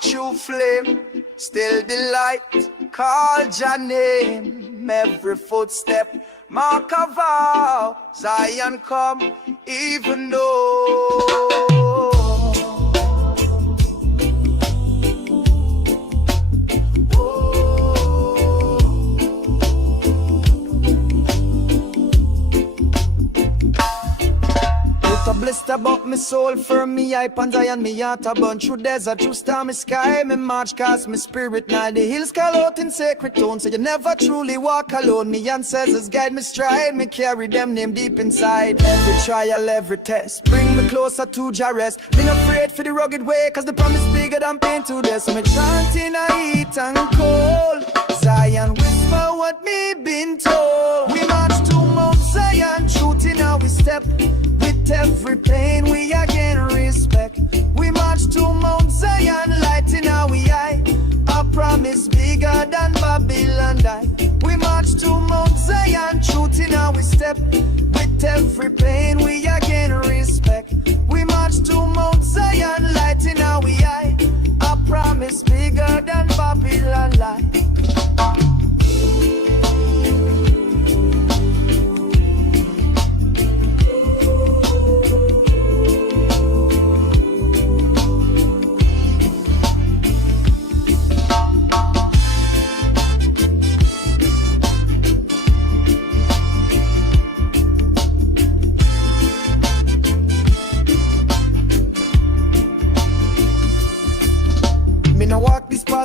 true flame, still the light, call your name. Every footstep, mark a vow, Zion come, even though. A blister about me soul for me hype and Zion me heart a burn through desert through stormy sky me march cast me spirit now the hills call out in sacred tone so you never truly walk alone me ancestors guide me stride me carry them name deep inside every trial every test bring me closer to Jah rest be not afraid for the rugged way cause the promise bigger than pain to this so me chanting a heat and cold Zion whisper what me been told we march to Mount Zion truth in how we step every pain we again respect. We march to Mount Zion, light in our eye. A promise bigger than Babylon die. We march to Mount Zion, truth in our step. With every pain we again respect. We march to Mount Zion, light in our eye. A promise bigger than Babylon lie.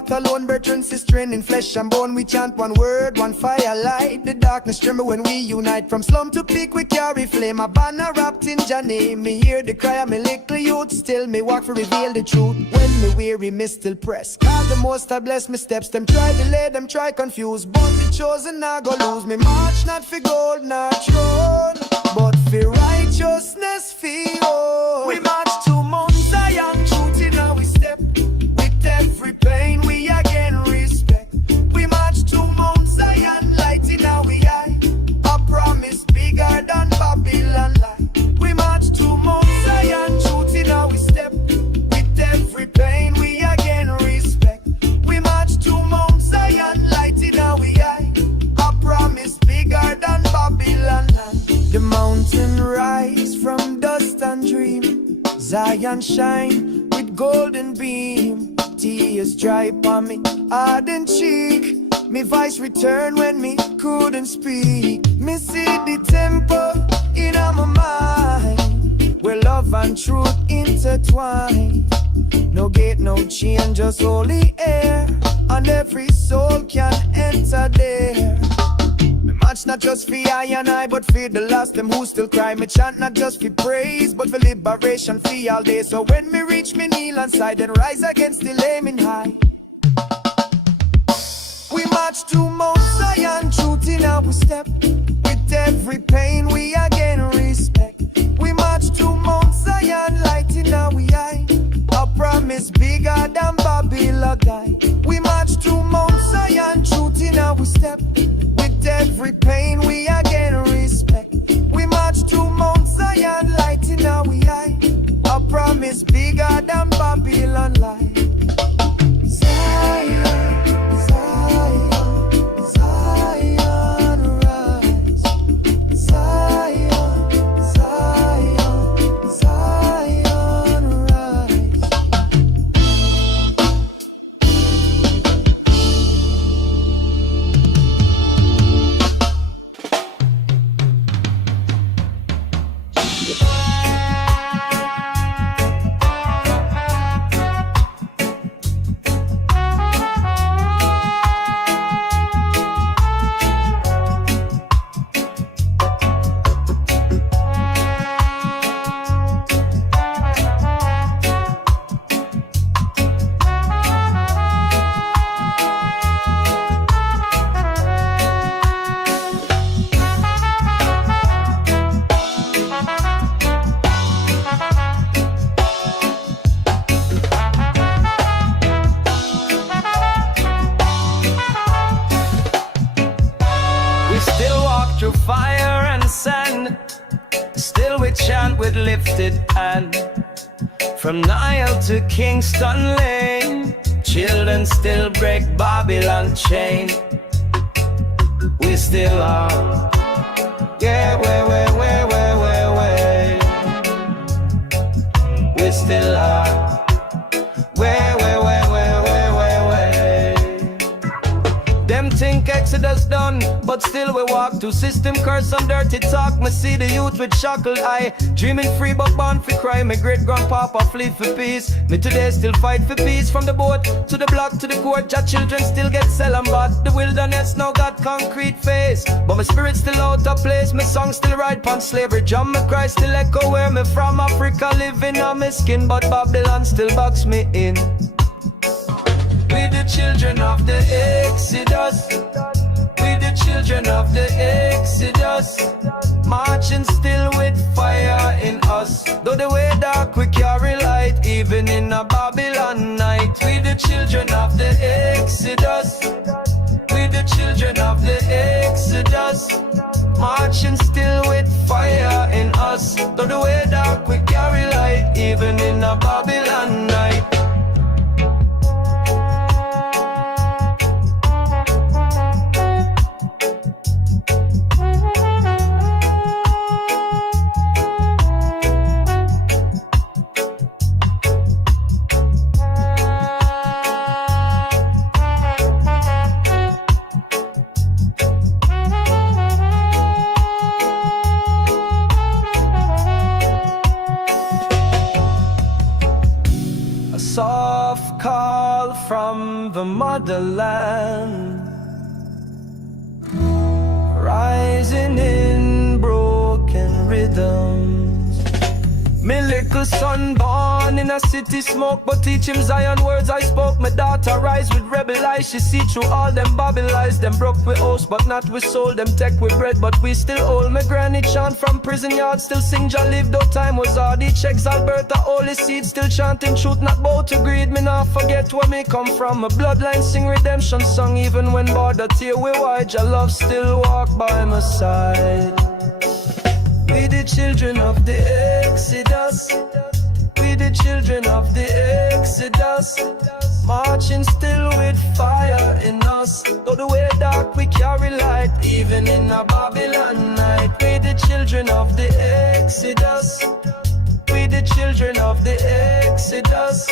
Alone, brethren, sister, in flesh and bone. We chant one word, one fire, light the darkness tremble when we unite. From slum to peak, we carry flame. A banner wrapped in Jah name. Me hear the cry of me little youth. Still, me walk to reveal the truth. When me weary, me still press. God the most, I bless me steps. Them try delay, them try confuse. Born the chosen, I go lose. Me march not for gold, not throne, but for righteousness, for all. We march to Mount Zion, truth in how we step. With every pain we again respect. We march to Mount Zion, light in our eye. A promise bigger than Babylon lie. We march to Mount Zion, truth in our step. With every pain we again respect. We march to Mount Zion, light in our eye. A promise bigger than Babylon lie. The mountain rise from dust and dream. Zion shine with golden beam. Tears dry upon me ardent cheek. Me voice return when me couldn't speak. Me see the temple in my mind, where love and truth intertwine. No gate, no chain, just holy air, and every soul can enter there. Me march not just for I and I, but for the lost them who still cry. Me chant not just for praise, but for liberation for all day. So when me reach me kneel and side and rise against the aiming high. We march to Mount Zion, truth in our step. With every pain we again respect. We march to Mount Zion, light in our eye. A promise bigger than Babylon die. We march to Mount Zion, truth in our step. With every pain we again respect. We march to Mount Zion, light in our eye. A promise bigger than Babylon lie. Zion, Zion, Zion rise. Zion, Zion, Zion rise. Fire and sand, still we chant with lifted hand. From Nile to Kingston Lane, children still break Babylon chain. We still are. Yeah, we still are. Them think Exodus done, but still we walk to system curse some dirty talk. Me see the youth with shackled eye, dreaming free but born for crime. My great grandpapa flee for peace. Me today still fight for peace. From the boat to the block to the court, your children still get sell and bought. The wilderness now got concrete face, but my spirit still out of place. My song still ride pon slavery drum. My cry still echo where me from. Africa living on my skin, but Babylon still box me in. We the children of the Exodus. We the children of the Exodus. Marching still with fire in us. Though the way dark we carry light, even in a Babylon night. We the children of the Exodus. We the children of the Exodus. Marching still with fire in us. Though the way dark we carry light, even in a Babylon night. Soft call from the motherland, rising in broken rhythms. Me little son born in a city smoke, but teach him Zion words I spoke. My daughter rise with rebel eyes, she see through all them Babel lies. Them broke with host, but not with soul. Them tech with bread, but we still hold. My granny chant from prison yard, still sing Jah live though time was hard. He checks Alberta, holy seed, still chanting truth, not bow to greed. Me not forget where me come from. My bloodline sing redemption song, even when border tear we wide. Jah love still walk by my side. We the children of the Exodus. We the children of the Exodus. Marching still with fire in us. Though the way dark we carry light, even in a Babylon night. We the children of the Exodus. We the children of the Exodus.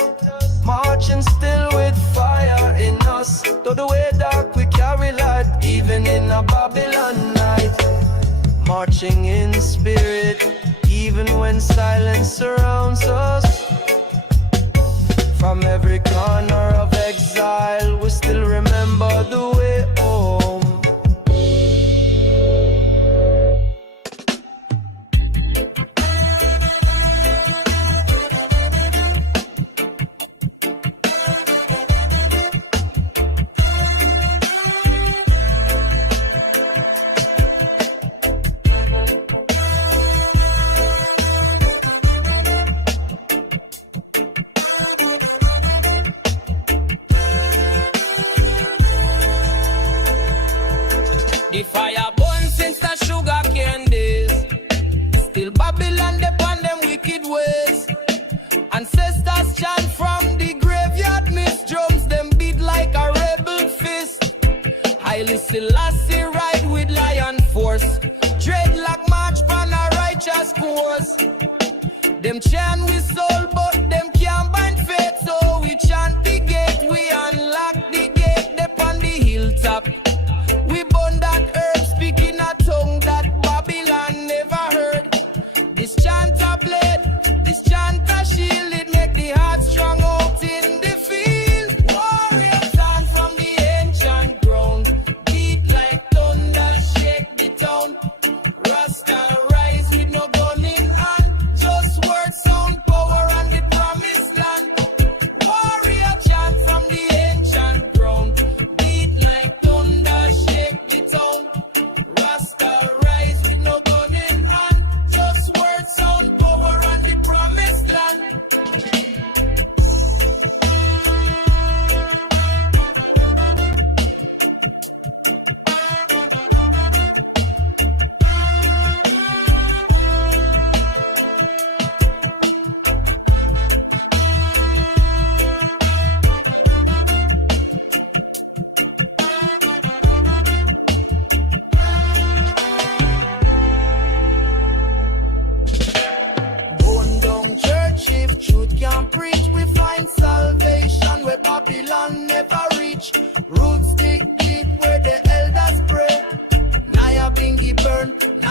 Marching still with fire in us. Though the way dark we carry light, even in a Babylon night. Marching in spirit, even when silence surrounds us. From every corner of exile, we still remember the way home. The fire burn since the sugar cane days. Still Babylon upon them wicked ways. Ancestors chant from the graveyard, miss drums them beat like a rebel fist. Haile Selassie ride with lion force. Dreadlock march pan a righteous course. Them chant with soul but them can't bind faith. So we chant the gate, we unlock the gate. They on the hilltop. We burn that herb, speaking a tongue that Babylon never heard. This chant a blade, this chant a shield, it make the heart strong out in the field. Warrior chant from the ancient ground, beat like thunder, shake the town. Rasta rise with no gun in hand, just word, sound, power and the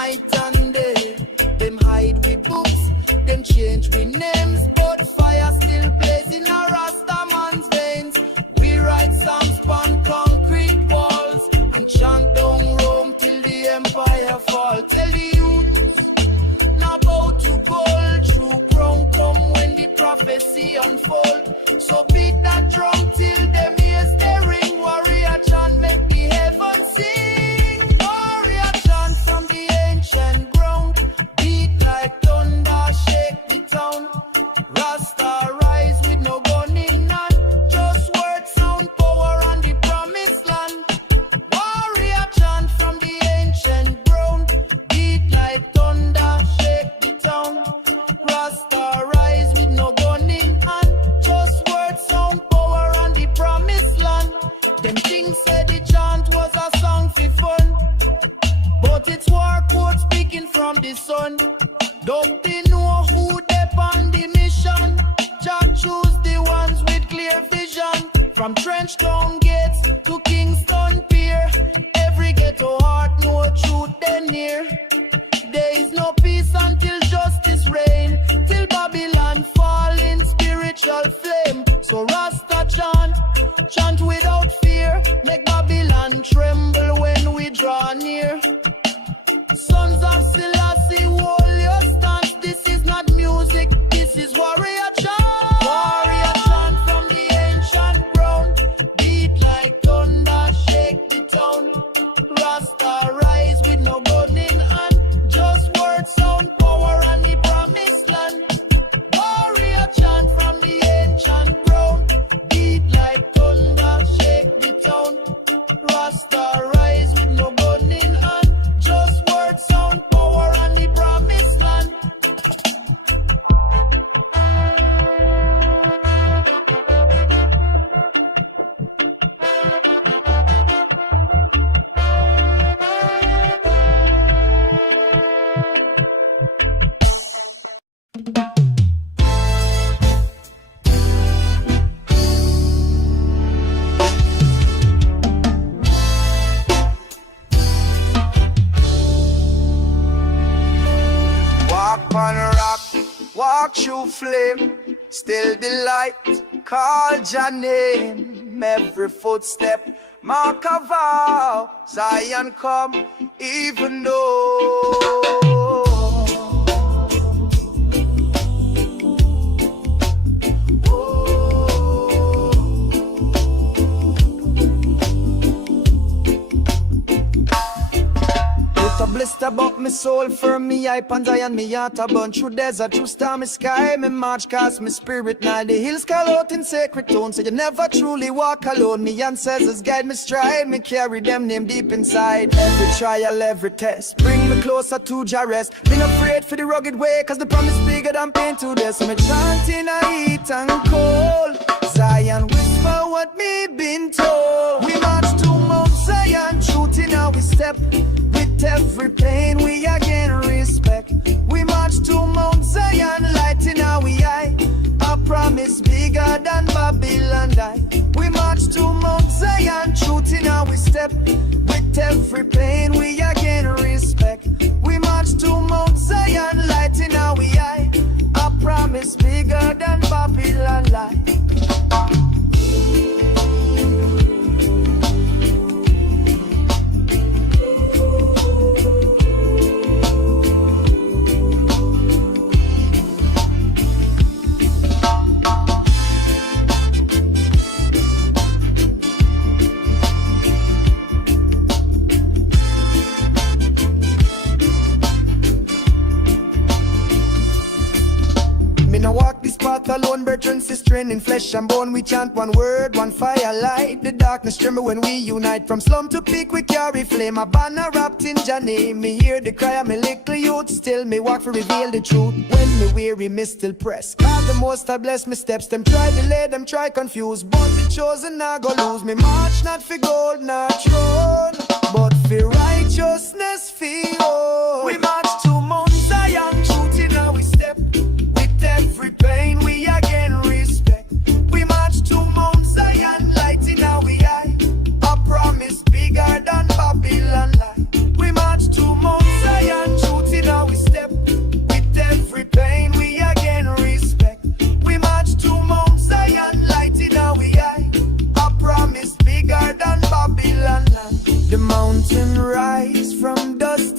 night and day. Them hide with books, them change with names, but fire still blazing in a Rasta man's veins. We write songs on concrete walls and chant down Rome till the empire fall. Tell the youth, now about to gold, true crown come when the prophecy unfold. So beat that drum till them ears they ring. Warrior chant make the heaven sing. Warrior chant from the ancient ground, beat like thunder, shake the town. Rasta rise with no gun in hand, just word, sound, power and the promised land. Warrior chant from the ancient ground, beat like thunder, shake the town. Rasta rise with no gun in hand, just word, sound, power and the promised land. Them things said the chant was a song for fun, but it's war code speaking from the sun. Don't they know who they on the mission? Jah choose the ones with clear vision. From Trench Town gates to Kingston Pier, every ghetto heart no truth they near. There is no peace until justice reign, till Babylon fall in spiritual flame. So Rasta chant, chant without fear, make Babylon tremble when we draw near. Sons of Selassie, hold your stance. This is not music, this is warrior chant. Warrior chant from the ancient ground, beat like thunder, shake the town. Rasta rise with no gun in hand, just word, sound, power and the promised land. Warrior chant from the ancient ground, beat like thunder, shake the town. Rasta rise with no gun in hand, just word, sound, power and the promised land. Walk on rock, walk through flame, still the light, call your name. Every footstep, mark a vow, Zion come, even though. A blister about me soul for me, I pantai and me heart a burn through desert, through stormy sky. Me march cast me spirit now the hills call out in sacred tones. So you never truly walk alone. Me ancestors guide me stride, me carry them name deep inside. Every trial, every test, bring me closer to Jah rest. Been afraid for the rugged way, cause the promise bigger than pain to this. So me chanting a heat and cold, Zion whisper what me been told. We march to Mount Zion, truth in our step. Every pain we again respect. We march to Mount Zion, light in our eye. A promise bigger than Babylon die. We march to Mount Zion, truth in our step. With every pain we again respect. We march to Mount Zion, light in our eye. A promise bigger than Babylon lie. Path alone, brethren, sister, in flesh and bone. We chant one word, one fire light. The darkness tremble when we unite. From slum to peak we carry flame. A banner wrapped in Jah name. Me hear the cry of me little youth. Still me walk for reveal the truth. When me weary, me still press. God the most I bless me steps. Them try delay, them try confuse. But the chosen I go lose. Me march not for gold, not throne, but for righteousness for all. We march to Mount Zion, truth in our step. Every pain we again respect. We march to Mount Zion, light in our eye. A promise bigger than Babylon lie. We march to Mount Zion.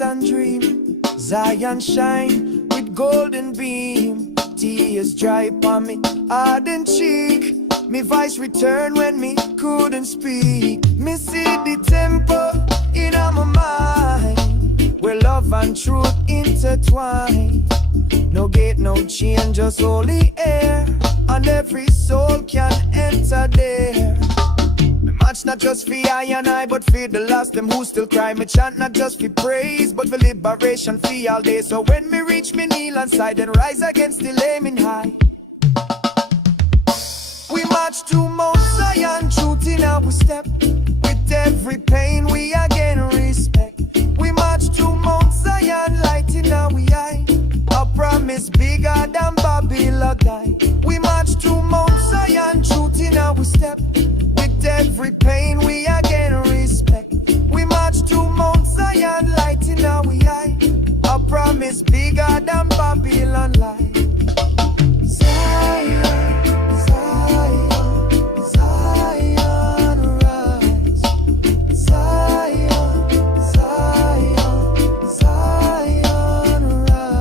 Zion dream, Zion shine with golden beam. Tears dry upon me ardent cheek. Me voice return when me couldn't speak. Me see the temple in my mind, where love and truth intertwine. No gate, no chain, just holy air, and every soul can enter there. Me match not just for I and I, but for the lost, them who still cry. Me chant not just for praise, but for liberation for all day. So when me reach, me kneel and side and rise against the aiming high. We march to Mount Zion, truth in our step. With every pain we again respect. We march to Mount Zion, light in our eye. A promise bigger than Babylon die. We march to Mount Zion, truth in our step. With every pain we again respect. We march to Mount Zion, light in our eye. A promise bigger than Babylon lie. Zion, Zion, Zion rise. Zion, Zion, Zion rise.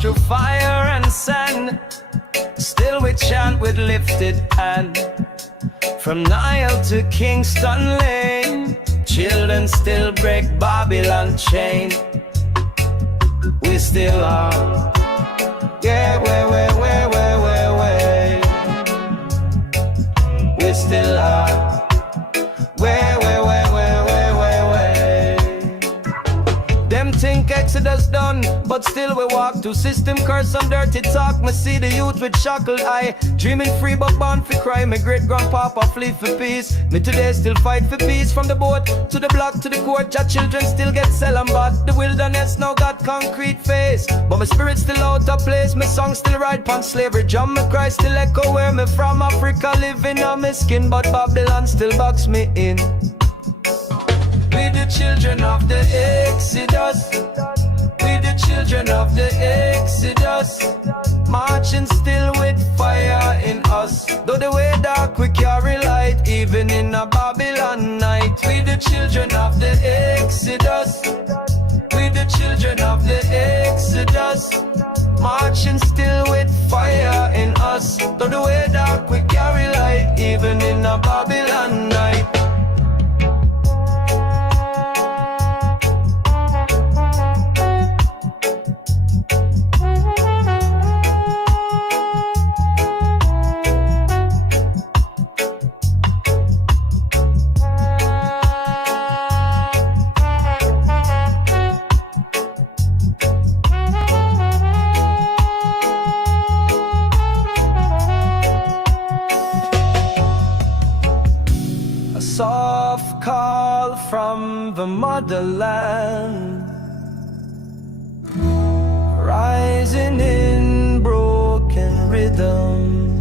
Through fire and sand, still we chant with lifted hand. From Nile to Kingston Lane, children still break Babylon chain. We still are, yeah, we still are, Them think Exodus done, but still we walk to system curse and dirty talk. Me see the youth with shackled eye, dreaming free but born for crime. My great grandpapa flee for peace. Me today still fight for peace. From the boat to the block to the court, your children still get sell and bought. The wilderness now got concrete face, but my spirit still out of place. My song still ride pon slavery drum. My cry still echo where me from. Africa living on my skin, but Babylon still box me in. We the children of the Exodus. We the children of the Exodus. Marching still with fire in us. Though the way dark we carry light, even in a Babylon night. We the children of the Exodus. We the children of the Exodus. Marching still with fire in us. Though the way dark we carry light, even in a Babylon night. Soft call from the motherland, rising in broken rhythms.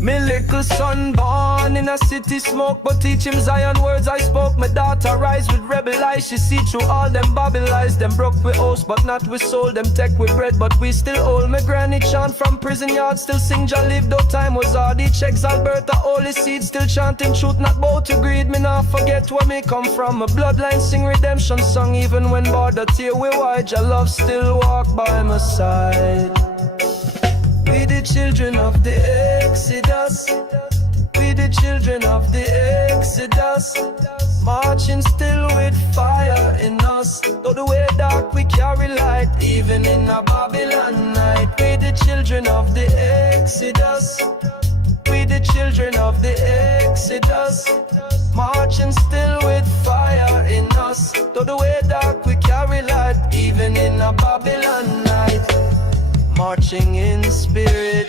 Me little son born in a city smoke, but teach him Zion words I spoke. My daughter rise with rebel eyes, she see through all them Babel lies. Them broke with host, but not with soul. Them tech with bread, but we still hold. My granny chant from prison yard, still sing Jah live, though time was hard. He checks Alberta, holy seed, still chanting truth, not bow to greed. Me not forget where me come from. My bloodline sing redemption song, even when border tear we wide. Jah love still walk by my side. We the children of the Exodus. We the children of the Exodus. Marching still with fire in us. Though the way dark we carry light, even in a Babylon night. We the children of the Exodus. of the Exodus, marching still with fire in us. Though the way dark we carry light, even in a Babylon night. Marching in spirit,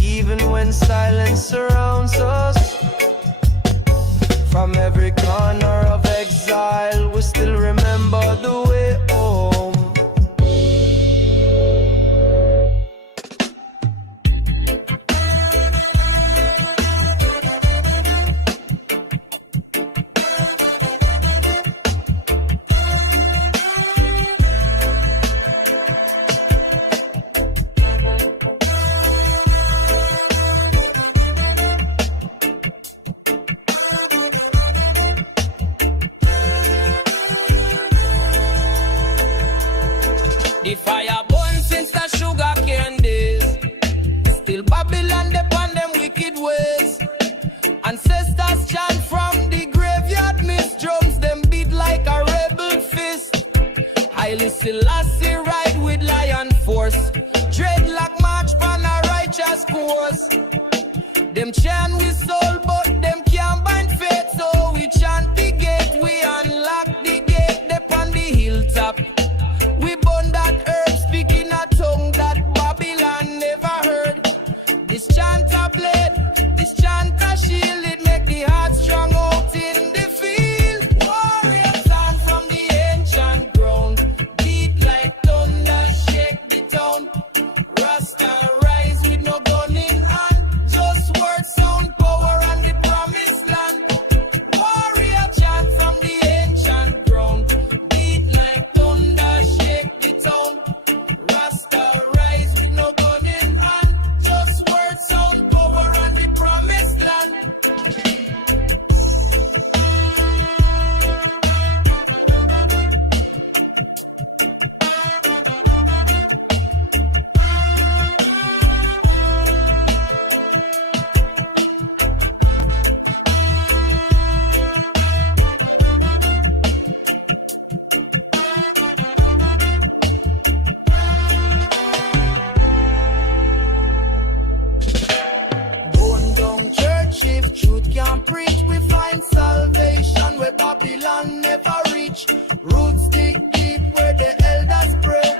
even when silence surrounds us. From every corner of exile, we still remember the way home. The fire burn since the sugar cane days. Still Babylon upon them wicked ways. Ancestors chant from the graveyard, miss drums them beat like a rebel fist. Haile Selassie ride with lion force. Dreadlock march pan a righteous course. Them chant with soul but them can't bind faith. So we chant the gate, we unlock the gate. They on the hilltop. We burn that herb, speaking a tongue that Babylon never heard. This chant a blade, this chant a shield, it make the heart strong out in the field. Warrior chant from the ancient ground, beat like thunder, shake the town. Rasta rise with no gun in hand, just word, sound, power and the promised land. Warrior chant from the ancient ground, beat like thunder, shake the town. Rasta rise with no gun in hand, just word, sound, power and the promised land. Bone down church, if truth can preach, we find salvation where Babylon never reach. Roots dig deep where the elders pray.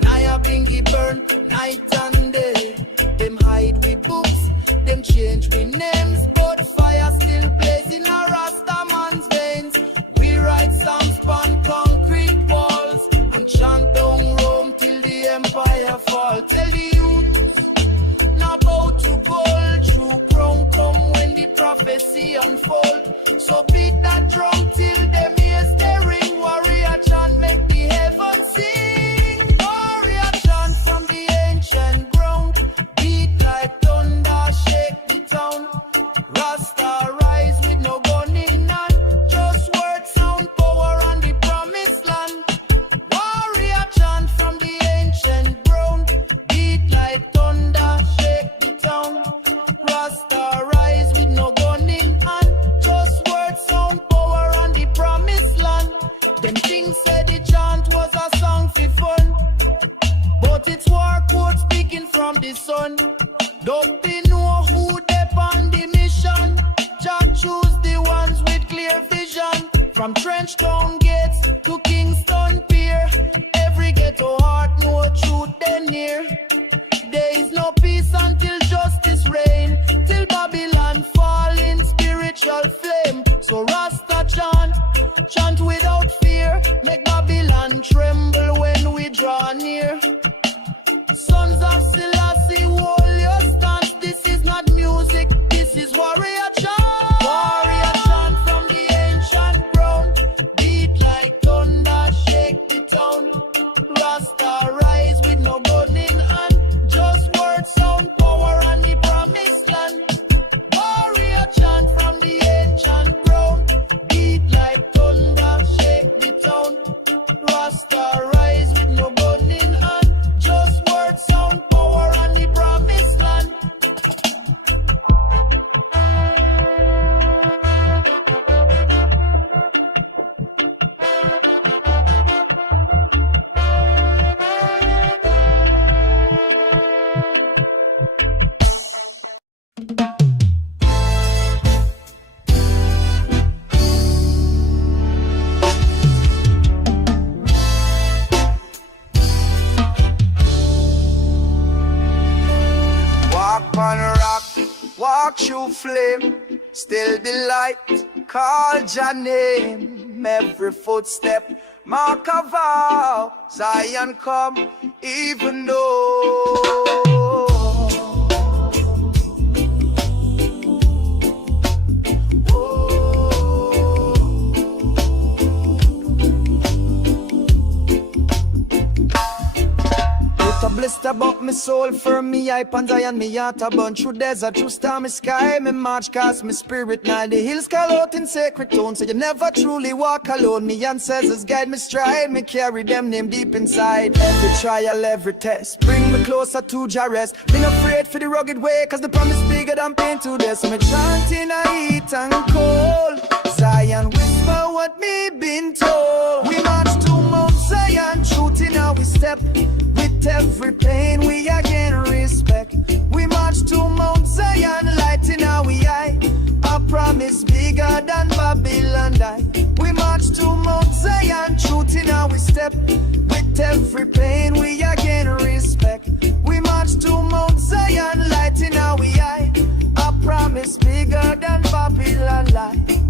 Nyabinghi burn night and day. Them hide with books, them change with names, but fire still blazing a Rasta man's veins. We write songs on concrete walls and chant down Rome till the empire fall. Tell the youth now about to gold, true crown come when the prophecy unfold. So beat that drum till them ears they ring. Warrior chant make the heaven sing. Warrior chant from the ancient ground, beat like thunder, shake the town. Rasta rise with no gun in hand, just word, sound, power and the promised land. Warrior chant from the ancient ground, beat like thunder, shake the town. Rasta rise with no gun in hand, just word, sound, power and the promised land. Them things said the chant was a song for fun, but it's war code speaking from the sun. Don't be know who they on the mission. Just choose the ones with clear vision. From Trench Town gates to Kingston Pier, every ghetto heart know truth they near. There is no peace until justice reign, till Babylon fall in spiritual flame. So Rasta chant, chant without fear, make Babylon tremble when we draw near. Sons of Selassie, hold your stance. This is not music, this is warrior chant. Warrior chant from the ancient ground, beat like thunder, shake the town. Rasta rise with no gun in hand, just word, sound, power and the promised land. Warrior chant from the ancient ground, beat like thunder, shake the town. Rasta rise spark true flame. Still the light, call your name. Every footstep, mark a vow. Zion come, even though. Blister about me soul for me eye pan Zion me heart a burn through desert through stormy sky me march cast me spirit now the hills call out in sacred tone so you never truly walk alone me ancestors guide me stride me carry them name deep inside every trial every test bring me closer to Jah rest be not afraid for the rugged way cause the promise bigger than pain to this so me chanting a heat and cold Zion whisper what me been told we march to Mount Zion truth in how we step every pain we again respect. We march to Mount Zion, light in our eye. Our promise bigger than Babylon die. We march to Mount Zion, truth in our step. With every pain we again respect. We march to Mount Zion, light in our eye. Our promise bigger than Babylon lie.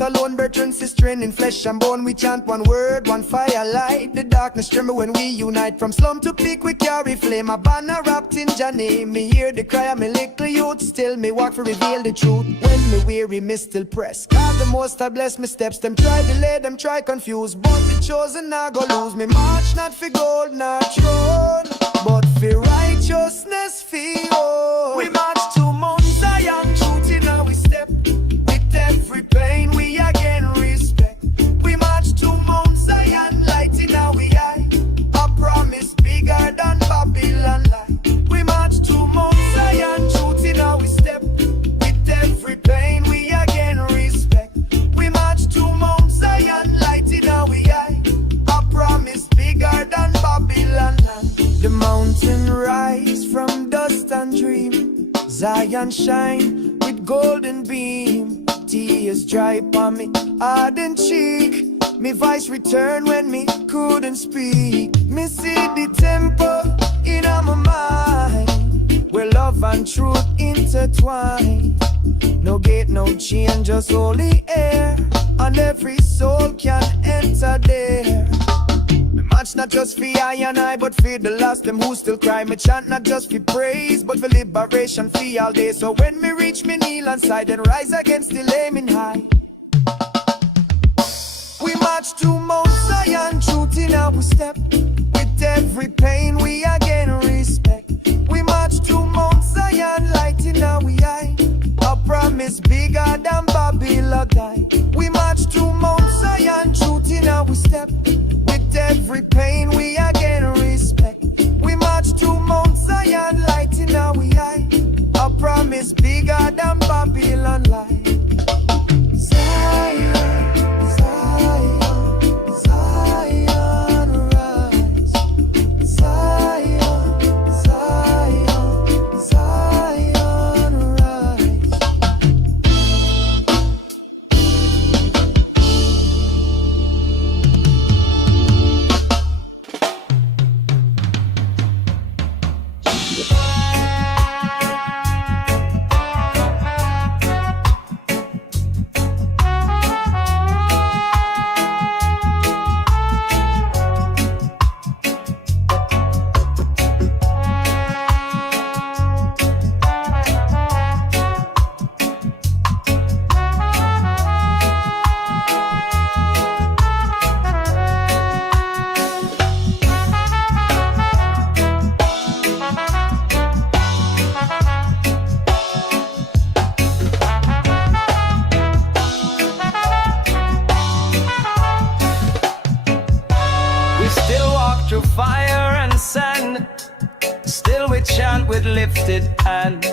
Alone, brethren, sister, in flesh and bone. We chant one word, one fire, light the darkness tremble when we unite. From slum to peak, we carry flame. A banner wrapped in Jah name. Me hear the cry of me little youth. Still, me walk for reveal the truth. When me weary, me still press. God the most, I bless me steps. Them try delay, them try confuse. But the chosen, I go lose. Me march not for gold, not throne, but for righteousness, for all. We march to Mount Zion, truth in how we step. Every pain we again respect. We march to Mount Zion, light in our eye. A promise bigger than Babylon lie. We march to Mount Zion, truth in our step. With every pain we again respect. We march to Mount Zion, light in our eye. A promise bigger than Babylon lie. The mountain rise from dust and dream. Zion shine with golden beam. Tears dry upon me ardent cheek. Me voice return when me couldn't speak. Me see the temple in my mind, where love and truth intertwine. No gate, no chain, just holy air, and every soul can enter there. Me march not just for I and I, but for the lost them who still cry. Me chant not just for praise, but for liberation for all day. So when me reach me kneel and side and rise against the aiming high. We march to Mount Zion, truth in our step. With every pain we again respect. We march to Mount Zion, light in our eye. A promise bigger than Babylon die. We march to Mount Zion, truth in our step. With every pain we again respect. We march to Mount Zion, light in our eye. A promise bigger than Babylon lie. Zion, Zion, Zion rise. Zion, Zion, Zion rise. With lifted hand,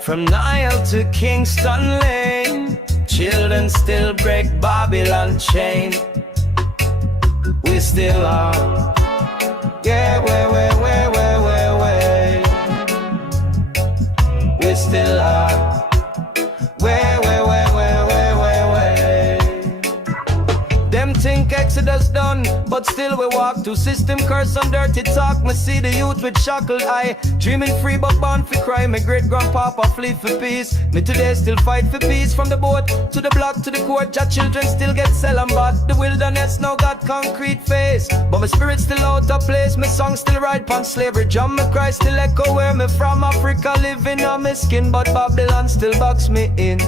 from Nile to Kingston Lane, children still break Babylon chain. We still are. Yeah, we still are. Them think Exodus done, but still we walk to system curse and dirty talk. Me see the youth with shackled eye, dreaming free but born for cry. My great grandpapa flee for peace. Me today still fight for peace. From the boat to the block to the court, your children still get sell and bought. The wilderness now got concrete face, but my spirit still out of place. My song still ride pon slavery drum. My cry still echo where me from. Africa living on my skin, but Babylon still box me in.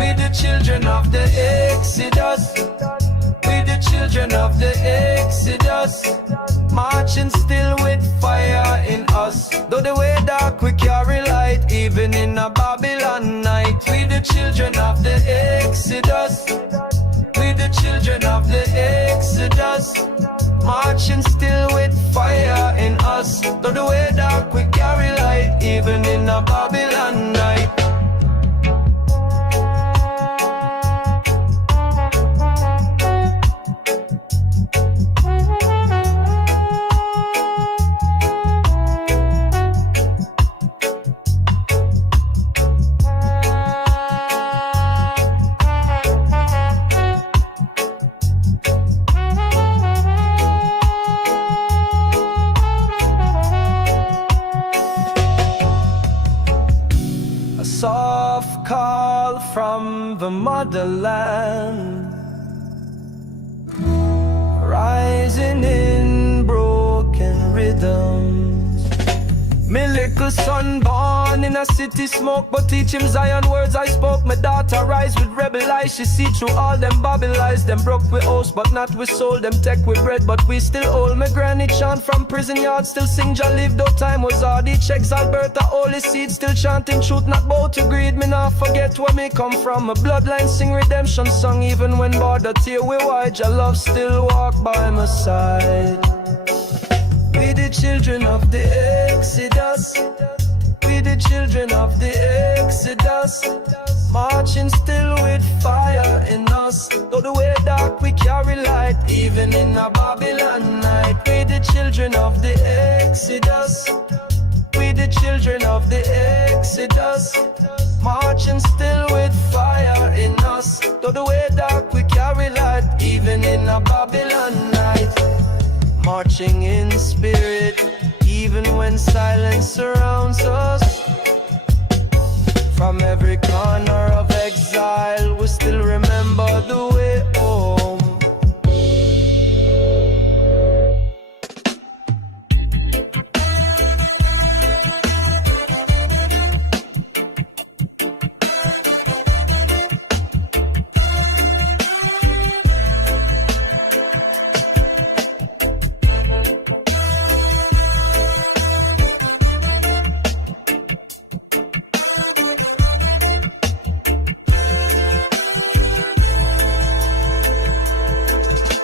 We the children of the Exodus. We the children of the Exodus. Marching still with fire in us. Though the way dark we carry light, even in a Babylon night. We the children of the Exodus. We the children of the Exodus. Marching still with fire in us. Though the way dark we carry light, even in a Babylon night. Soft call from the motherland, rising in broken rhythms. Me little son born in a city smoke, but teach him Zion words I spoke. My daughter rise with rebel eyes, she see through all them Babel lies. Them broke with house, but not with soul. Them tech with bread, but we still hold. My granny chant from prison yard, still sing Jah live, though time was hard. He checks Alberta, holy seed, still chanting truth, not bow to greed. Me not forget where me come from. My bloodline sing redemption song, even when border tear we wide. Jah love still walk by my side. We the children of the Exodus. We the children of the Exodus. Marching still with fire in us. Though the way dark we carry light, even in a Babylon night. We the children of the Exodus. We the children of the Exodus. Marching still with fire in us. Though the way dark we carry light, even in a Babylon night. Marching in spirit, even when silence surrounds us. From every corner of exile, we still remember the way home.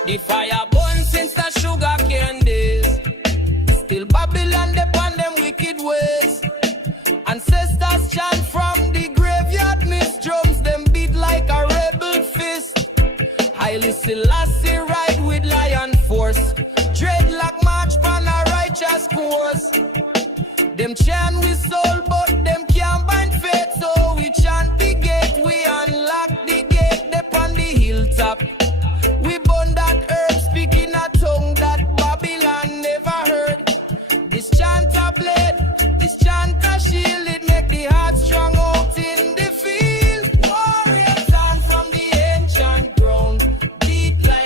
The fire burn since the sugar cane days. Still Babylon upon them wicked ways. Ancestors chant from the graveyard, miss drums them beat like a rebel fist. Haile Selassie ride with lion force. Dreadlock march pan a righteous course. Them chant with soul, but them can't bind faith. So we chant the gate, we unlock the gate. They on the hilltop. We burn that herb, speaking a tongue that Babylon never heard. This chant a blade, this chant a shield, it make the heart strong out in the field. Warrior chant from the ancient ground, beat like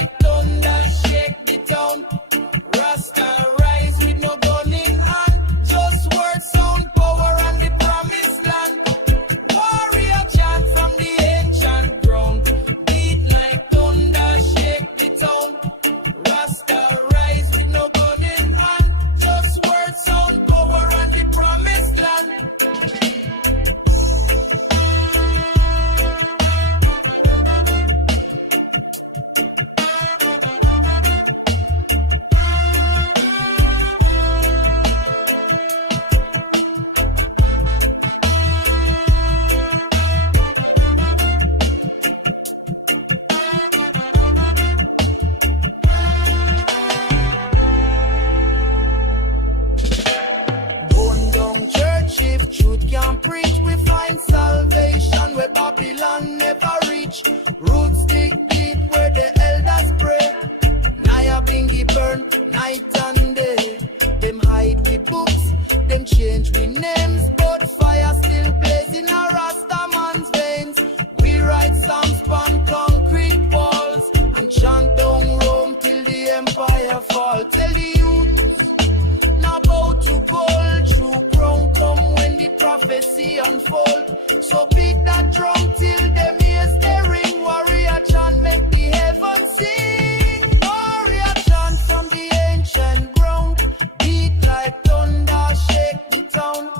tell the youth, now bow to gold. True crown come when the prophecy unfold. So beat that drum till them ears they ring. Warrior chant make the heaven sing. Warrior chant from the ancient ground. Beat like thunder, shake the town.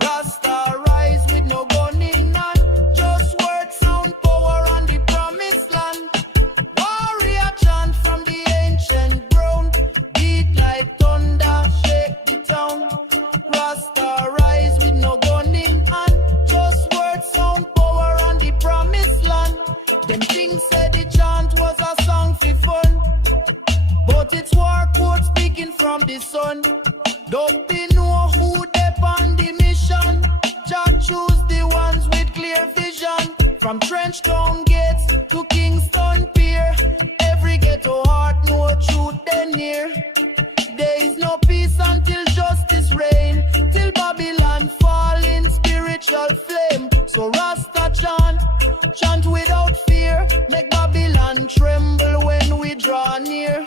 Rasta rise with no gun in hand. Just word, sound, power on the promised land. Warrior chant from the ancient ground. Beat like thunder, shake the town. Rasta rise with no gun in hand. Just word, sound, power on the promised land. Them things said the chant was a song for fun, but it's war quote speaking from the sun. Don't they know who they on the mission? Just choose the ones with clear vision. From Trench Town gates to Kingston Pier, every ghetto heart no truth they near. There is no peace until justice reign, till Babylon fall in spiritual flame. So Rasta chant, chant without fear, make Babylon tremble when we draw near.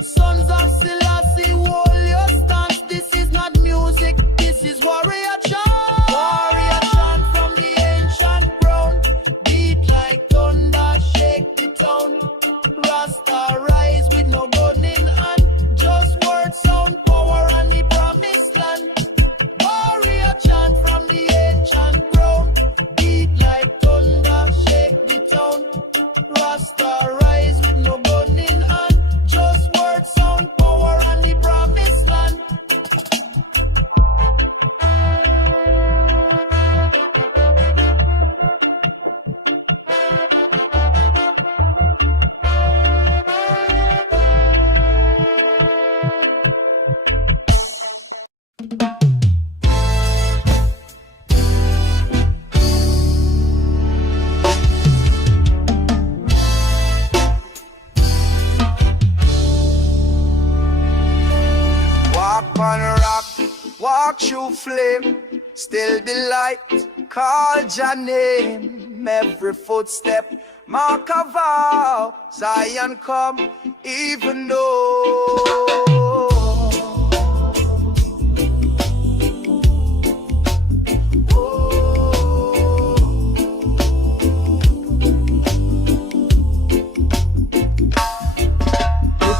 Sons of Selassie, hold your stance. This is not music, this is warrior chant. Warrior chant from the ancient ground. Beat like thunder, shake the town. Rasta rise with no gun in hand. Just word, sound, power on the promised land. Warrior chant from the ancient ground. Beat like thunder, shake the town. Rasta rise with no gun in hand. Just word, sound, power on the promised land. Walk on rock, walk through flame, still the light, call your name. Every footstep, mark a vow, Zion come, even though.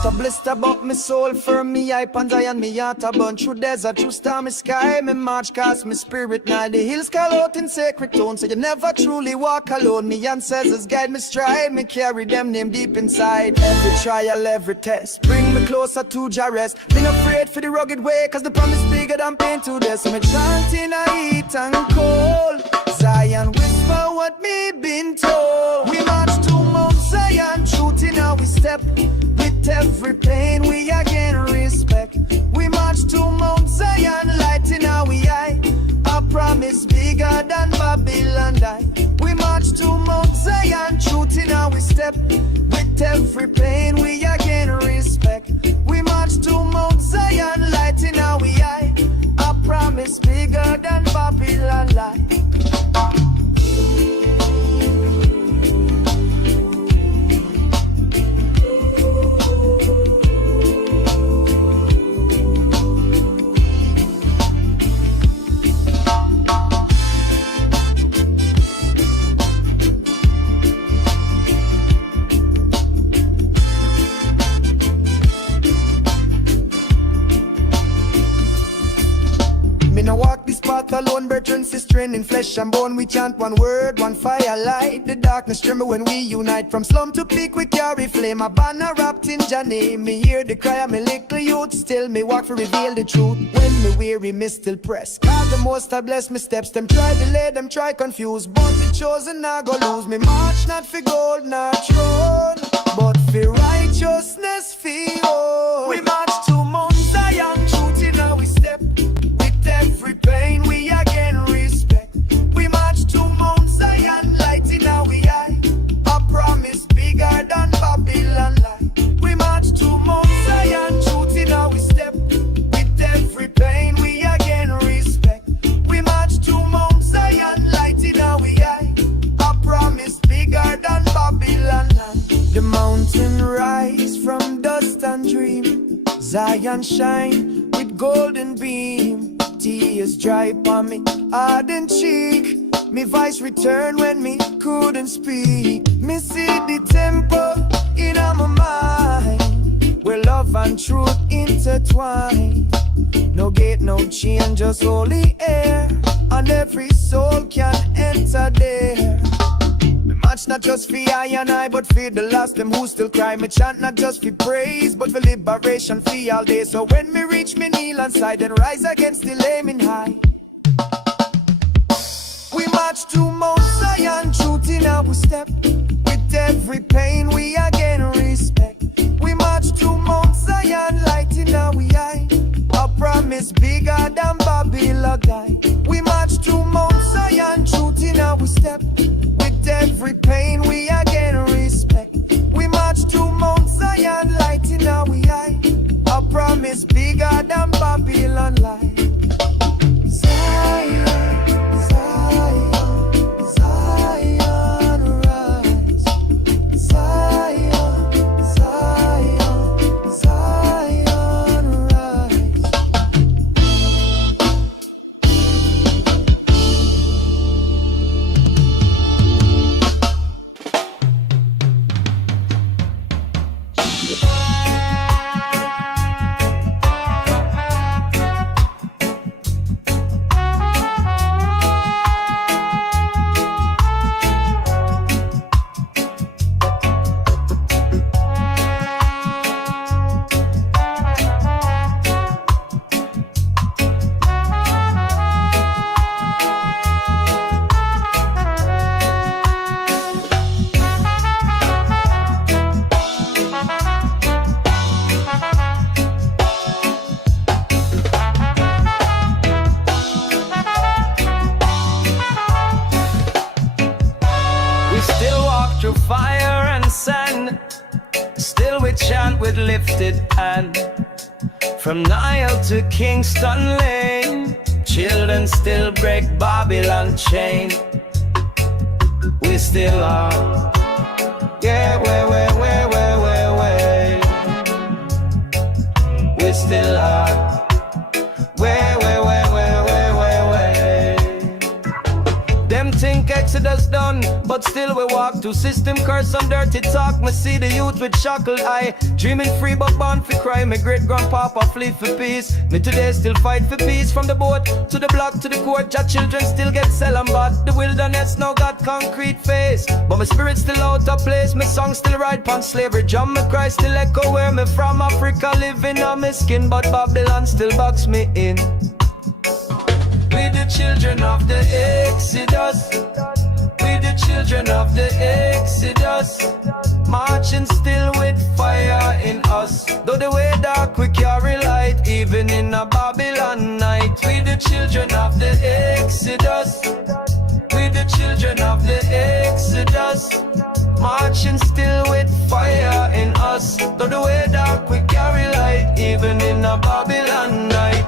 A blister about me soul for me, I ponder and me heart a burn through desert, through stormy sky. Me march cast me spirit now the hills call out in sacred tone. So you never truly walk alone. Me ancestors guide me stride, me carry them name deep inside. Every trial, every test, bring me closer to Jah rest. Me not afraid for the rugged way, cause the promise bigger than pain to death. So me chanting I heat and cold. Zion whisper what me been told. We march to Mount Zion, truth in how we step. Every pain we again respect. We march to Mount Zion, light in our eye. Our promise bigger than Babylon die. We march to Mount Zion, truth in our step. With every pain we again respect. We march to Mount Zion, light in our eye. Our promise bigger than Babylon lie. Path alone, brethren, sister, in flesh and bone. We chant one word, one fire, light the darkness tremble when we unite. From slum to peak we carry flame, a banner wrapped in Jah name. Me hear the cry of me little youth, still me walk for reveal the truth. When me weary, me still press, God the most I bless me steps. Them try delay, them try confuse, but me chosen I go lose. Me march not for gold, not throne, but for righteousness for all. We march to Mount Zion, truth in how we step. Every pain we again respect. We march to Mount Zion, light in our eye. A promise bigger than Babylon lie. We march to Mount Zion, truth in our step. With every pain we again respect. We march to Mount Zion, light in our eye. A promise bigger than Babylon lie. The mountain rise from dust and dream. Zion shine with golden beam. Tears dry upon me ardent cheek. Me voice return when me couldn't speak. Me see the tempo in my mind, where love and truth intertwine. No gate, no chain, just holy air, and every soul can enter there. Me match not just for I and I, but for the lost them who still cry. Me chant not just for praise, but for liberation for all day. So when me reach me kneel and side and rise against the aiming high. We march to Mount Zion, truth in our step. With every pain we again respect. We march to Mount Zion, light in our eye. Our promise bigger than Babylon die. We march to Mount Zion, truth in our step. With every pain we again respect. We march to Mount Zion, light in our eye. Our promise bigger than Babylon lie. Zion. With lifted hand, from Nile to Kingston Lane, children still break Babylon chain. We still are, yeah, we still are, Them think Exodus done, but still we walk to system curse and dirty talk. Me see the youth with shackled eye, dreaming free but born for cry. My great grandpapa flee for peace. Me today still fight for peace. From the boat to the block to the court, your children still get sell and bought. The wilderness now got concrete face, but my spirit still out of place. My song still ride pon slavery drum. My cry still echo where me from. Africa living on my skin, but Babylon still box me in. We the children of the Exodus. We the children of the Exodus. Marching still with fire in us. Though the way dark we carry light, even in a Babylon night. We the children of the Exodus. We the children of the Exodus. Marching still with fire in us. Though the way dark we carry light, even in a Babylon night.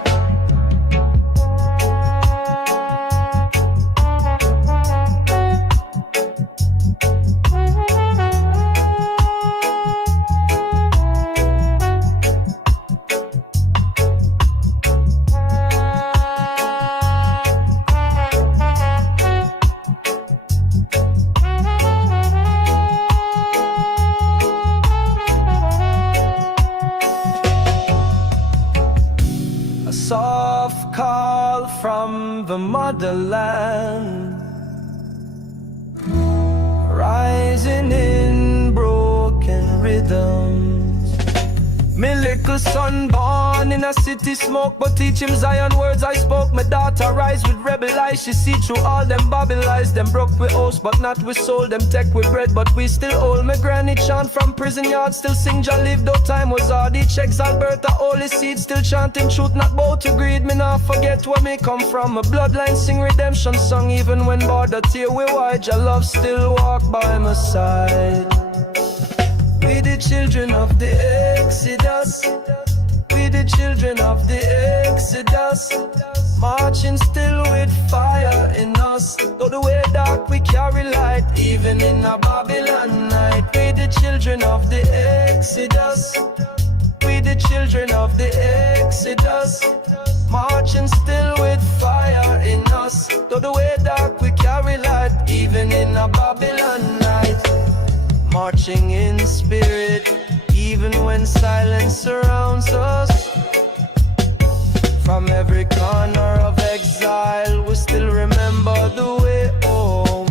Soft call from the motherland, rising in broken rhythms. Me little son born in a city smoke, but teach him Zion words I spoke. My daughter rise with rebel eyes, she see through all them Babel lies. Them broke with house, but not with soul. Them tech with bread, but we still hold. My granny chant from prison yard, still sing Jah live, though time was hard. He checks Alberta, holy seed, still chanting truth, not bow to greed. Me not forget where me come from. My bloodline sing redemption song, even when border tear we wide. Jah love still walk by my side. We the children of the Exodus. We the children of the Exodus. Marching still with fire in us. Though the way dark we carry light, even in a Babylon night. We the children of the Exodus. We the children of the Exodus, marching still with fire in us. Though the way dark we carry light, even in a Babylon night. Marching in spirit, even when silence surrounds us. From every corner of exile, we still remember the way home.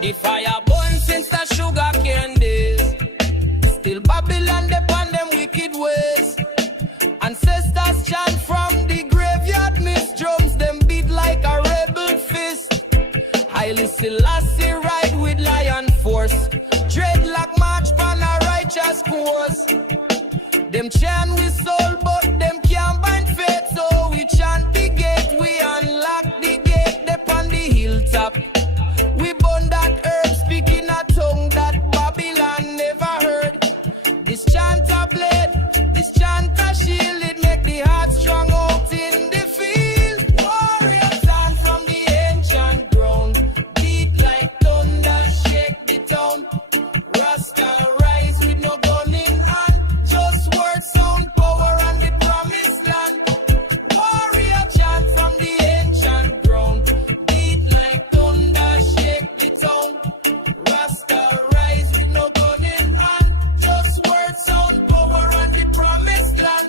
The fire burn since the sugar cane days. Still Babylon upon them wicked ways. Ancestors chant from the graveyard, miss drums them beat like a rebel fist. Haile Selassie ride with lion force. Dreadlock march pan a righteous course. Them chant with soul but them can't bind faith. So we chant the gate, we unlock the gate. Upon the hilltop we burn that herb, speaking a tongue that Babylon never heard. This chant a blade, this chant a shield, it make the heart strong out in the field. Warrior chant from the ancient ground, beat like thunder, shake the town. Rasta rise with no gun in hand, just word, sound, power and the promised land. Warrior chant from the ancient ground, beat like thunder, shake the town. Rasta rise with no gun in hand, just word, sound, power and the promised land.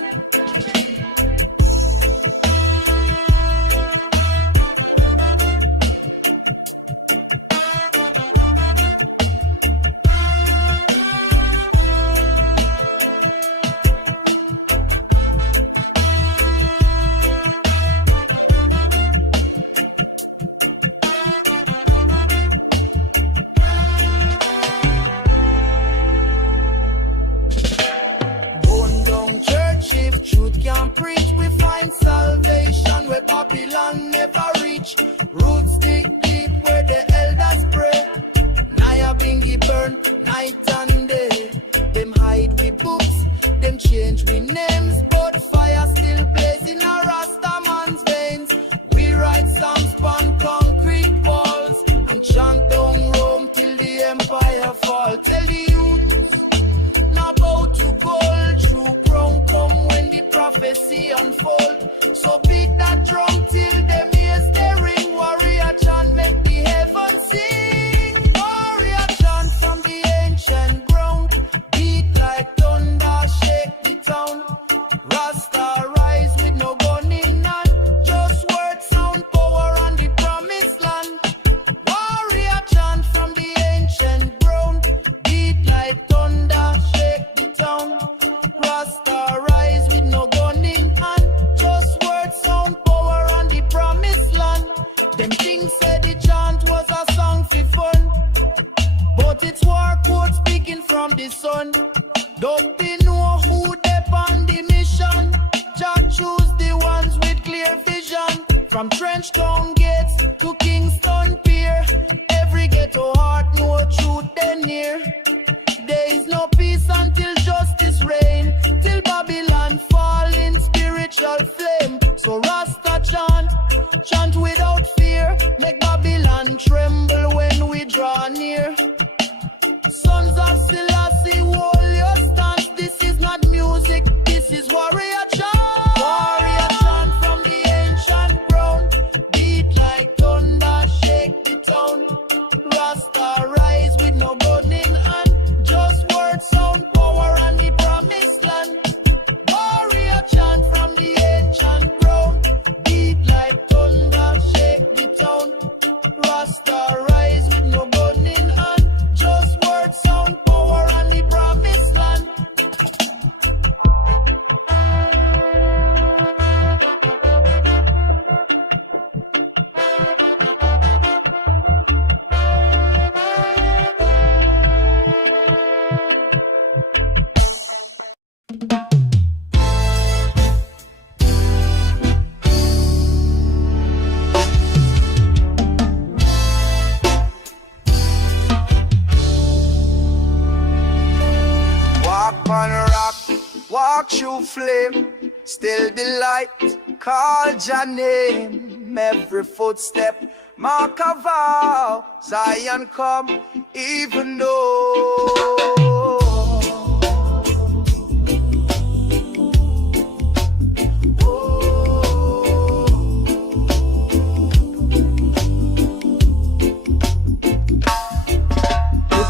Burn down church if truth can't preach. We find salvation where Babylon never reach. Roots dig deep where the elders pray. Nyabinghi burn night and day. Them hide with books, them change with names, but fire still blazing a Rasta man's veins. We write songs on concrete walls and chant down Rome till the empire fall. Tell the youth now about to gold, true crown come when the prophecy unfold. So beat that drum till them ears they ring. Warrior chant make the heavens sing. Warrior chant from the ancient ground, beat like thunder, shake the town. Rasta rise with no gun in hand, just word, sound, power and the promised land. Warrior chant from the ancient ground, beat like thunder, shake the town. Rasta rise with no gun in hand, just word, sound, power and the promised land. Them things said the chant was a song for fun, but it's war code speaking from the sun. Don't they know who they on the mission? Jack choose the ones with clear vision. From Trench Town gates to Kingston Pier, every ghetto heart know truth they near. There is no peace until justice reign, till Babylon fall in spiritual flame. So Rasta chant, chant without fear, make Babylon tremble when we draw near. Sons of Selassie, hold your stance. This is not music, this is warrior chant. Warrior chant from the ancient ground, beat like thunder, shake the town. Rasta rise with no gun in hand, just word, sound, power and the promised land. Warrior chant from the ancient ground, beat like thunder, shake the town. Rasta rise with no gun in hand, walk through flame, still the light, call your name. Every footstep, mark a vow, Zion come, even though.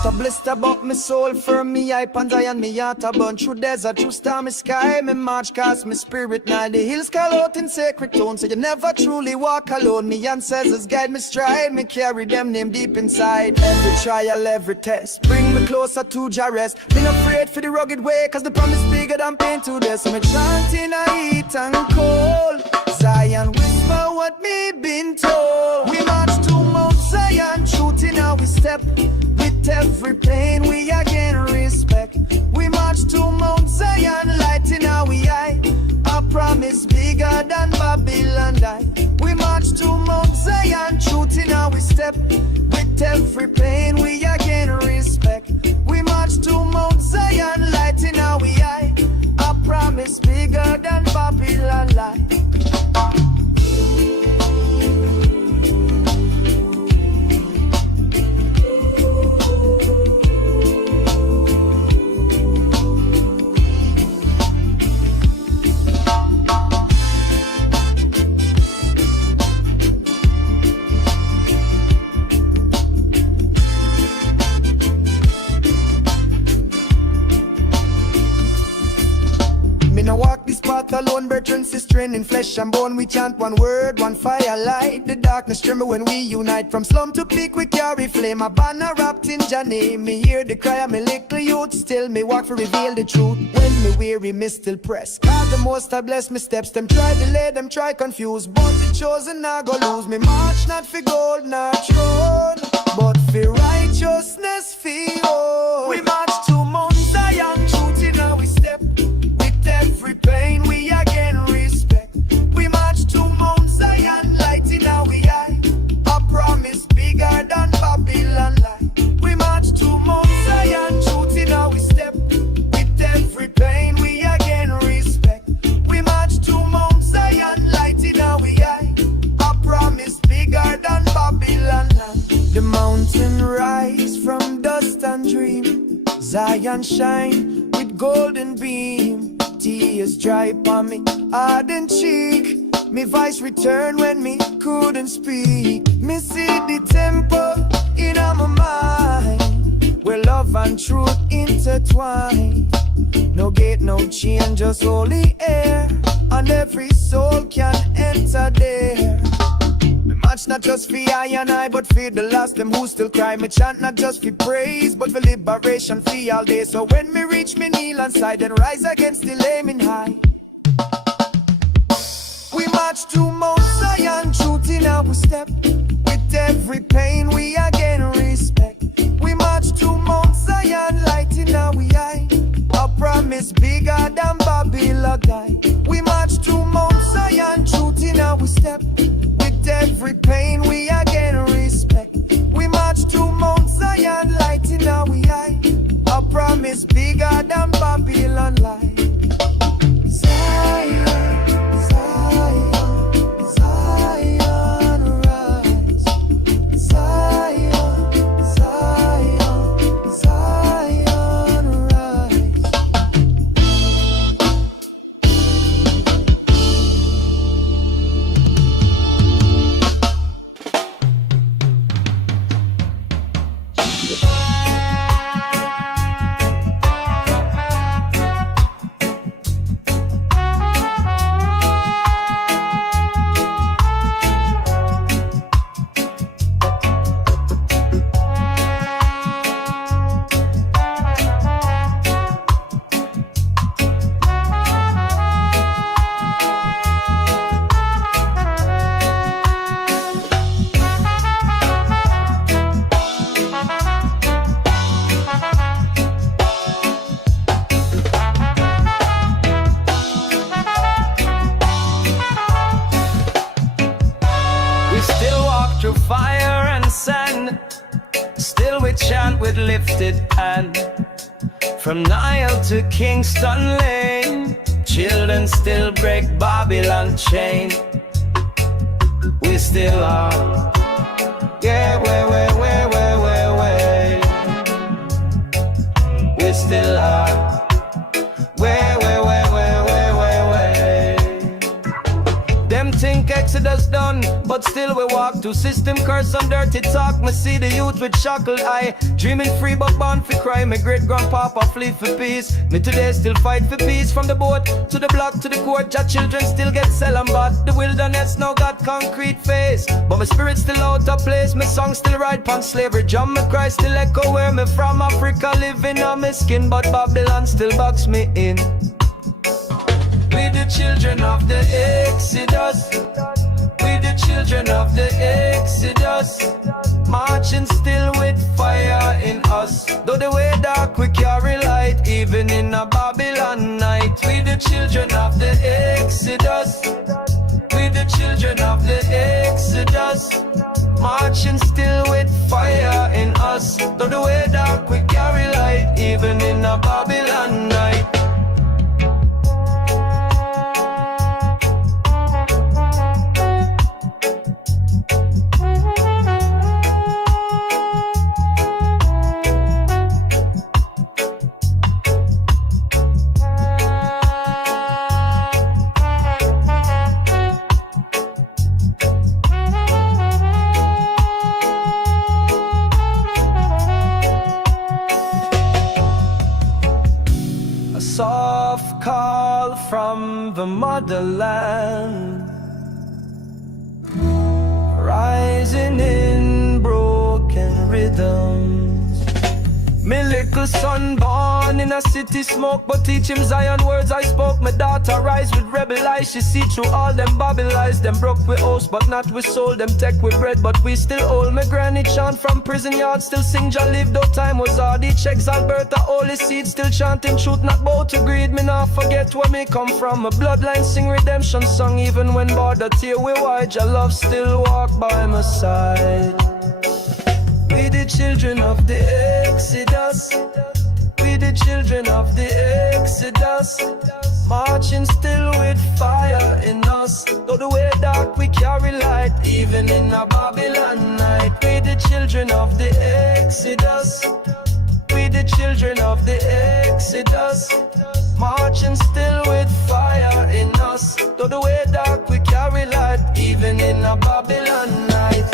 A blister about me soul for me hype and Zion me heart a burn through desert, through stormy sky. Me march cast me spirit now the hills call out in sacred tone. So you never truly walk alone. Me ancestors guide me stride. Me carry them name deep inside. Every trial, every test bring me closer to Jah rest. Been afraid for the rugged way, cause the promise bigger than pain to this. So me chanting a heat and cold. Zion whisper what me been told. We march to Mount Zion, truth in our step. Every pain we again respect. We march to Mount Zion, light in our eye. A promise bigger than Babylon die. We march to Mount Zion, truth in our step. With every pain we again respect. We march to Mount Zion, light in our eye. A promise bigger than Babylon lie. Alone, brethren, sister, in flesh and bone. We chant one word, one fire, light the darkness tremble when we unite. From slum to peak we carry flame, a banner wrapped in Jah name. Me hear the cry of me little youth, still me walk for reveal the truth. When me weary, me still press, God the most I bless me steps. Them try delay, them try confuse, but the chosen I go lose. Me march not for gold, not throne, but for righteousness, for all. We march to Mount Zion, truth in our step. Every pain we again respect. We march to Mount Zion, light in our eye. A promise bigger than Babylon lie. We march to Mount Zion, truth in our step. With every pain we again respect. We march to Mount Zion, light in our eye. A promise bigger than Babylon lie. The mountain rise from dust and dream. Zion shine with golden beam. Tears dry upon me ardent cheek. Me voice return when me couldn't speak. Me see the temple in my mind, where love and truth intertwine. No gate, no chain, just holy air, and every soul can enter there. Me march not just for I and I, but for the last them who still cry. Me chant not just for praise, but for liberation for all day. So when me reach me kneel and side and rise against the aiming high. We march to Mount Zion, truth in our step. With every pain we again respect. We march to Mount Zion, light in our eye. A promise bigger than Babylon die. We march to Mount Zion, truth in our step. With every pain we again respect. We march to Mount Zion, light in our eye. A promise bigger than Babylon lie. Zion, Zion, Zion rise. Zion, Zion, Zion rise. Fire and sand, still we chant with lifted hand. From Nile to Kingston Lane, children still break Babylon chain. We still are, yeah, we still are, Them think Exodus done, but still we walk to system curse some dirty talk. Me see the youth with shackled eye, dreaming free but born for crime. My great grandpapa flee for peace. Me today still fight for peace. From the boat to the block to the court, your children still get sell and bought. The wilderness now got concrete face, but my spirit still out of place. My song still ride pon slavery drum. My cry still echo where me from. Africa living on my skin, but Babylon still box me in. We the children of the Exodus. We the children of the Exodus. Marching still with fire in us. Though the way dark we carry light, even in a Babylon night. We the children of the Exodus. We the children of the Exodus. Marching still with fire in us. Though the way dark we carry light, even in a Babylon night. Soft call from the motherland, rising in broken rhythms. Me little son born in a city smoke, but teach him Zion words I spoke. My daughter rise with rebel eyes, she see through all them Babel lies. Them broke with host, but not with soul. Them tech with bread, but we still old. My granny chant from prison yard, still sing Jah live, though time was hard. He checks Alberta, holy seed, still chanting truth, not bow to greed. Me not forget where me come from. My bloodline sing redemption song, even when border tear we wide. Your love still walk by my side. We the children of the Exodus. We the children of the Exodus. Marching still with fire in us. Though the way dark we carry light, even in a Babylon night. We the children of the Exodus. We the children of the Exodus. Marching still with fire in us. Though the way dark we carry light, even in a Babylon night.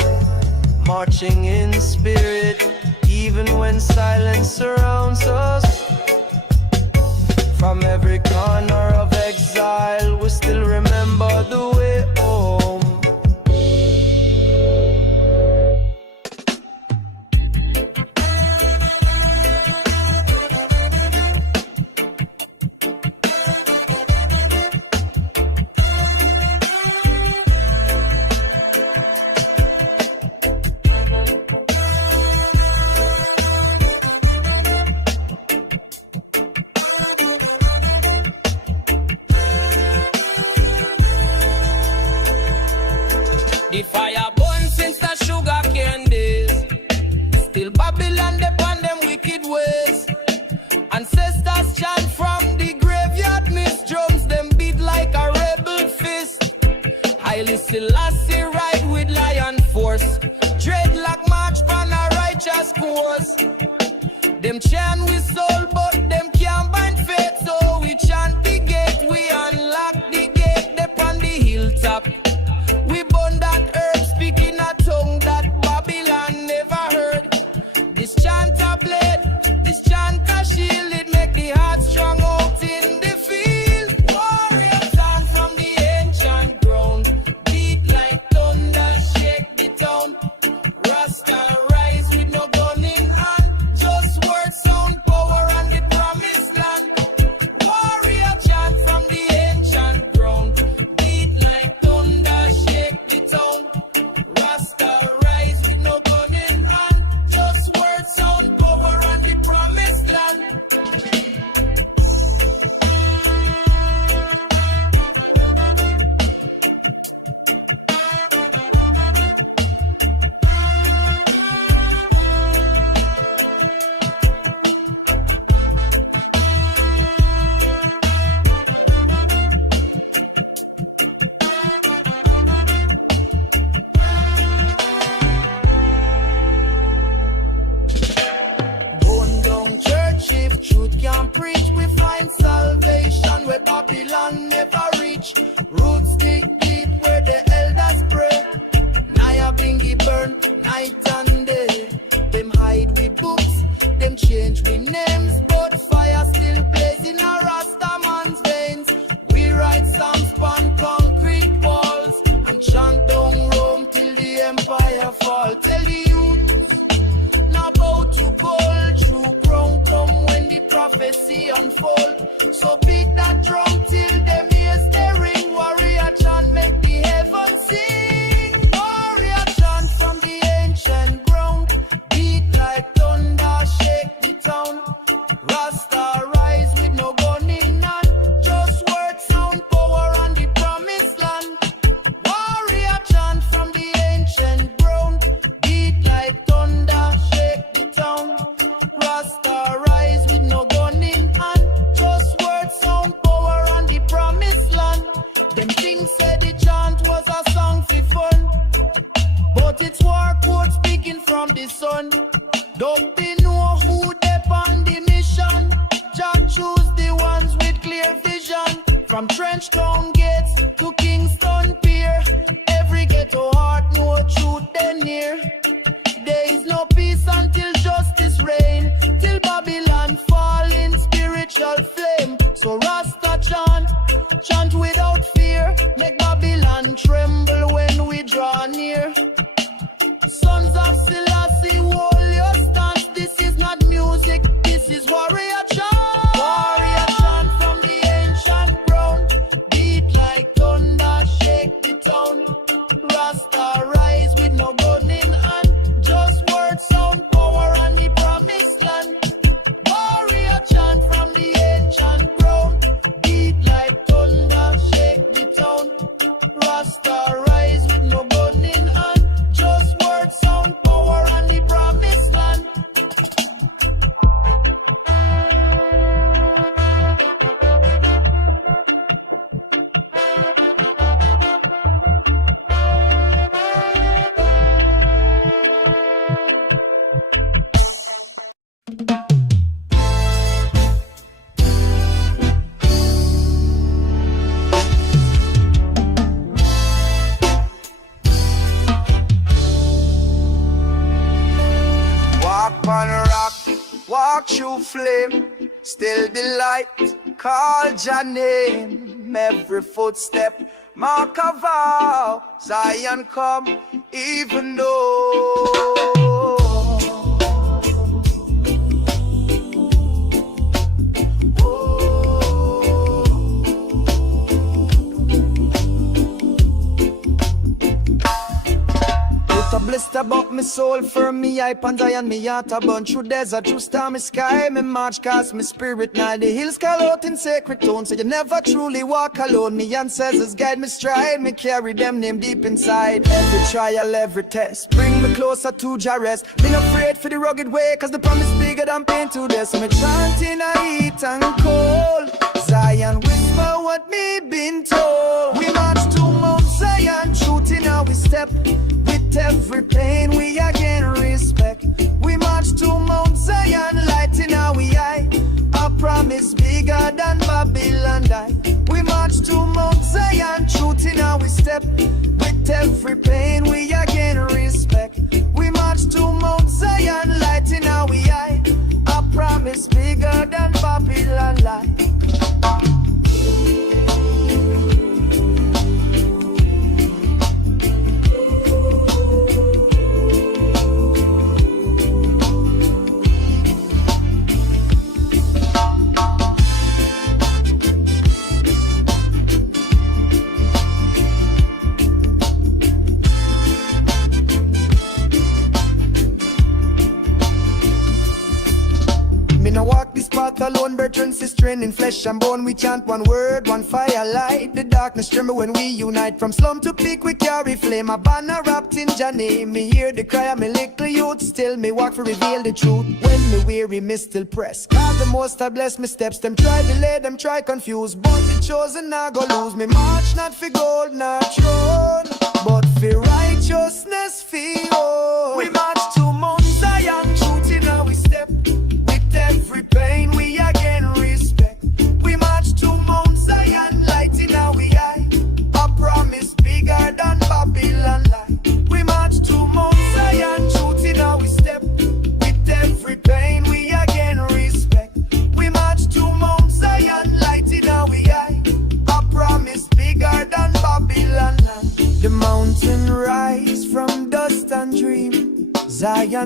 Marching in spirit, even when silence surrounds us. From every corner of exile, we still remember the way home. The fire burn since the sugar cane days. Still Babylon upon them wicked ways. Ancestors chant from the graveyard, miss drums them beat like a rebel fist. Haile Selassie ride with lion force. Dreadlock march pan a righteous course. Them chant with soul but them can't bind faith. So we chant the gate, we unlock the gate. They on the hilltop. We burn that herb, speaking a tongue that Babylon never heard. This chant a blade, this chant a shield, it make the heart strong out in the field. Warrior chant from the ancient ground, beat like thunder, shake the town. Rasta rise with no gun in hand, just word, sound, power and the promised land. Warrior chant from the ancient ground, beat like thunder, shake the town. Rasta rise with no gun in hand, just word, sound, power and the promised land. can't preach. We find salvation where Babylon never reach. Roots dig deep where the elders pray. Nyabinghi burn night and day. Them hide with books, them change with names, but fire still blazing in a Rasta man's veins. We write songs on concrete walls and chant down Rome till the empire fall. Tell the youth, now bow to gold. True crown come when the prophecy unfold. So beat that drum till them ears they ring. Warrior chant make the heavens sing. Warrior chant from the ancient ground. Beat like thunder, shake the town. Rasta rise with no gun in hand. Just word, sound, power on the promised land. Warrior chant from the ancient ground. Beat like thunder, shake the town. Rasta rise with no gun in hand. Just word, sound, power on the promised land. Them things said the chant was a song for fun, but it's war code speaking from the sun. Don't they know who they on the mission? Jah choose the ones with clear vision. From Trench Town gates to Kingston Pier, every ghetto heart know truth they near. There is no peace until justice reign, till Babylon fall in spiritual flame. So Rasta chant, chant without fear. Make Babylon tremble when we draw near. Sons of Selassie, hold your stance. This is not music, this is warrior chant. Warrior chant from the ancient ground. Beat like thunder, shake the town. Rasta rise with no gun in hand. Just word, sound, power on the promised land. Warrior chant from the ancient ground. Beat like thunder, shake the town. Rasta rise with no gun in hand. Just word, sound, power on the promised land. Walk on rock, walk through flame, still the light, call your name. Every footstep, mark a vow, Zion come, even though. Blessed about me soul, for me I ponder and me heart a burn. Through desert, through stormy sky, me march cast me spirit now. The hills call out in sacred tone, so you never truly walk alone. Me ancestors guide me stride, me carry them name deep inside. Every trial, every test, bring me closer to Jah rest. Been afraid for the rugged way, cause the promise bigger than pain to death. So me chanting a heat and cold. Zion whisper what me been told. We march to Mount Zion, truth in how we step. Every pain we again respect. We march to Mount Zion, light in our eye. A promise bigger than Babylon die. We march to Mount Zion, truth in our step. With every pain we again respect. We march to Mount Zion, light in our eye. A promise bigger than Babylon lie. Path alone, brethren, sister, in flesh and bone. We chant one word, one fire light. The darkness tremble when we unite. From slum to peak we carry flame. A banner wrapped in Jah name. Me hear the cry of me little youth. Still me walk for reveal the truth. When me weary, me still press. God the most I bless me steps. Them try delay, them try confuse. But the chosen I go lose. Me march not for gold, not throne, but for righteousness for all. We march to Mount Zion, truth in how we step. Every pain we again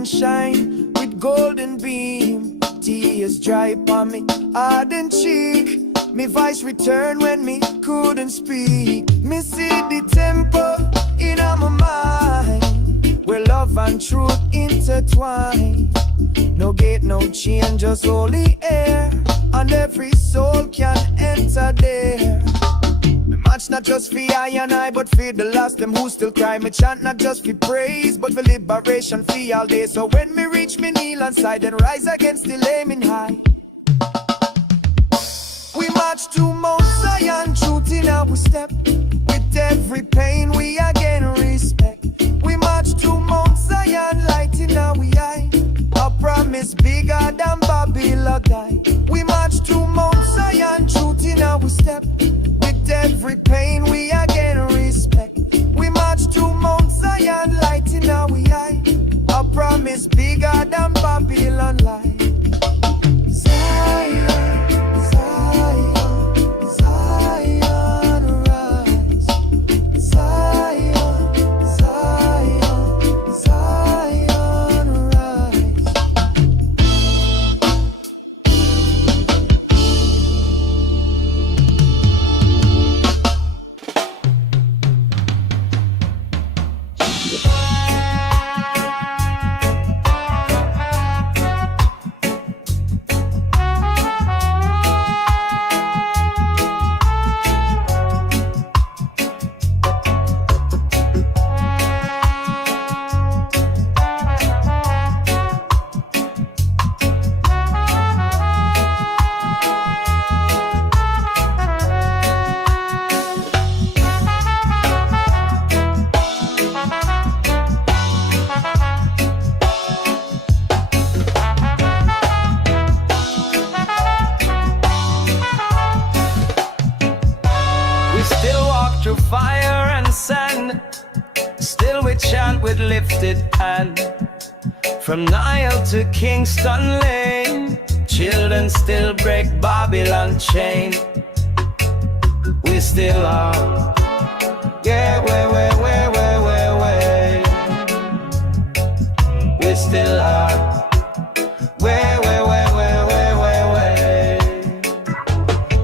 sunshine with golden beam. Tears dry upon me ardent cheek. Me voice return when me couldn't speak. Me see the temple in my mind, where love and truth intertwine. No gate, no chain, just holy air, and every soul can enter there. Me match not just for I and I, but for the lost them who still cry. Me chant not just for praise, but for liberation for all day. So when me reach me kneel and side and rise against the aiming high. We march to Mount Zion, truth in our step. With every pain we again respect. We march to Mount Zion, light in our eye. A promise bigger than Babylon die. We march to Mount Zion, truth in our step. With every pain we again respect. We march to Mount Zion, light in our eye. A promise bigger than Babylon lie. Zion, Zion, Zion rise. Zion, Zion, Zion rise. Through fire and sand, still we chant with lifted hand. From Nile to Kingston Lane, children still break Babylon chain. We still are, yeah, way. We still are, way.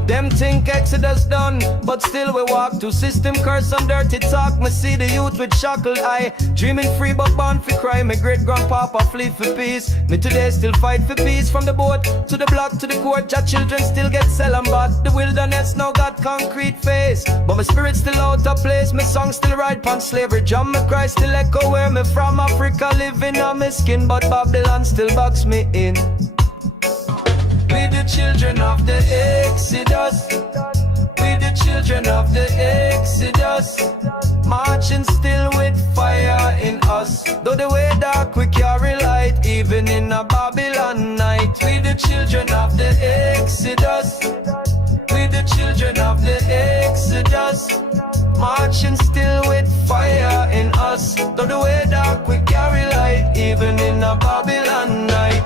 Them think Exodus done, but still we walk to system curse and dirty talk. Me see the youth with shackled eye, dreaming free but born for crime. My great grandpapa flee for peace. Me today still fight for peace. From the boat to the block to the court, your children still get sell and bought. The wilderness now got concrete face, but my spirit still out of place. My song still ride pon slavery drum. My cry still echo where me from. Africa living on my skin, but Babylon still box me in. We the children of the Exodus. We the children of the Exodus. Marching still with fire in us. Though the way dark we carry light, even in a Babylon night. We the children of the Exodus. We the children of the Exodus. Marching still with fire in us. Though the way dark we carry light, even in a Babylon night.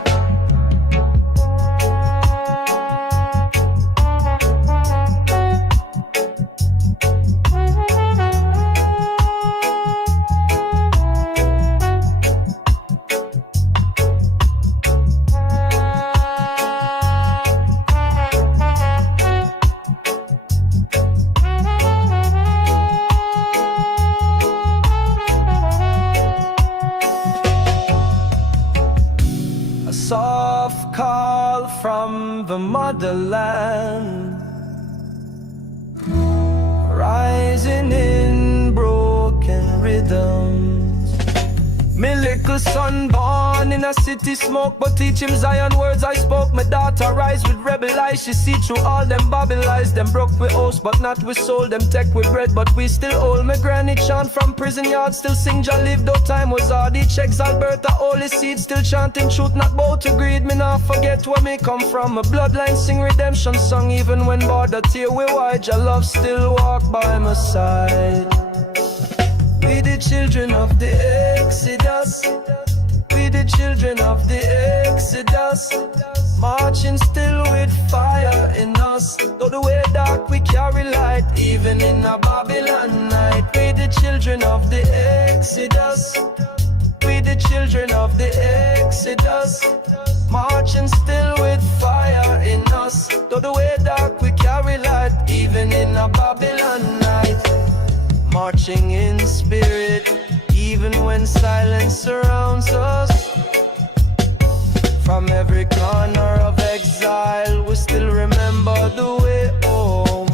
Soft call from the motherland, rising in broken rhythms. Me little son born in a city smoke, but teach him Zion words I spoke. My daughter rise with rebel eyes, she see through all them Babel lies. Them broke with host, but not with soul. Them tech with bread, but we still hold. My granny chant from prison yard, still sing Jah live, though time was hard. Each checks Alberta, holy seed, still chanting truth, not bow to greed. Me not forget where me come from. My bloodline sing redemption song, even when border tear we wide. Jah love still walk by my side. We the children of the Exodus. We the children of the Exodus. Marching still with fire in us. Though the way dark we carry light, even in a Babylon night. We the children of the Exodus. We the children of the Exodus, marching still with fire in us. Though the way dark, we carry light, even in a Babylon night. Marching in spirit, even when silence surrounds us. From every corner of exile, we still remember the way home.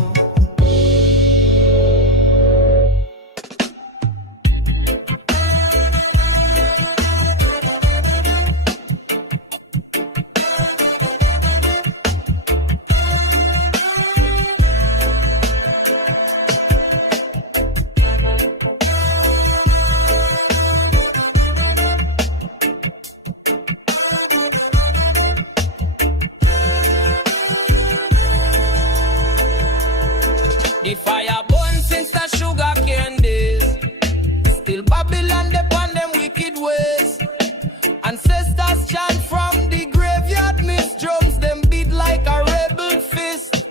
The fire burn since the sugar cane days. Still Babylon upon them wicked ways. Ancestors chant from the graveyard, miss drums them beat like a rebel fist.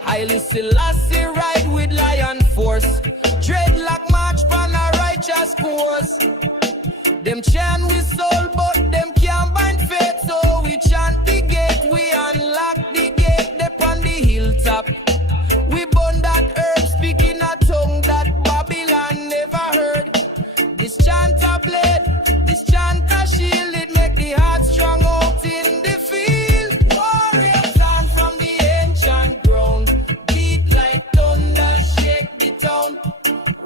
Haile Selassie ride with lion force. Dreadlock march pan a righteous course. Them chant with soul but them can't bind faith. So we chant the gate, we unlock the gate. They on the hilltop. We burn that herb, speaking a tongue that Babylon never heard. This chant a blade, this chant a shield, it make the heart strong out in the field. Warrior chant from the ancient ground, beat like thunder, shake the town.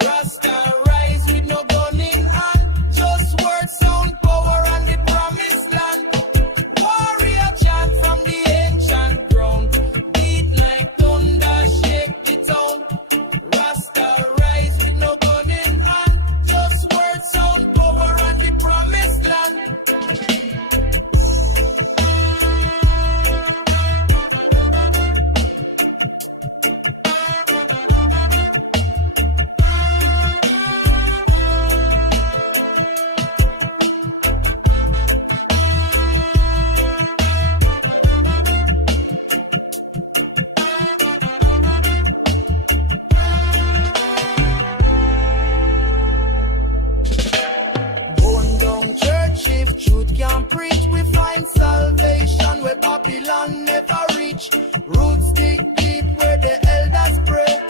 Rasta rise with no gun in hand, just word, sound, power and the promised land. Warrior chant from the ancient ground, beat like thunder, shake the town. Rasta rise with no gun in hand, just word, sound, power and the promised land. Bone down church, if truth can preach, we find salvation where Babylon never reach. Roots dig deep where the elders pray.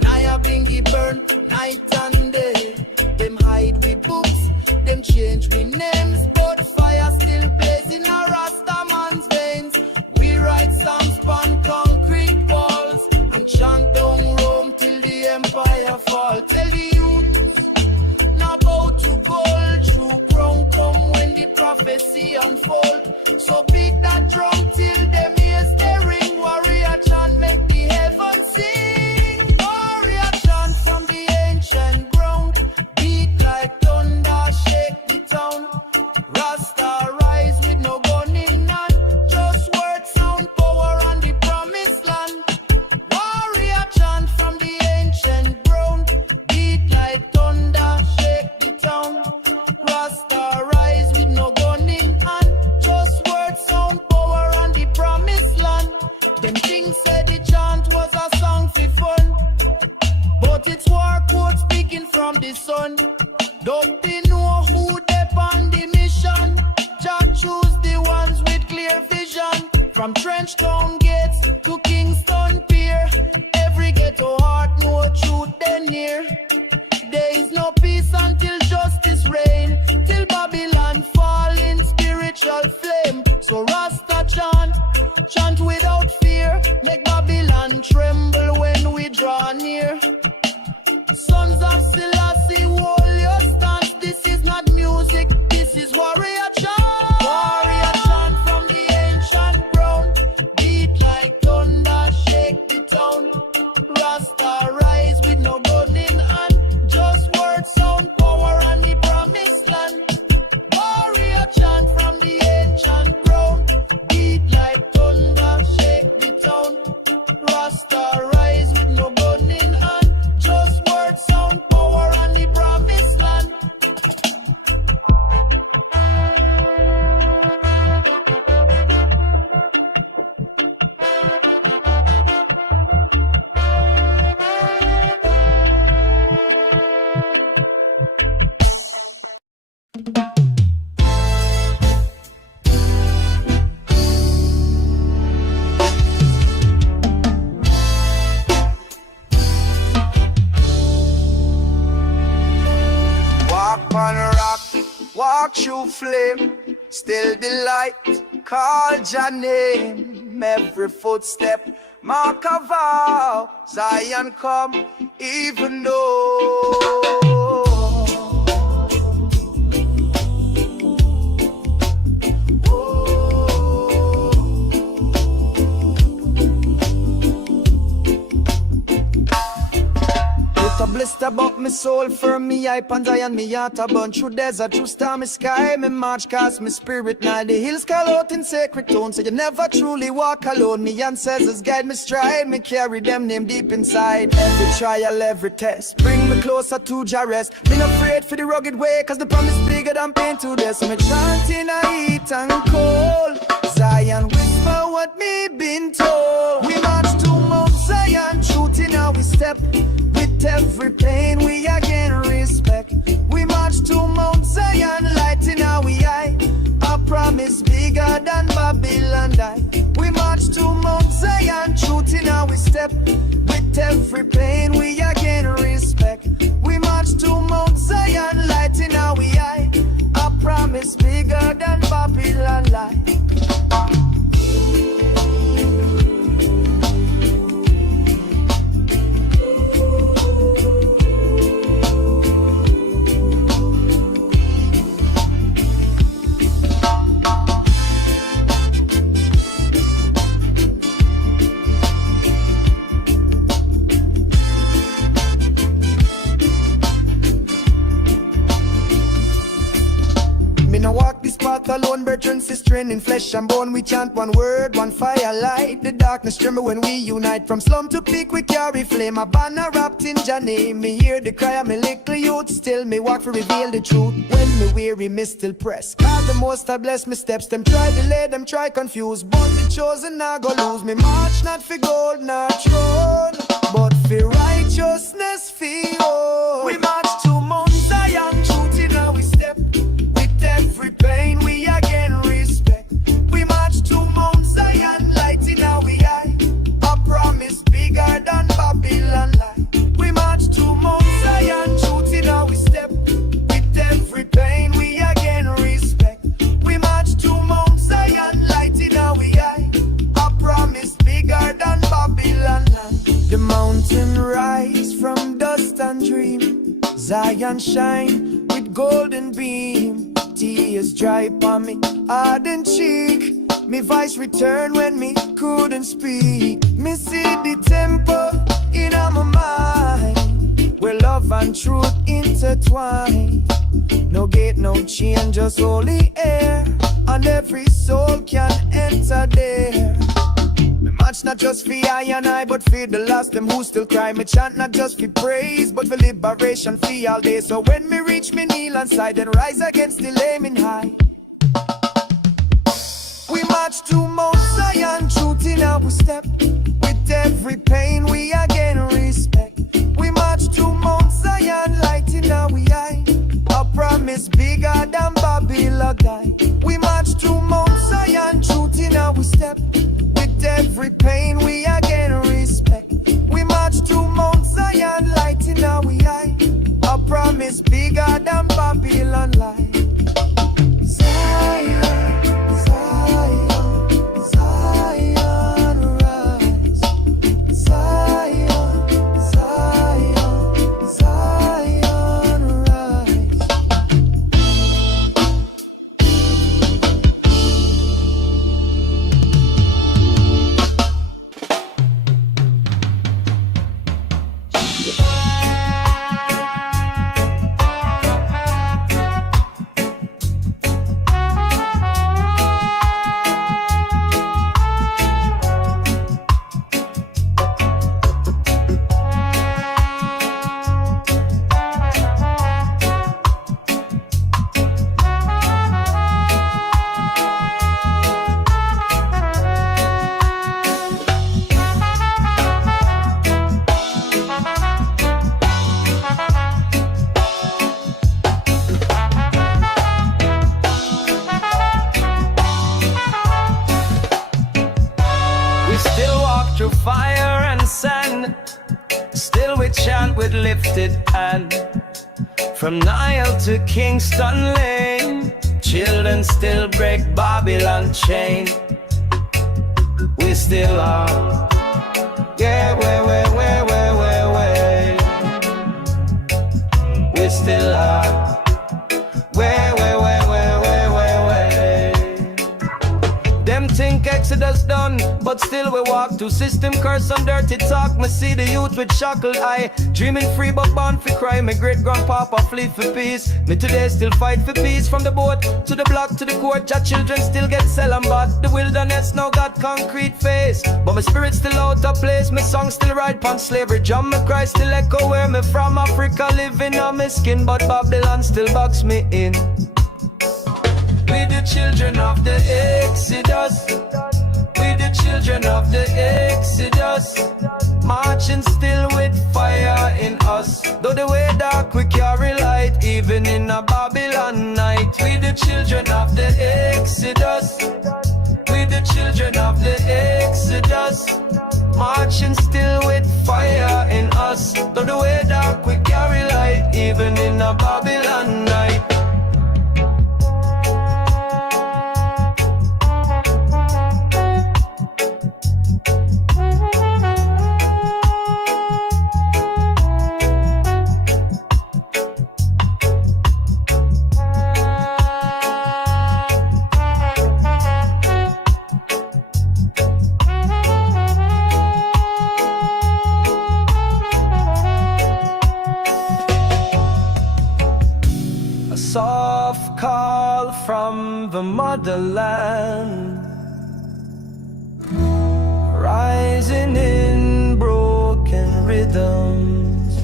Nyabinghi burn night and day. Them hide the books, them change we names, but fire still blazing a Rasta man's veins. We write songs on concrete walls and chant down Rome till the empire fall. Tell the youth now about to gold, true crown come when the prophecy unfold. So beat that drum till them ears they ring. Warrior chant make the heaven sing. Warrior chant from the ancient ground, beat like thunder, shake the town. Rasta rise with no gun in hand, just word, sound, power and the promised land. Warrior chant from the ancient ground, beat like thunder, shake the town. Rasta rise with no gun in hand, just word, sound, power and the promised land. Them things said the chant was a song for fun, but it's war code speaking from the sun. Don't they know who they on the mission? Just choose the ones with clear vision. From Trench Town gates to Kingston Pier, every ghetto heart no truth they near. There is no peace until justice reign, till Babylon fall in spiritual flame. So Rasta chant, chant without fear, make Babylon tremble when we draw near. Sons of Selassie, hold your stance. This is not music, this is warrior chant. Warrior chant from the ancient ground, beat like thunder, shake the town. Rasta rise with no gun in hand, just word, sound, power and the promised land. Warrior chant from the ancient ground, beat like thunder, shake the town. Rasta rise with no gun in hand, just word, sound, power and the promised land. true flame, still the light, call your name. Every footstep, mark a vow, Zion come, even though. A blister about me soul for me hype and Zion me heart a burn through desert through stormy sky me march cast me spirit now the hills call out in sacred tones so you never truly walk alone me ancestors guide me stride me carry them name deep inside every trial every test bring me closer to Jah rest me not afraid for the rugged way cause the promise bigger than pain to this so me chanting a heat and cold Zion whisper what me been told we march to Mount Zion truth in how we step every pain we again respect. We march to Mount Zion, light in our eye. Our promise bigger than Babylon die. We march to Mount Zion, truth in our step. With every pain we again respect. We march to Mount Zion, light in our eye. Our promise bigger than Babylon lie. Alone, brethren, sister, in flesh and bone. We chant one word, one fire, light the darkness tremble when we unite. From slum to peak, we carry flame. A banner wrapped in Jah name. Me hear the cry of me little youth. Still, me walk for reveal the truth. When me weary, me still press. God the most I bless me steps. Them try delay, them try confuse. But the chosen, I go lose. Me march not for gold, not throne, but for righteousness, for all. We march to Mount Zion, truth in how we step. Every pain we again respect. We march to Mount Zion, light in our eye. A promise bigger than Babylon lie. We march to Mount Zion, truth in our step. With every pain we again respect. We march to Mount Zion, light in our eye. A promise bigger than Babylon lie. The mountain rise from dust and dream. Zion shine with golden beam. Tears dry upon me ardent cheek. Me voice return when me couldn't speak. Me see the temple in my mind, where love and truth intertwine. No gate, no chain, just holy air, and every soul can enter there. Me march not just for I and I, but for the lost them who still cry. Me chant not just for praise, but for liberation for all day. So when me reach me kneel and side and rise against the aiming high. We march to Mount Zion, truth in our step. With every pain we again respect. We march to Mount Zion, light in our eye. A promise bigger than Babylon die. We march to Mount Zion, truth in our step. With every pain we again respect. We march to Mount Zion, light in our eye. A promise bigger than Babylon lie. Zion, Zion, Zion rise. Zion, Zion, Zion rise. with lifted hand. From Nile to Kingston Lane, children still break Babylon chain. We still are. Yeah, we still are. Them think Exodus done, but still we walk to system curse and dirty talk. Me see the youth with shackled eye, dreaming free but born for cry. My great grandpapa flee for peace. Me today still fight for peace. From the boat to the block to the court, your children still get sell and bought. The wilderness now got concrete face, but my spirit still out of place. My song still ride pon slavery drum. My cry still echo where me from. Africa living on my skin, but Babylon still box me in. We the children of the Exodus. We the children of the Exodus. Marching still with fire in us. Though the way dark we carry light, even in a Babylon night. We the children of the Exodus. We the children of the Exodus. Marching still with fire in us. Though the way dark we carry light, even in a Babylon night. Soft call from the motherland, rising in broken rhythms.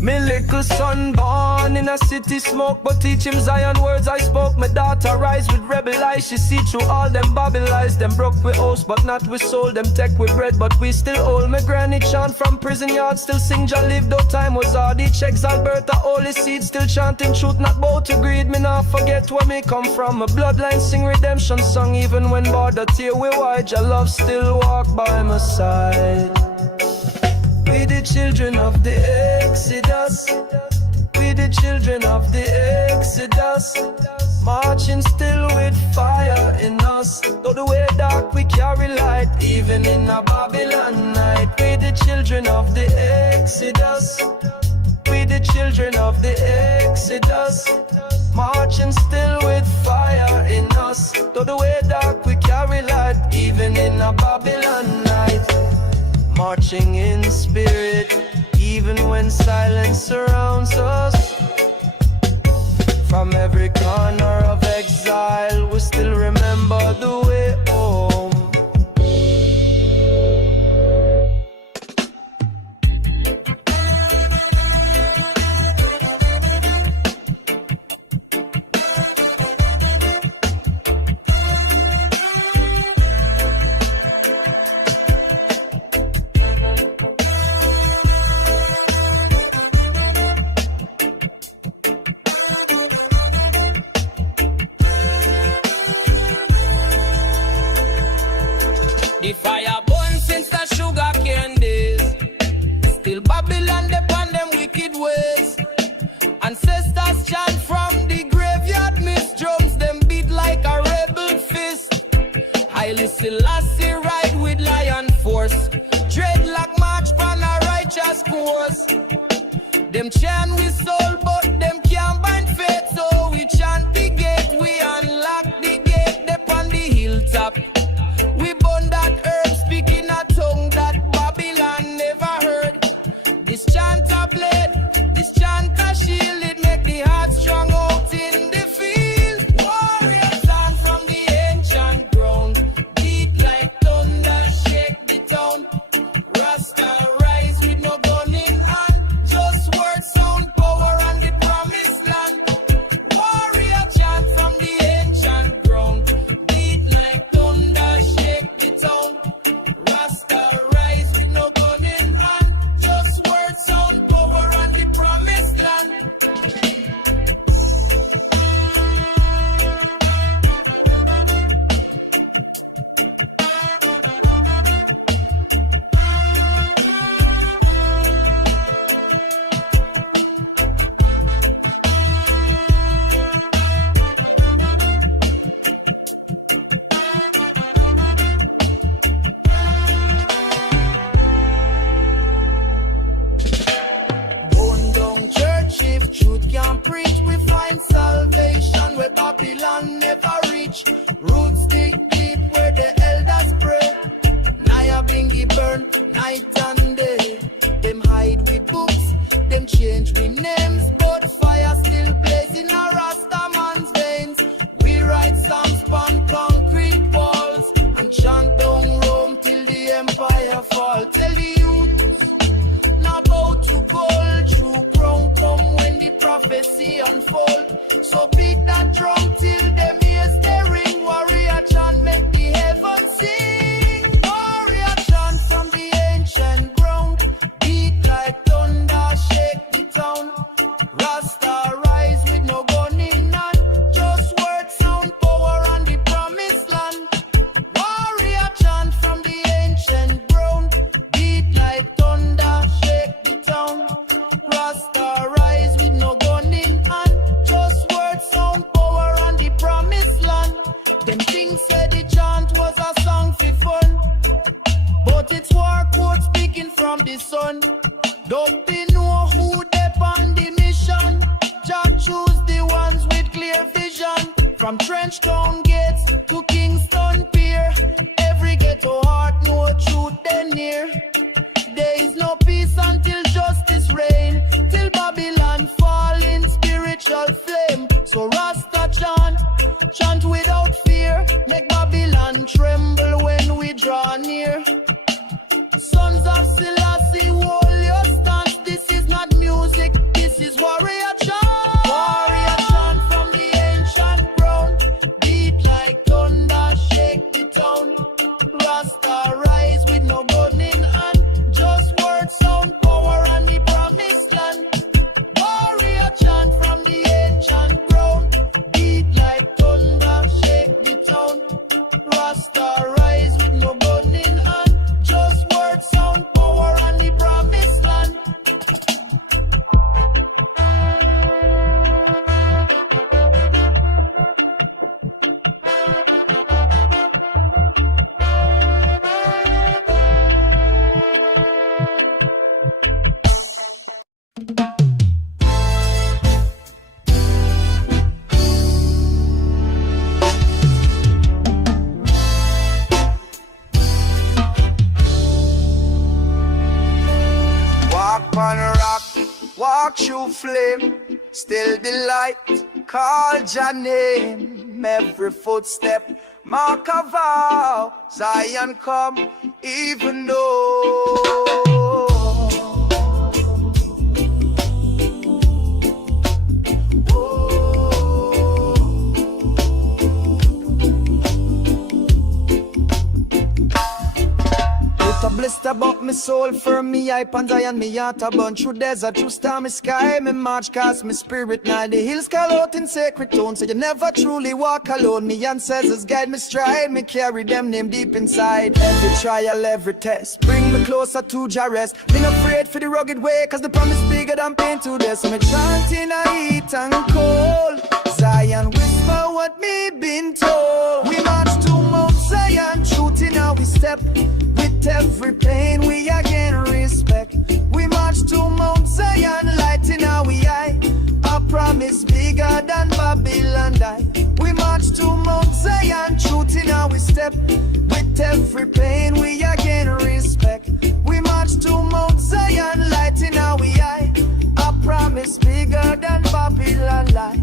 Me little son born in a city smoke, but teach him Zion words I spoke. My daughter rise with rebel eyes, she see through all them Babel lies. Them broke with house, but not with soul. Them take with bread, but we still hold. My granny chant from prison yard, still sing Jah live, though time was hard. Each checks Alberta, holy seed, still chanting truth, not bow to greed. Me not forget where me come from. My bloodline sing redemption song, even when border tear we wide. Jah love still walk by my side. We the children of the Exodus. We the children of the Exodus. Marching still with fire in us. Though the way dark we carry light, even in a Babylon night. We the children of the Exodus. We the children of the Exodus. Marching still with fire in us. Though the way dark we carry light, even in a Babylon night. Marching in spirit, even when silence surrounds us. From every corner of exile, we still remember the way home. The fire burn since the sugar cane days. Still Babylon upon them wicked ways. Ancestors chant from the graveyard, miss drums them beat like a rebel fist. Haile Selassie ride with lion force. Dreadlock march pan a righteous course. Them chant with soul but them can't bind faith. So we chant the gate, we unlock the gate upon the hilltop. We burn that herb, speaking a tongue that Babylon never heard. This chant a blade, this chant a shield, it make the heart strong out in the field. Warrior chant from the ancient ground, beat like thunder, shake the town. Rasta rise with no gun in hand, just word, sound, power and the promised land. Warrior chant from the chant down Rome till the empire fall. Tell the youth, now bow to gold. True crown come when the prophecy unfold. So beat that drum till them ears they ring. Warrior chant make the heavens sing. Warrior chant from the ancient ground. Beat like thunder, shake the town. Rasta rise with no gun in hand. Just word, sound, power and the promised land. Warrior chant from the ancient ground. Beat like thunder, shake the town. Rasta rise with no gun in hand. Just word, sound, power and the promised land. Them things said the chant was a song for fun, but it's war quote speaking from the sun. Don't be know who they on the mission. Jah choose the ones with clear vision. From Trench Town gates to Kingston Pier, every ghetto heart know truth they near. There is no peace until justice reign, till Babylon fall in spiritual flame. So Rasta chant, chant without fear. Make Babylon tremble when we draw near. Sons of Selassie, hold your stance. This is not music, this is warrior chant. Warrior chant from the ancient ground. Beat like thunder, shake the town. Rasta rise with no gun in hand. Just word, sound, power and the promised land. Warrior chant from the ancient ground. Beat like thunder, shake the town. Rasta rise with no gun in hand. Just word, sound, power and the promised land. Walk on rock, walk through flame, still the light, call your name. Every footstep, mark a vow, Zion come, even though. A blister about me soul for me, I pan Zion, me heart a burn through desert, through stormy sky, me march cast me spirit now the hills call out in sacred tone, so you never truly walk alone. Me ancestors guide me stride, me carry them name deep inside. Every trial, every test, bring me closer to Jah rest. Me not afraid for the rugged way, cause the promise bigger than pain to death. So me chanting I heat and cold, Zion whisper what me been told. We march to Mount Zion, truth in how we step. Every pain we again respect. We march to Mount Zion, light in our eye. Our promise bigger than Babylon die. We march to Mount Zion, truth in our step. With every pain we again respect. We march to Mount Zion, light in our eye. Our promise bigger than Babylon lie.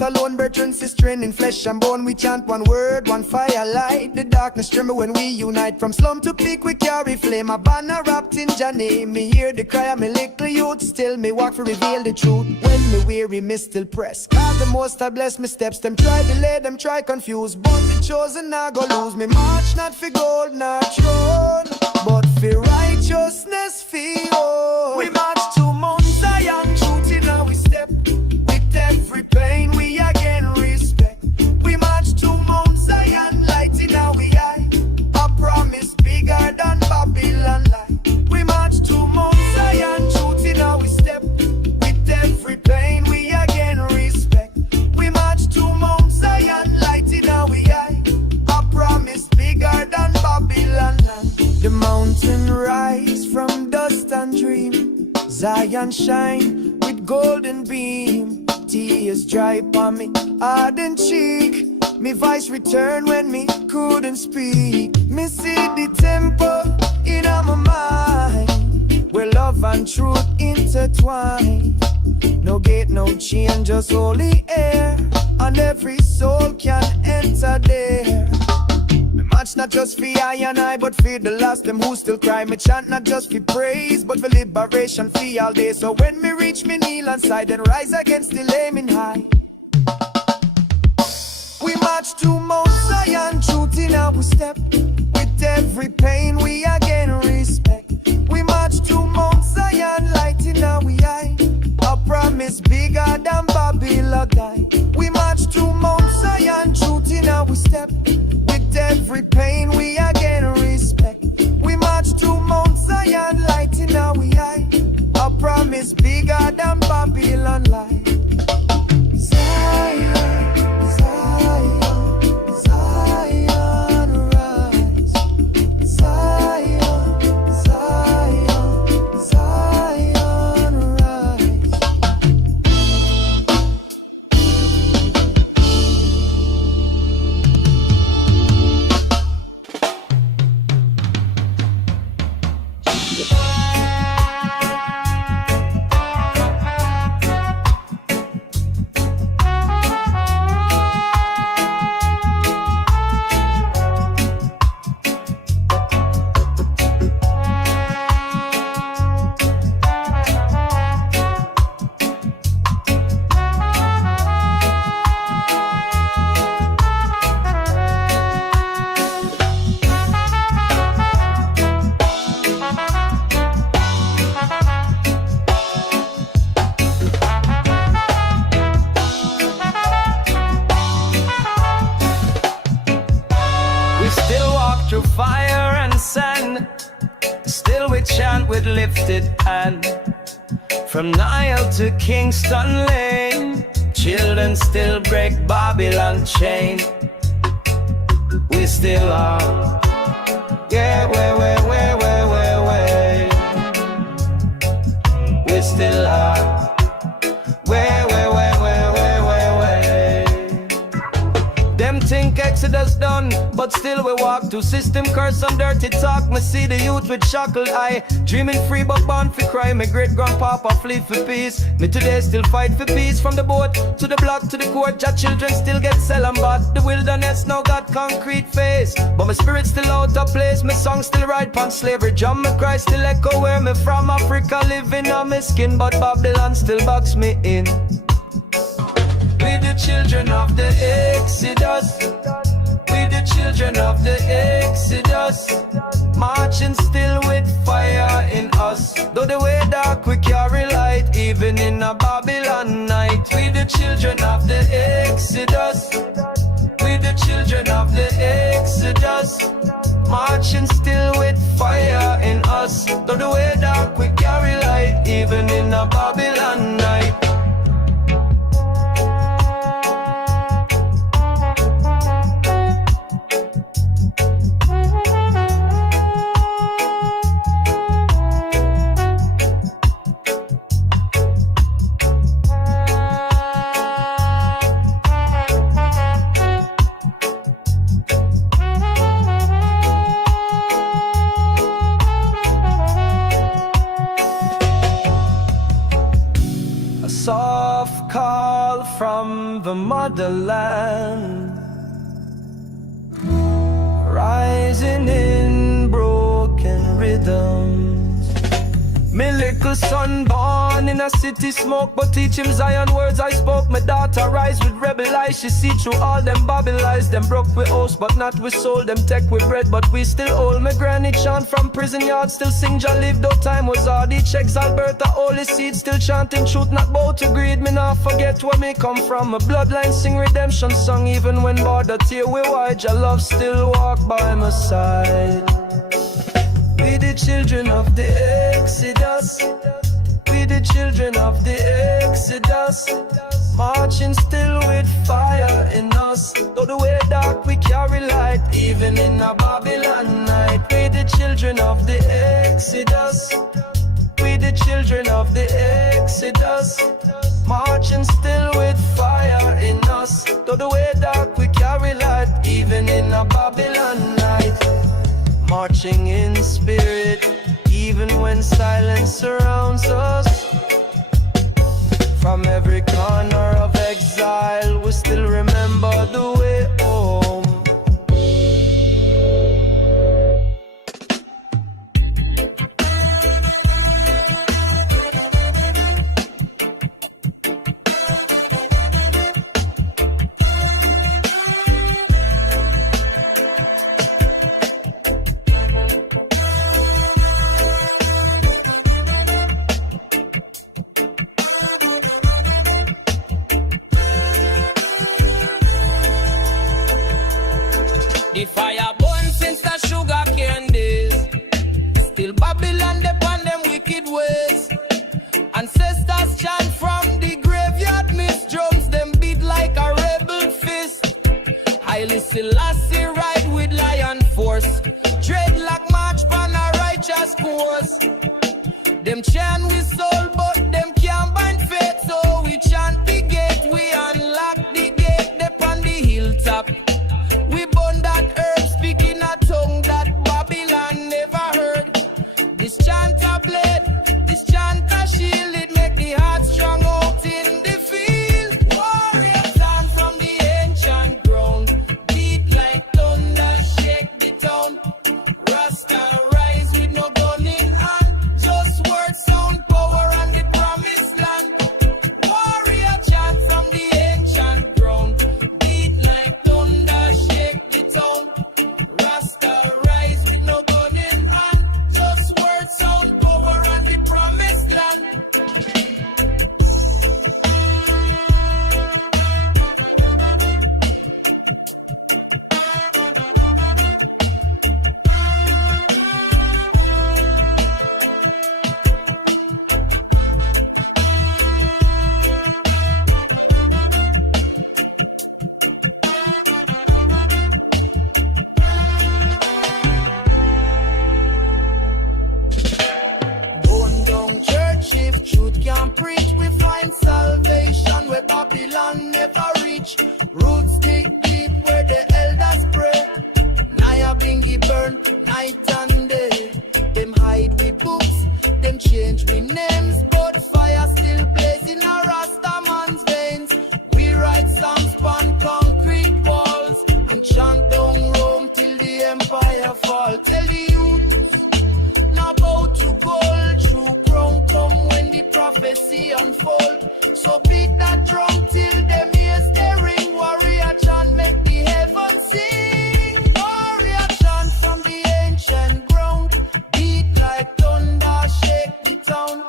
Alone, brethren, sister, in flesh and bone. We chant one word, one fire, light the darkness tremble when we unite. From slum to peak we carry flame, a banner wrapped in Jah name. Me hear the cry of me little youth, still me walk for reveal the truth. When me weary, me still press, God the most I bless me steps. Them try delay, them try confuse, but the chosen I go lose. Me march not for gold, not throne, but for righteousness, for all. We march to Mount Zion, truth in how we step. Every pain we again respect. We march to Mount Zion, light in our eye. A promise bigger than Babylon lie. We march to Mount Zion, truth in our step. With every pain we again respect. We march to Mount Zion, light in our eye. A promise bigger than Babylon lie. The mountain Zion shine with golden beam. Tears dry upon me ardent cheek. Me voice return when me couldn't speak. Me see the temple in my mind, where love and truth intertwine. No gate, no chain, just holy air, and every soul can enter there. Me match not just for I and I, but for the lost, them who still cry. Me chant not just for praise, but for liberation for all day. So when me reach me kneel and side and rise against the aiming high. We march to Mount Zion, truth in our step. With every pain we again respect. We march to Mount Zion, light in our eye. A promise bigger than Babylon die. We march to Mount Zion, truth in our step. With every pain we again respect. We march to Mount Zion, light in our eye. A promise bigger than Babylon lie. Zion, Zion, Zion rise. Zion, Zion, Zion rise. Fire and sand, still we chant with lifted hand. From Nile to Kingston Lane, children still break Babylon chain. We still are, yeah, we still are, where. Them think Exodus done, but still we walk to system curse and dirty talk. Me see the youth with shackled eye, dreaming free but born for cry. My great grandpapa flee for peace. Me today still fight for peace. From the boat to the block to the court, your children still get sell and bought. The wilderness now got concrete face, but my spirit still out of place. My song still ride pon slavery drum. My cry still echo where me from. Africa living on my skin, but Babylon still box me in. We the children of the Exodus. We the children of the Exodus. Marching still with fire in us. Though the way dark we carry light, even in a Babylon night. We the children of the Exodus. We the children of the Exodus. Marching still with fire in us. Though the way dark we carry light, even in a Babylon night. Soft call from the motherland, rising in broken rhythms. Me little son born in a city smoke, but teach him Zion words I spoke. My daughter rise with rebel eyes, she see through all them Babel lies. Them broke with house, but not with soul. Them tech with bread, but we still hold. My granny chant from prison yard, still sing Jah live, though time was hard. Each checks Alberta, holy seed, still chanting truth, not bow to greed. Me not forget where me come from. My bloodline sing redemption song, even when border tear we wide. Jah love still walk by my side. We the children of the Exodus. We the children of the Exodus. Marching still with fire in us. Though the way dark we carry light, even in a Babylon night. We the children of the Exodus. We the children of the Exodus, marching still with fire in us. Though the way dark we carry light, even in a Babylon night. Marching in spirit, even when silence surrounds us. From every corner of exile, we still remember the way home. The fire burn since the sugar cane days. Still Babylon upon them wicked ways. Ancestors chant from the graveyard, miss drums them beat like a rebel fist. Haile Selassie ride with lion force. Dreadlock march pan a righteous course. Them chant with soul but them can't bind faith. So we chant the gate, we unlock the gate. They on the hilltop. We burn that herb, speaking a tongue that Babylon never heard. This chant a blade, this chant a shield, it make the heart strong out in the field. Warrior chant from the ancient ground, beat like thunder, shake the town. Rasta rise with no gun in hand, just word, sound, power and the promised land. Warrior chant from the ancient ground, beat like thunder, shake the town. Rasta rise with no gun in hand, just word, sound, power and the promised land. Bone down church, if truth can preach, we find salvation where Babylon never reach. Roots dig deep where the elders pray. Nyabinghi burn night and day. Them hide we books, them change we names, but fire still blazing a Rasta man's veins. We write songs on concrete walls and chant down Rome till the empire fall. Tell the youth, now bow to gold, true crown come when the prophecy unfold. So beat that drum till them ears they ring. Warrior chant make the heavens sing. Warrior chant from the ancient ground, beat like thunder, shake the town.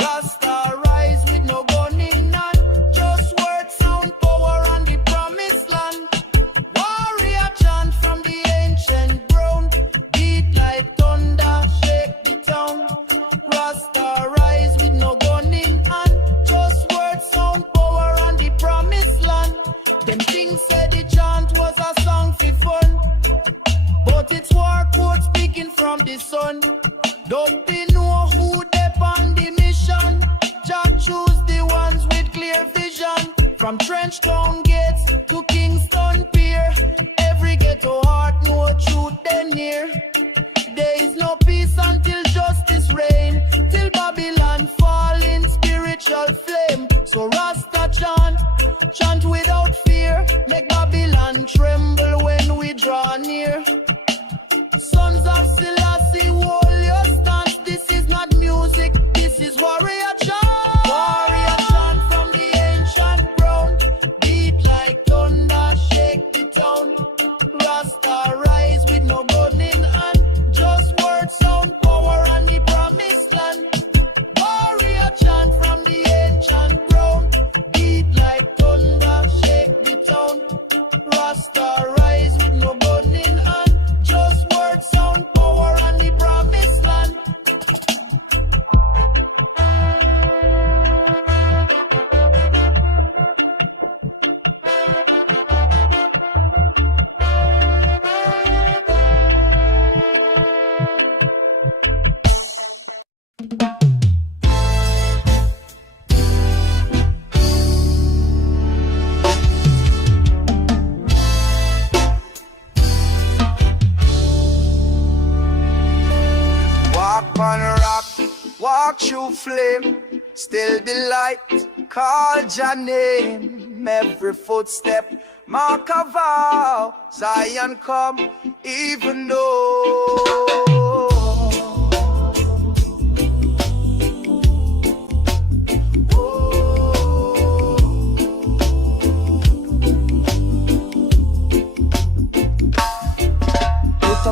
Rasta rise with no gun in hand, just word, sound, power and the promised land. Warrior chant from the ancient ground, beat like thunder, shake the town. Rasta rise with no gun in hand, just word, sound, power and the promised land. Them things said the chant was a song for fun, but it's war code speaking from the sun. Don't they know who they on the mission? Jack choose the ones with clear vision. From Trench Town gates to Kingston Pier, every ghetto heart no truth they near. There is no peace until justice reign, till Babylon fall in spiritual flame. So Rasta chant, chant without fear, make Babylon tremble when we draw near. Sons of Selassie, hold your stance. This is not music, this is warrior chant. Warrior chant from the ancient ground, beat like thunder, shake the town. on rock, walk through flame, still the light, call your name. Every footstep, mark a vow, Zion come, even though.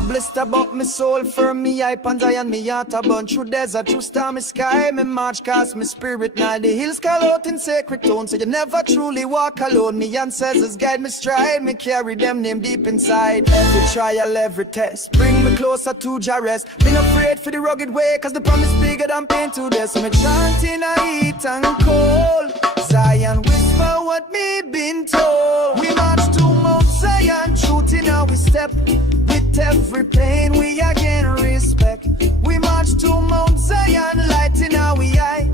Blessed about me soul, firm me hype and Zion, me heart a burn through desert, through stormy sky. Me march cast me spirit now the hills call out in sacred tone. So you never truly walk alone. Me ancestors guide me stride, me carry them name deep inside. Every trial, every test, bring me closer to Jah rest. Been afraid for the rugged way, cause the promise bigger than pain to death. So me chanting a heat and cold, Zion whisper what me been told. We march to Mount Zion, truth in our step. Every pain we again respect. We march to Mount Zion, light in our eye.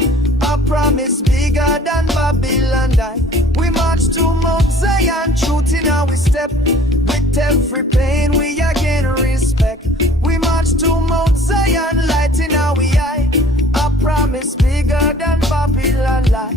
A promise bigger than Babylon die. We march to Mount Zion, truth in our step. With every pain we again respect. We march to Mount Zion, light in our eye. A promise bigger than Babylon lie.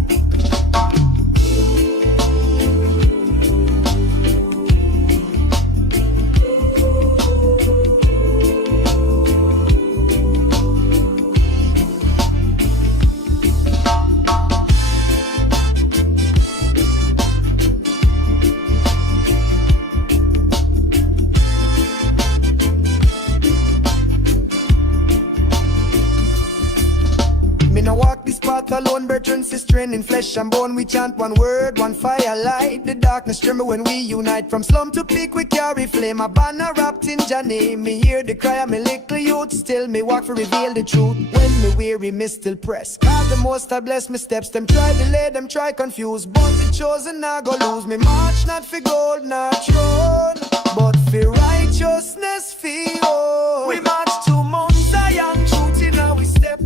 Alone, brethren, sister, in flesh and bone. We chant one word, one fire, light the darkness tremble when we unite. From slum to peak we carry flame, a banner wrapped in Jah name. Me hear the cry of me little youth, still me walk for reveal the truth. When me weary, me still press, God the most I bless me steps. Them try delay, them try confuse, but the chosen I go lose. Me march not for gold, not throne, but for righteousness, for all. We march to Mount Zion, truth in our step.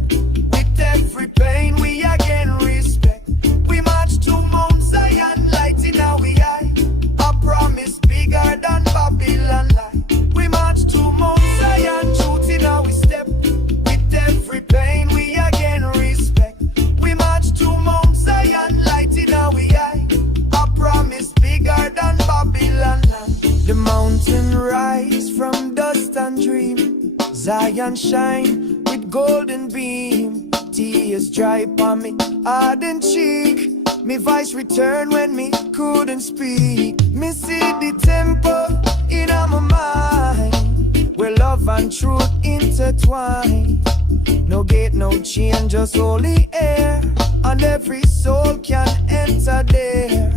Every pain we again respect. We march to Mount Zion, light in our eye. A promise bigger than Babylon lie. We march to Mount Zion, truth in our step. With every pain we again respect. We march to Mount Zion, light in our eye. A promise bigger than Babylon lie. The mountain rise from dust and dream. Zion shine with golden beam. Tears dry upon me ardent cheek. Me voice return when me couldn't speak. Me see the temple in my mind, where love and truth intertwine. No gate, no chain, just holy air, and every soul can enter there.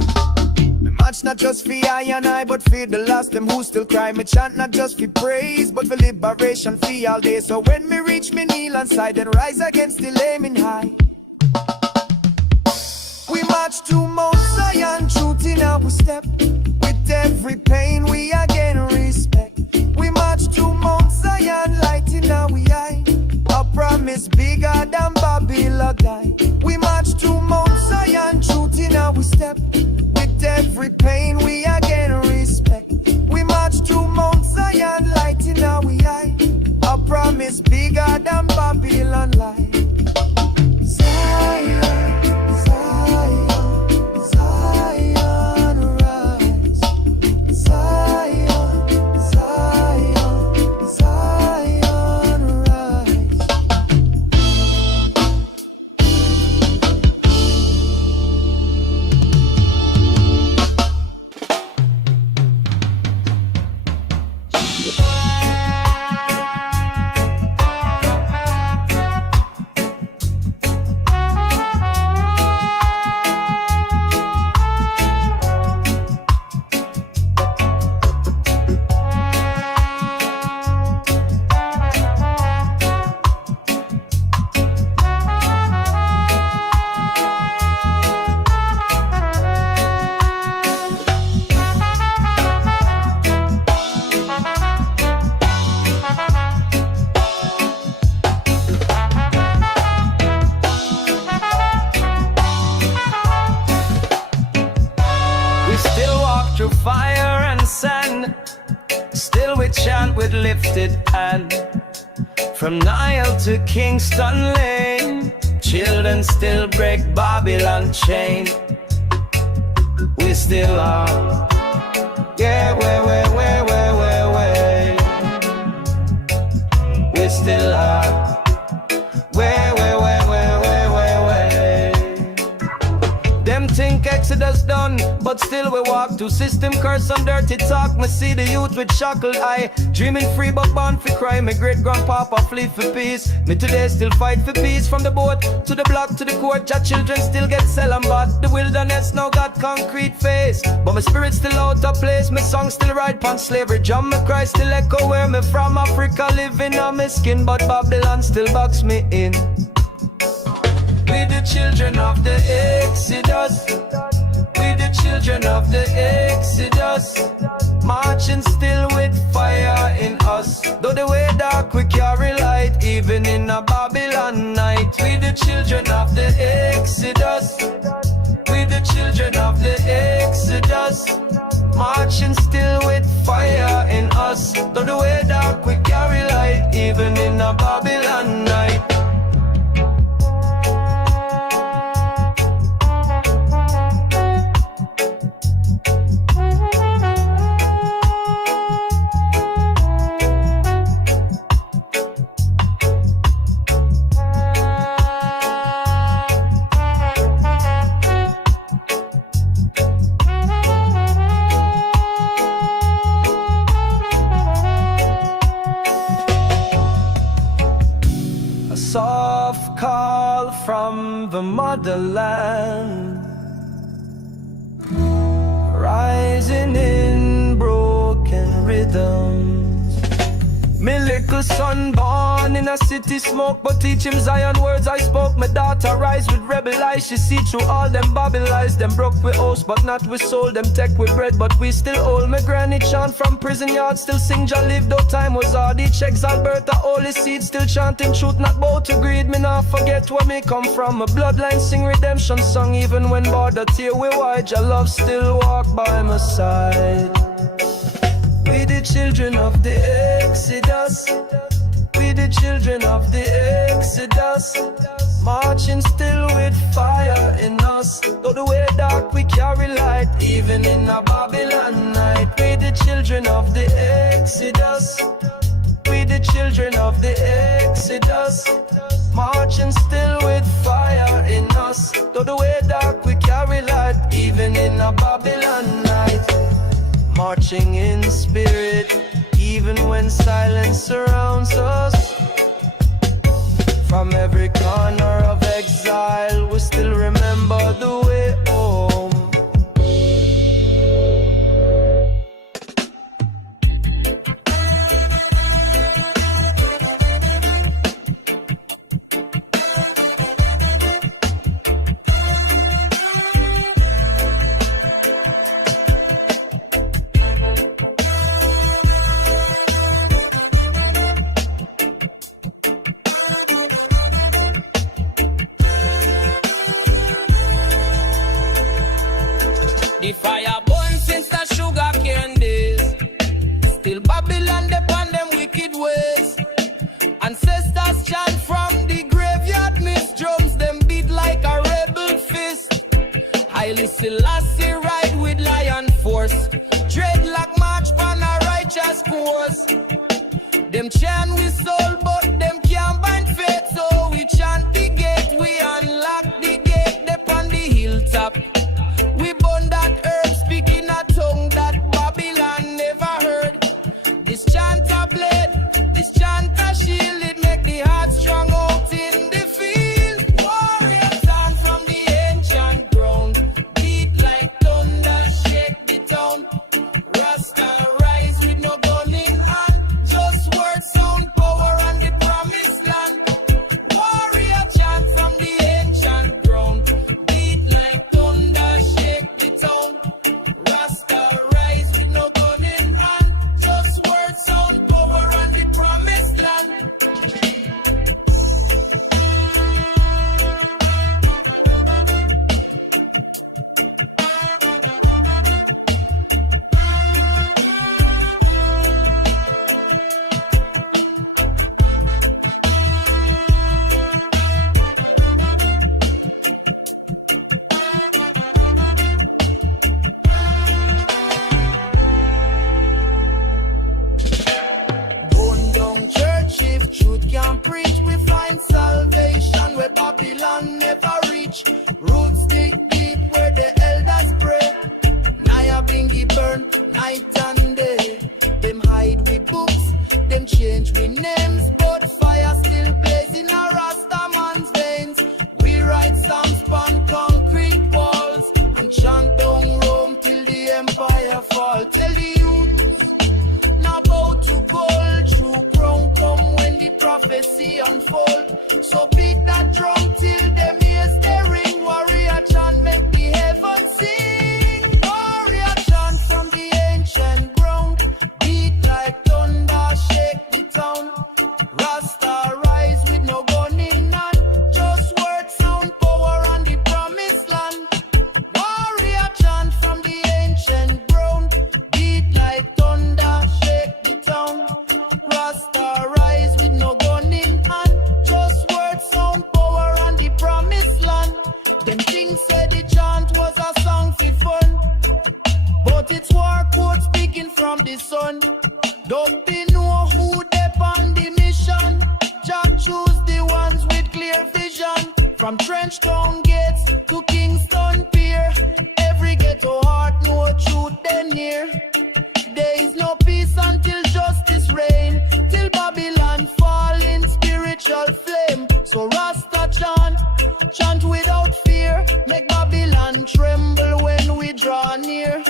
Me march not just for I and I, but for the lost them who still cry. Me chant not just for praise, but for liberation for all day. So when me reach me kneel and side and rise against the aiming high. We march to Mount Zion, truth in our step. With every pain we again respect. We march to Mount Zion, light in our eye. A promise bigger than Babylon die. We march to Mount Zion, truth in our step. With every pain we again respect. We march to Mount Zion, light in our eye. A promise bigger than Babylon lie. Zion, Zion, Zion rise. Zion, Zion, Zion rise. Fire and sand, still we chant with lifted hand. From Nile to Kingston Lane, children still break Babylon chain. We still are. Yeah, we still are. Them think Exodus done, but still we walk to system curse and dirty talk. Me see the youth with shackled eye, dreaming free but born for crime. My great grandpapa flee for peace. Me today still fight for peace. From the boat to the block to the court, your children still get sell and bought. The wilderness now got concrete face, but my spirit still out of place. My song still ride pon slavery drum. My cry still echo where me from. Africa living on my skin, but Babylon still box me in. We the children of the Exodus. We the children of the Exodus. Marching still with fire in us. Though the way dark we carry light, even in a Babylon night. We the children of the Exodus. We the children of the Exodus. Marching still with fire in us. Though the way dark we carry light, even in a Babylon night. Soft call from the motherland, rising in broken rhythms. Me little son born in a city smoke, but teach him Zion words I spoke. My daughter rise with rebel eyes, she see through all them Babel lies. Them broke with host, but not with soul. Them tech with bread, but we still hold. My granny chant from prison yard, still sing Jah live, though time was hard. He checks Alberta, holy seed, still chanting truth, not bow to greed. Me not forget where me come from. My bloodline sing redemption song, even when border tear we wide. Jah love still walk by my side. We the children of the Exodus. We the children of the Exodus. Marching still with fire in us. Though the way dark we carry light, even in a Babylon night. We the children of the Exodus. We the children of the Exodus. Marching still with fire in us. Though the way dark we carry light, even in a Babylon night. Marching in spirit, even when silence surrounds us. From every corner of exile, we still remember the way home. The fire burn since the sugar cane days. Still Babylon upon them wicked ways. Ancestors chant from the graveyard, miss drums them beat like a rebel fist. Haile Selassie ride with lion force. Dreadlock march on a righteous course. Them chant with soul, but them can't bind faith. So we chant the gate, we unlock the gate upon the hilltop. We burn that herb, speaking a tongue that Babylon never heard. This chant a blade, this chant a shield, it make the heart strong out in the field. Warrior chant from the ancient ground, beat like thunder, shake the town. Rasta rise with no gun in hand, just word sound power gold. So beat that drum till them ears they ring. Warrior chant make the heaven sing. Warrior chant from the ancient ground. Beat like thunder, shake the town. Rasta rise with no gun in hand. Just word, sound, power and the promised land. Warrior chant from the ancient ground. Beat like thunder, shake the town. Rasta rise with no gun in hand. Just word, sound, power and the promised land. Them things said the chant was a song for fun, but it's war quote speaking from the sun. Don't be know who they on the mission. Jack choose the ones with clear vision. From Trench Town gates to Kingston Pier, every ghetto heart know truth they near. There is no peace until justice reign, till Babylon fall in spiritual flame. So Rasta chant, chant without fear, make Babylon tremble when we draw near.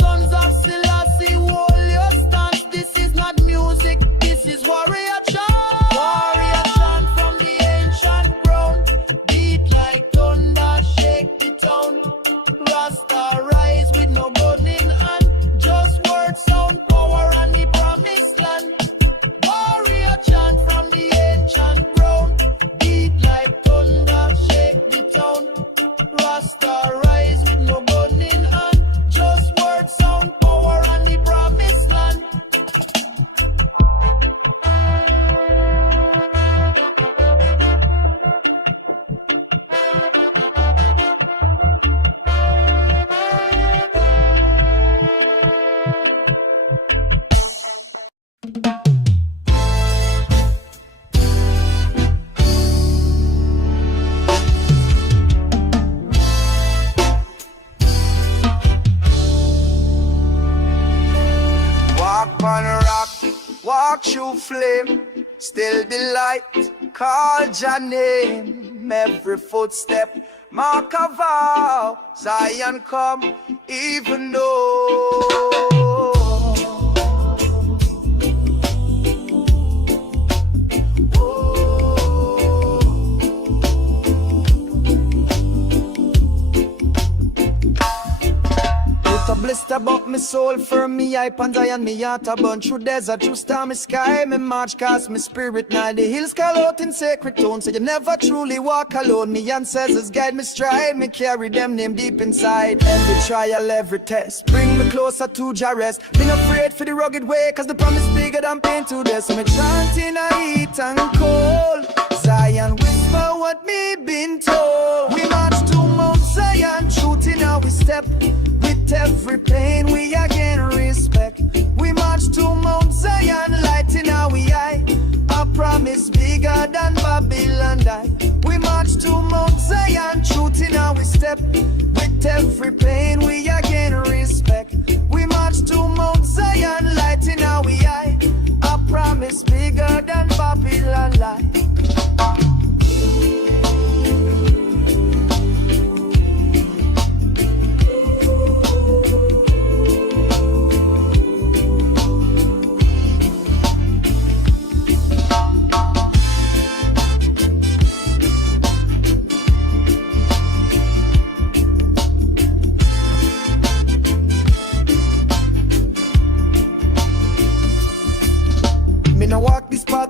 Sons of Selassie, hold your stance. This is not music, this is warrior chant. Warrior chant from the ancient ground. Beat like thunder, shake the town. Rasta rise with no gun in hand. Just word, sound, power and the promised land. Warrior chant from the ancient ground. Beat like thunder, shake the town. Rasta rise with no gun in hand. Just word, sound, power and the promised land. Walk through flame, still the light, call your name. Every footstep, mark a vow, Zion come, even though. A blister about me soul for me, I pan Zion, me heart a burn through desert, through stormy sky, me march cast me spirit now. The hills call out in sacred tones, so you never truly walk alone. Me ancestors guide me stride, me carry them name deep inside. Every trial, every test, bring me closer to Jah rest. Been afraid for the rugged way, cause the promise bigger than pain to death. So me chanting a heat and cold, Zion whisper what me been told. We march to Mount Zion, truth in how we step. Every pain we again respect. We march to Mount Zion, light in our eye. A promise bigger than Babylon die. We march to Mount Zion, truth in our step. With every pain we again respect. We march to Mount Zion, light in our eye. A promise bigger than Babylon lie.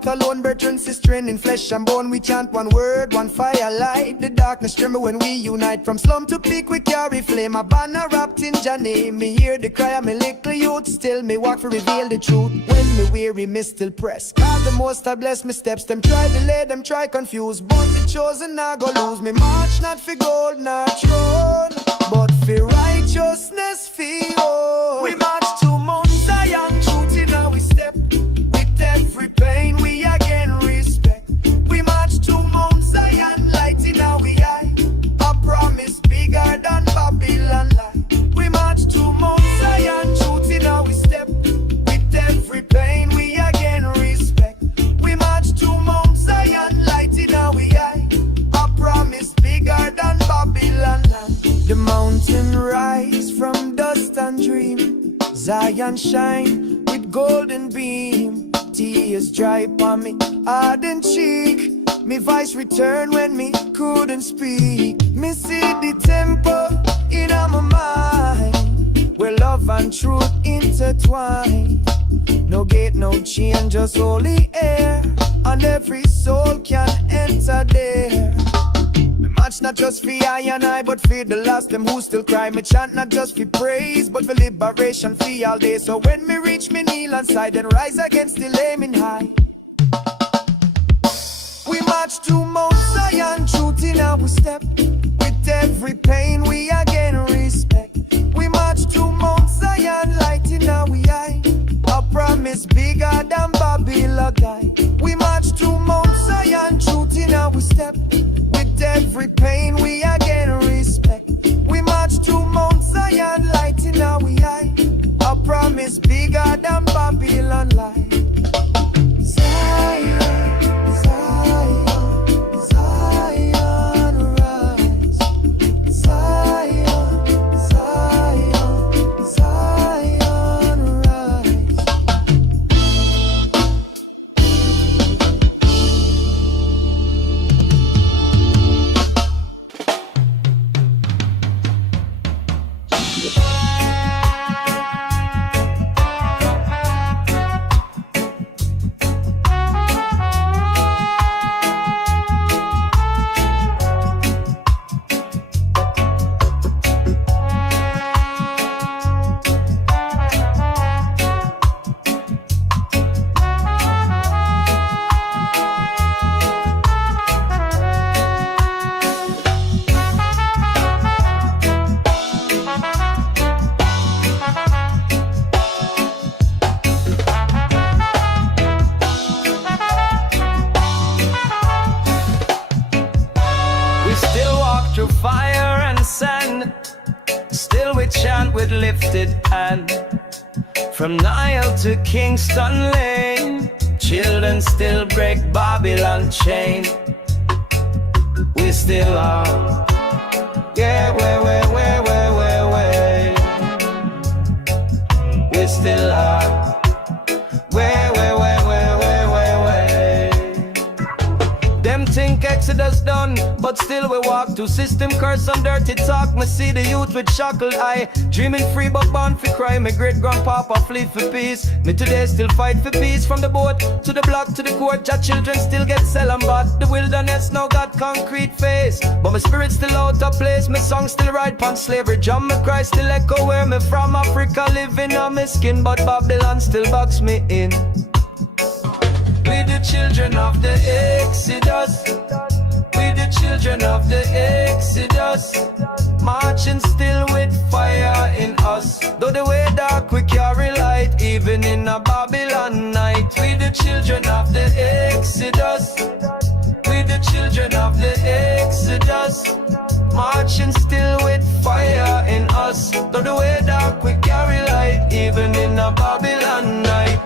Alone, brethren, sister, in flesh and bone. We chant one word, one fire light. The darkness tremble when we unite. From slum to peak we carry flame. A banner wrapped in Jah name. Me hear the cry of me little youth. Still me walk for reveal the truth. When me weary, me still press. God the most I bless me steps. Them try delay, them try confuse. But the chosen I go lose. Me march not for gold, not throne, but for righteousness for all. We march to Mount Zion, truth in how we step. Every pain we again respect. We march to Mount Zion, light in our eye. A promise bigger than Babylon lie. We march to Mount Zion, truth in our step. With every pain we again respect. We march to Mount Zion, light in our eye. A promise bigger than Babylon lie. The mountain rise from dust and dream. Zion shine with golden beam. tears dry upon me ardent cheek. Me voice return when me couldn't speak. Me see the tempo in my mind, where love and truth intertwine. No gate, no chain, just holy air, and every soul can enter there. Me match not just for I and I, but for the lost them who still cry. Me chant not just for praise, but for liberation for all day. So when me reach, me kneel and side and rise against the aiming high. We march to Mount Zion, truth in our step. With every pain we again respect. We march to Mount Zion, light in our eye. A promise bigger than Babylon guy. We march to Mount Zion, truth in our step. With every pain we again respect. We march to Mount Zion, light in our eye. A promise bigger than Babylon lie. Zion. With lifted hand, from Nile to Kingston Lane, children still break Babylon chain. We still are, yeah, we still are, Them think Exodus done, but still we walk to system curse and dirty talk. Me see the youth with shackled eye, dreaming free but born for crime. My great grandpapa flee for peace. Me today still fight for peace. From the boat to the block to the court, your children still get sell and bought. The wilderness now got concrete face, but my spirit still out of place. My song still ride pon slavery drum. My cry still echo where me from. Africa living on my skin, but Babylon still box me in. We the children of the Exodus. We the children of the Exodus. Marching still with fire in us. Though the way dark we carry light, even in a Babylon night. We the children of the Exodus. We the children of the Exodus. Marching still with fire in us. Though the way dark we carry light, even in a Babylon night.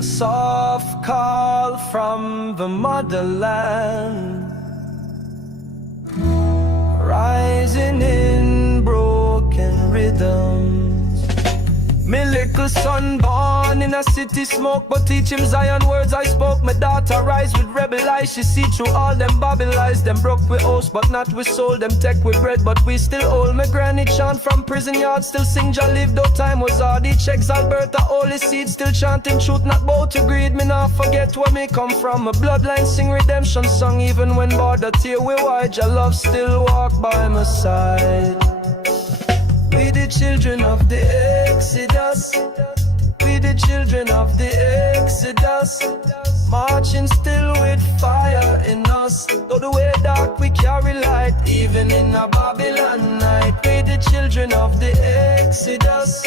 Soft call from the motherland, rising in broken rhythms. Me little son born in a city smoke, but teach him Zion words I spoke. My daughter rise with rebel eyes, she see through all them Babel lies. Them broke with hosts, but not with soul. Them tech with bread, but we still old. My granny chant from prison yard, still sing Jah live, though time was hard. He checks Alberta, holy seed, still chanting truth, not bow to greed. Me not forget where me come from. My bloodline sing redemption song, even when border tear we wide. Jah love still walk by my side. We the children of the Exodus. We the children of the Exodus. Marching still with fire in us. Though the way dark we carry light, even in a Babylon night. We the children of the Exodus.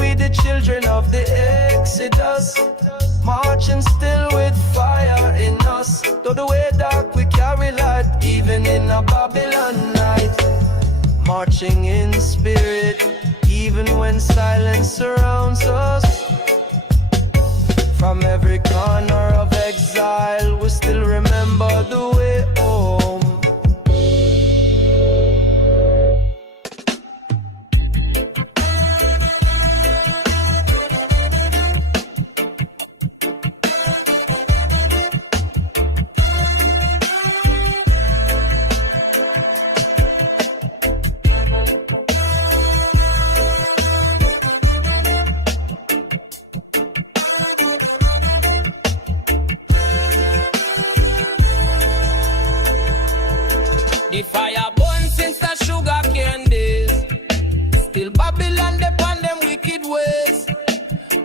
We the children of the Exodus, marching still with fire in us. Though the way dark, we carry light, even in a Babylon night. Marching in spirit, even when silence surrounds us. From every corner of exile, we still remember the way home. The fire burn since the sugar cane days. Still Babylon upon them wicked ways.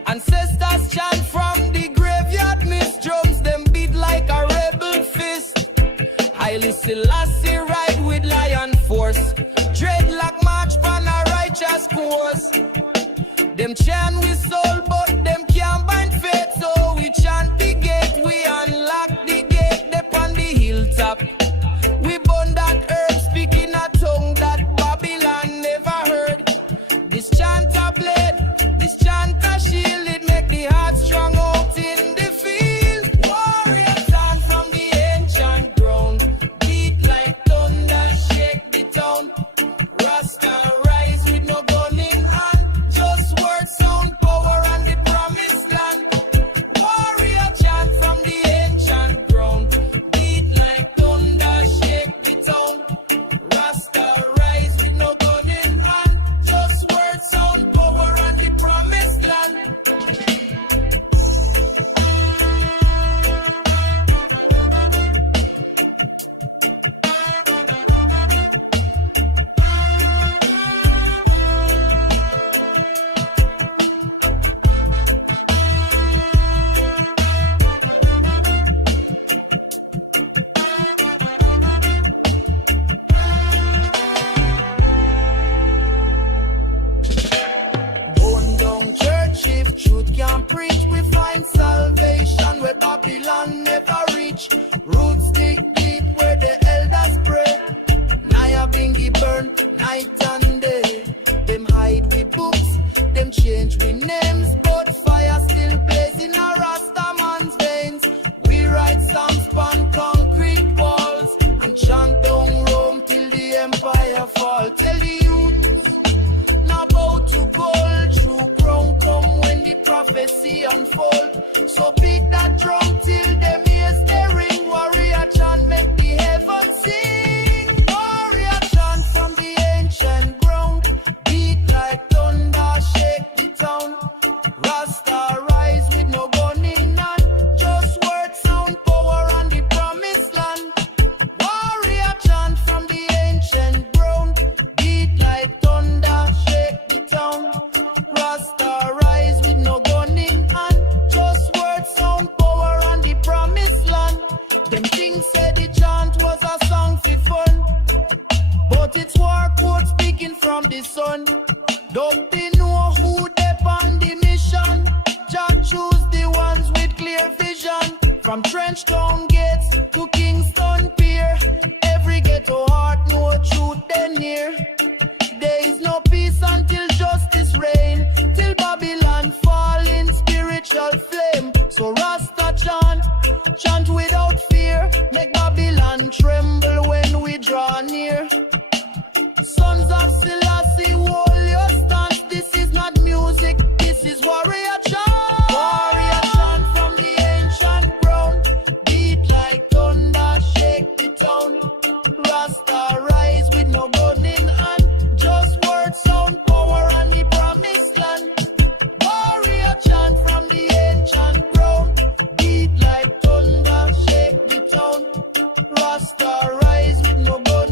Ancestors chant from the graveyard, miss drums them beat like a rebel fist. Haile Selassie ride with lion force. Dreadlock march pan a righteous course. Them chant with soul but them can't bind faith. So we chant the gate, we unlock the gate upon the hilltop. We burn that herb, speaking a tongue that Babylon never heard. This chant a blade, this chant a shield, it make the heart strong out in the field. Warrior chant from the ancient ground, beat like thunder, shake the town. Rasta rise with no gun in hand, just word, sound, power and the promised land. Warrior chant from the ancient ground, beat like thunder, shake the town. Rasta rise with no gun in hand, just word, sound, power and the promised land. Burn down church if truth can't preach. We find salvation where Babylon never reach. Roots dig deep where the elders pray. Nyabinghi burn night and day. Them hide with books, them change with names, but fire still blazing a Rasta man's veins. We write songs on concrete walls and chant down Rome till the empire fall. Tell the youth now about to gold, true crown come when the prophecy unfold. So beat that drum till them ears they ring. Warrior chant make the heavens sing. Warrior chant from the ancient ground, beat like thunder, shake the town. Rasta rise with no gun in hand, just word, sound, power and the promised land. Warrior chant from the ancient ground, beat like thunder, shake the town. Rasta rise with no gun in hand, just word, sound, power and the promised land. Them things said the chant was a song for fun, but it's war code speaking from the sun. Don't they know who they on the mission? Just choose the ones with clear vision. From Trench Town gates to Kingston Pier, every ghetto heart no truth they near. There is no peace until justice reign, till Babylon fall in spiritual flame. So Rasta chant, chant without fear, make Babylon tremble when we draw near. Sons of Selassie, hold your stance. This is not music, this is warrior chant. Warrior chant from the ancient ground, beat like thunder, shake the town. Rasta rise with no gun in hand, just word, sound, power and the promised land. Warrior chant from the ancient ground, beat like thunder, shake the town. Rasta rise with no gun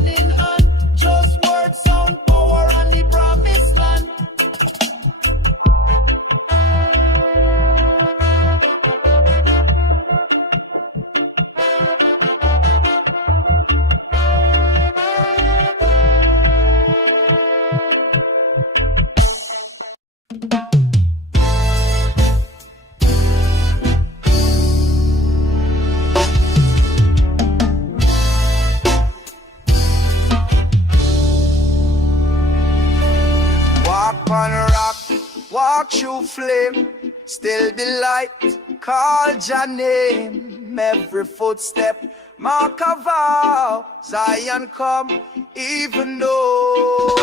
on rock, walk through flame, still the light, call your name. Every footstep, mark a vow, Zion come, even though.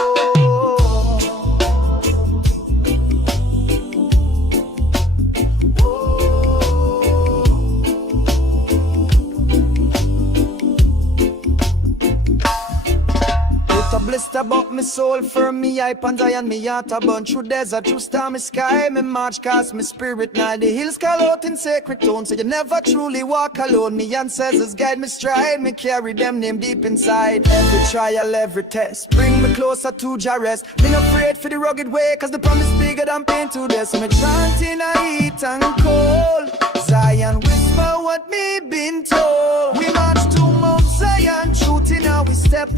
A blister about me soul for me hype and Zion me heart a burn through desert through stormy sky me march cast me spirit now the hills call out in sacred tone so you never truly walk alone me ancestors guide me stride me carry them name deep inside every trial every test bring me closer to Jah rest me not afraid for the rugged way cause the promise bigger than pain to this me chanting a heat and cold Zion whisper what me been told we march to Mount Zion truth in how we step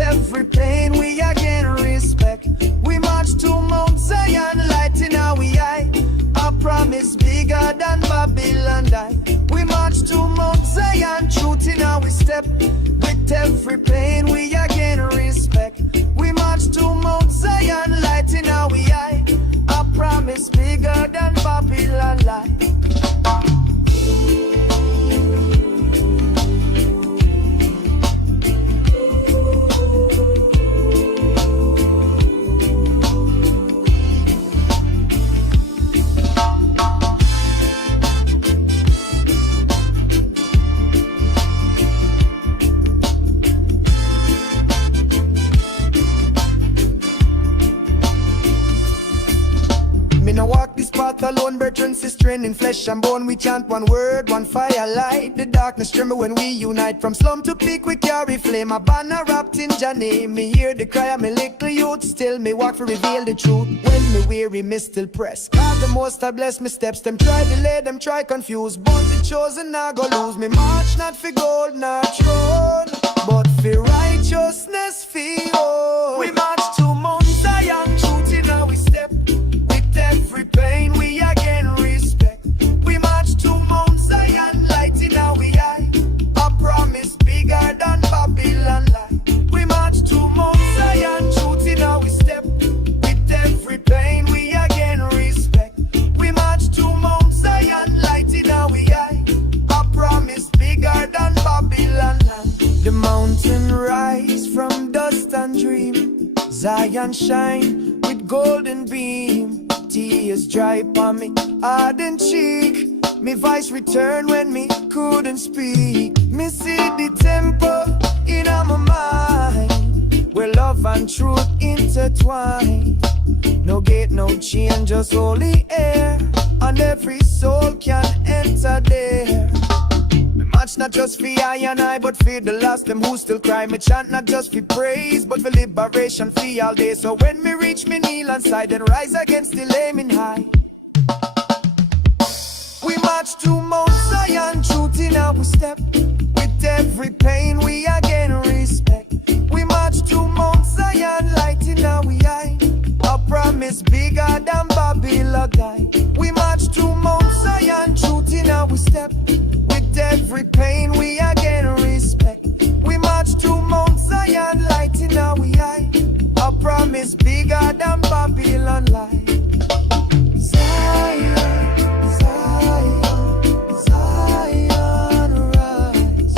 every pain we again respect. We march to Mount Zion, light in our eye. Our promise bigger than Babylon die. We march to Mount Zion, truth in our step. With every pain we again respect. We march to Mount Zion, light in our eye. Our promise bigger than Babylon lie. Alone, brethren, sister, in flesh and bone. We chant one word, one fire, light the darkness tremble when we unite. From slum to peak, we carry flame. A banner wrapped in Jah name. Me hear the cry of me little youth. Still, me walk to reveal the truth. When me weary, me still press. God the most I bless me steps. Them try delay, them try confuse. But the chosen I go lose. Me march not for gold, not throne, but for righteousness, for all. We march to Mount Zion, truth in how we step. Every pain we again respect. We march to Mount Zion, light in our eye. A promise bigger than Babylon lie. We march to Mount Zion, truth in our step. With every pain we again respect. We march to Mount Zion, light in our eye. A promise bigger than Babylon lie. The mountain rise from dust and dream. Zion shine with golden beam. Tears dry upon me ardent cheek. Me voice return when me couldn't speak. Me see the temple in my mind, where love and truth intertwine. No gate, no chain, just holy air, and every soul can enter there. Me march not just for I and I, but for the lost them who still cry. Me chant not just for praise, but for liberation for all day. So when me reach me kneel and side and rise against the aiming high. We march to Mount Zion, truth in our step. With every pain we again respect. We march to Mount Zion, light in our eye. A promise bigger than Babylon die. We march to Mount Zion, truth in our step. With every pain we again respect. We march to Mount Zion, light in our eye. A promise bigger than Babylon lie. Zion, Zion, Zion rise.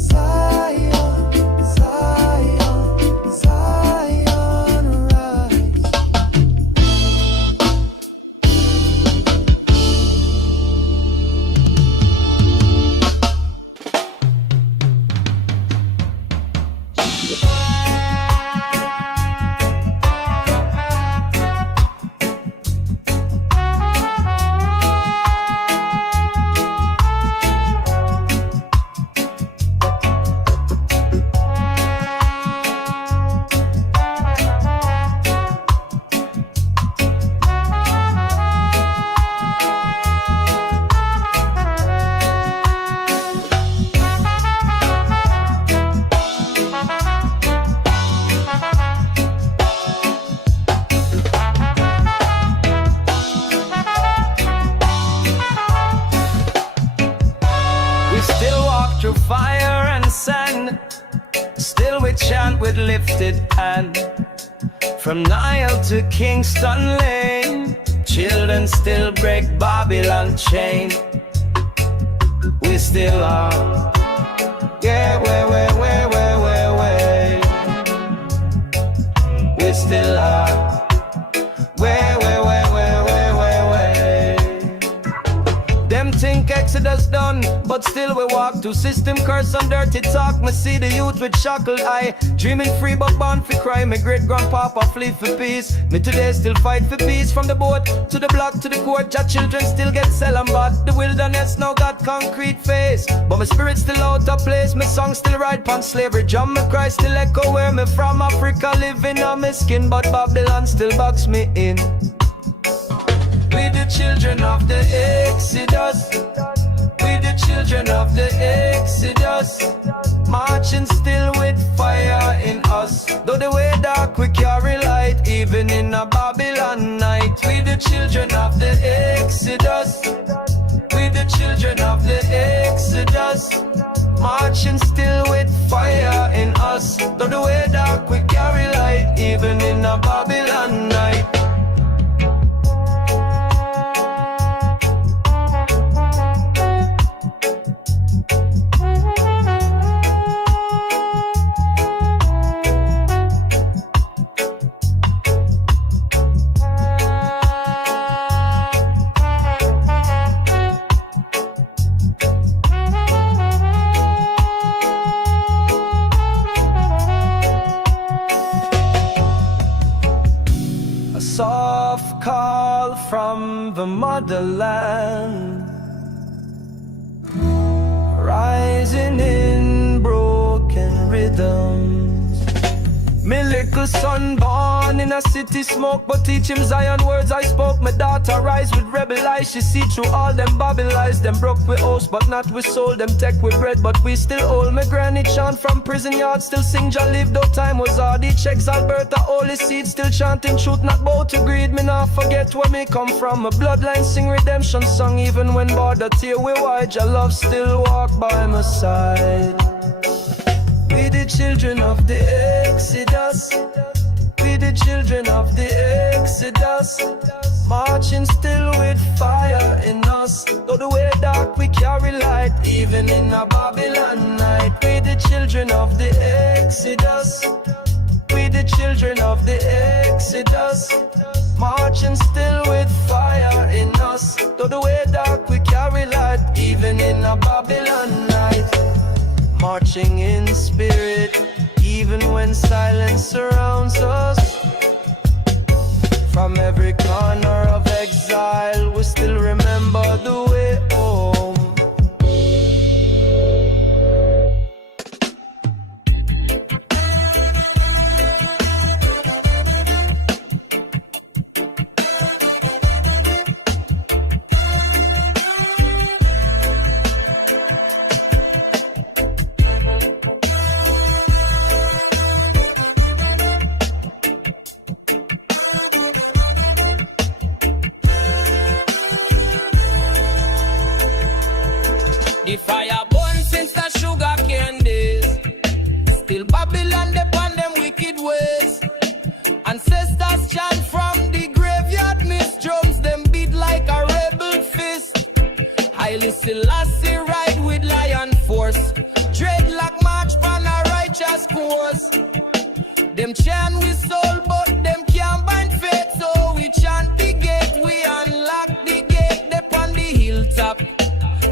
Zion, Zion, Zion rise. Fire and sand, still we chant with lifted hand. From Nile to Kingston Lane, children still break Babylon chain. We still are. Yeah, we still are. Them think Exodus done, but still we walk to system curse and dirty talk. Me see the youth with shackled eye, dreaming free but born for cry. My great grandpapa flee for peace. Me today still fight for peace. From the boat to the block to the court, your children still get sell and bought. The wilderness now got concrete face, but my spirit still out of place. My song still ride pon slavery drum. My cry still echo where me from. Africa living on my skin, but Babylon still box me in. We the children of the Exodus. We the children of the Exodus. Marching still with fire in us. Though the way dark we carry light, even in a Babylon night. We the children of the Exodus. We the children of the Exodus. Marching still with fire in us. Though the way dark we carry light, even in a Babylon night. Soft call from the motherland, rising in broken rhythms. Me little son born in a city smoke, but teach him Zion words I spoke. My daughter rise with rebel eyes, she see through all them Babel lies. Them broke with host, but not with soul. Them tech with bread, but we still hold. My granny chant from prison yard, still sing Jah live, though time was hard. He checks Alberta, holy seed, still chanting truth, not bow to greed. Me not forget where me come from. My bloodline sing redemption song, even when border tear we wide. Jah love still walk by my side. We the children of the Exodus. We the children of the Exodus. Marching still with fire in us. Though the way dark we carry light, even in a Babylon night. We the children of the Exodus. We the children of the Exodus. Marching still with fire in us. Though the way dark we carry light, even in a Babylon night. Marching in spirit, even when silence surrounds us. From every corner of exile, we still remember the way home. The fire burn since the sugar cane days. Still Babylon upon them wicked ways. Ancestors chant from the graveyard, miss drums them beat like a rebel fist. Haile Selassie ride with lion force. Dreadlock march pan a righteous course. Them chant with soul but them can't bind faith. So we chant the gate, we unlock the gate upon the hilltop.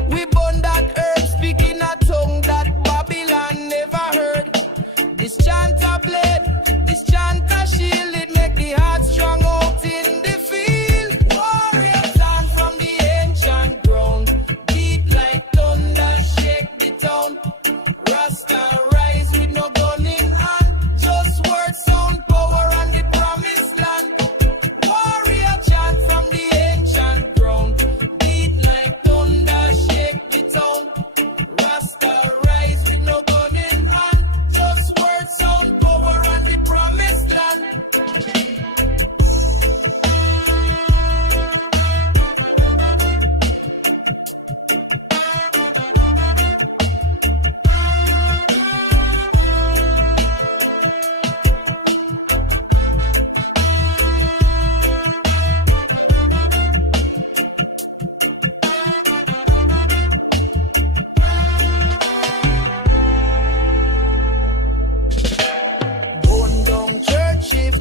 We burn that herb, speaking a tongue that Babylon never heard. This chant a blade, this chant a shield, it make the heart strong out in the field. Warrior chant from the ancient ground, beat like thunder, shake the town. Rasta rise with no gun in hand, just word, sound, power and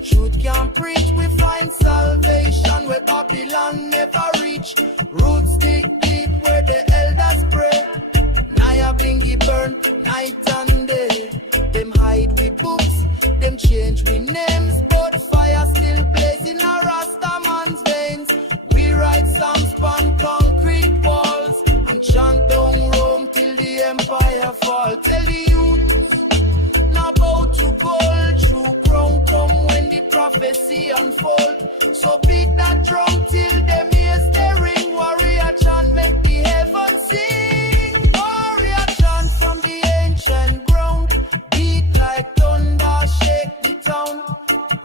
truth can preach. We find salvation where Babylon never reach. Roots dig deep where the elders pray. Nyabinghi burn night and day. Them hide with books, them change with names, but fire still blazing a Rasta man's veins. We write songs on concrete walls and chant down Rome till the empire fall. Tell the youth, now bow to gold. True crown come when the prophecy unfold. So beat that drum till them ears they ring. Warrior chant make the heavens sing. Warrior chant from the ancient ground. Beat like thunder, shake the town.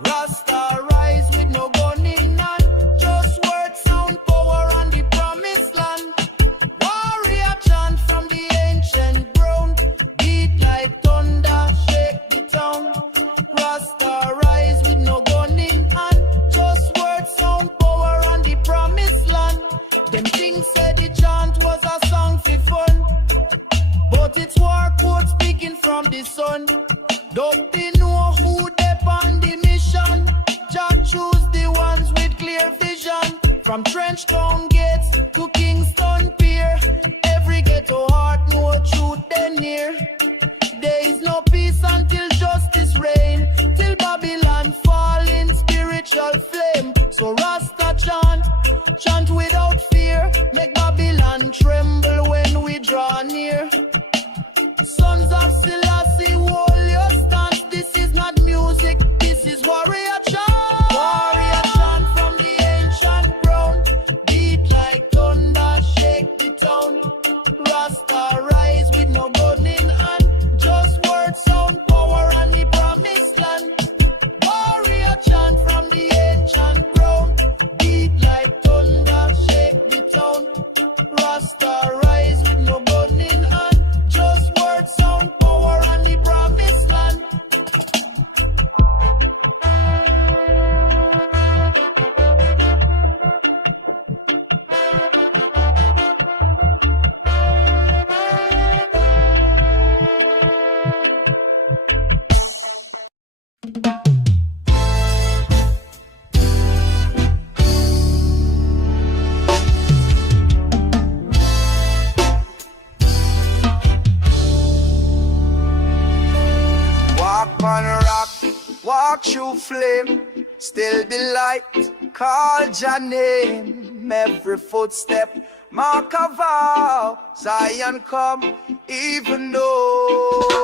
Rasta rise with no gun in hand. Just word, sound, power on the promised land. Warrior chant from the ancient ground. Beat like thunder, shake the town. Rasta rise with no gun in hand. Just word, sound, power on the promised land. Them things said the chant was a song for fun, but it's war code speaking from the sun. Don't they know who they on the mission? Just choose the ones with clear vision. From Trench Town gates to Kingston Pier, every ghetto heart know truth they near. There is no peace until justice reign, till Babylon fall in spiritual flame. So Rasta chant, chant without fear, make Babylon tremble when we draw near. Sons of Selassie, hold your stance. This is not music, this is warrior chant. Warrior chant from the ancient ground. Beat like thunder, shake the town. Rasta rise with no gun in hand. Just word, sound, power on the promised land. Warrior chant from the ancient ground. Beat like thunder, shake the town. Rasta rise with no gun in hand. Just word, sound, power on the promised land. Walk on rock, walk through flame, still be light, call your name. Every footstep, mark a vow, Zion come, even though.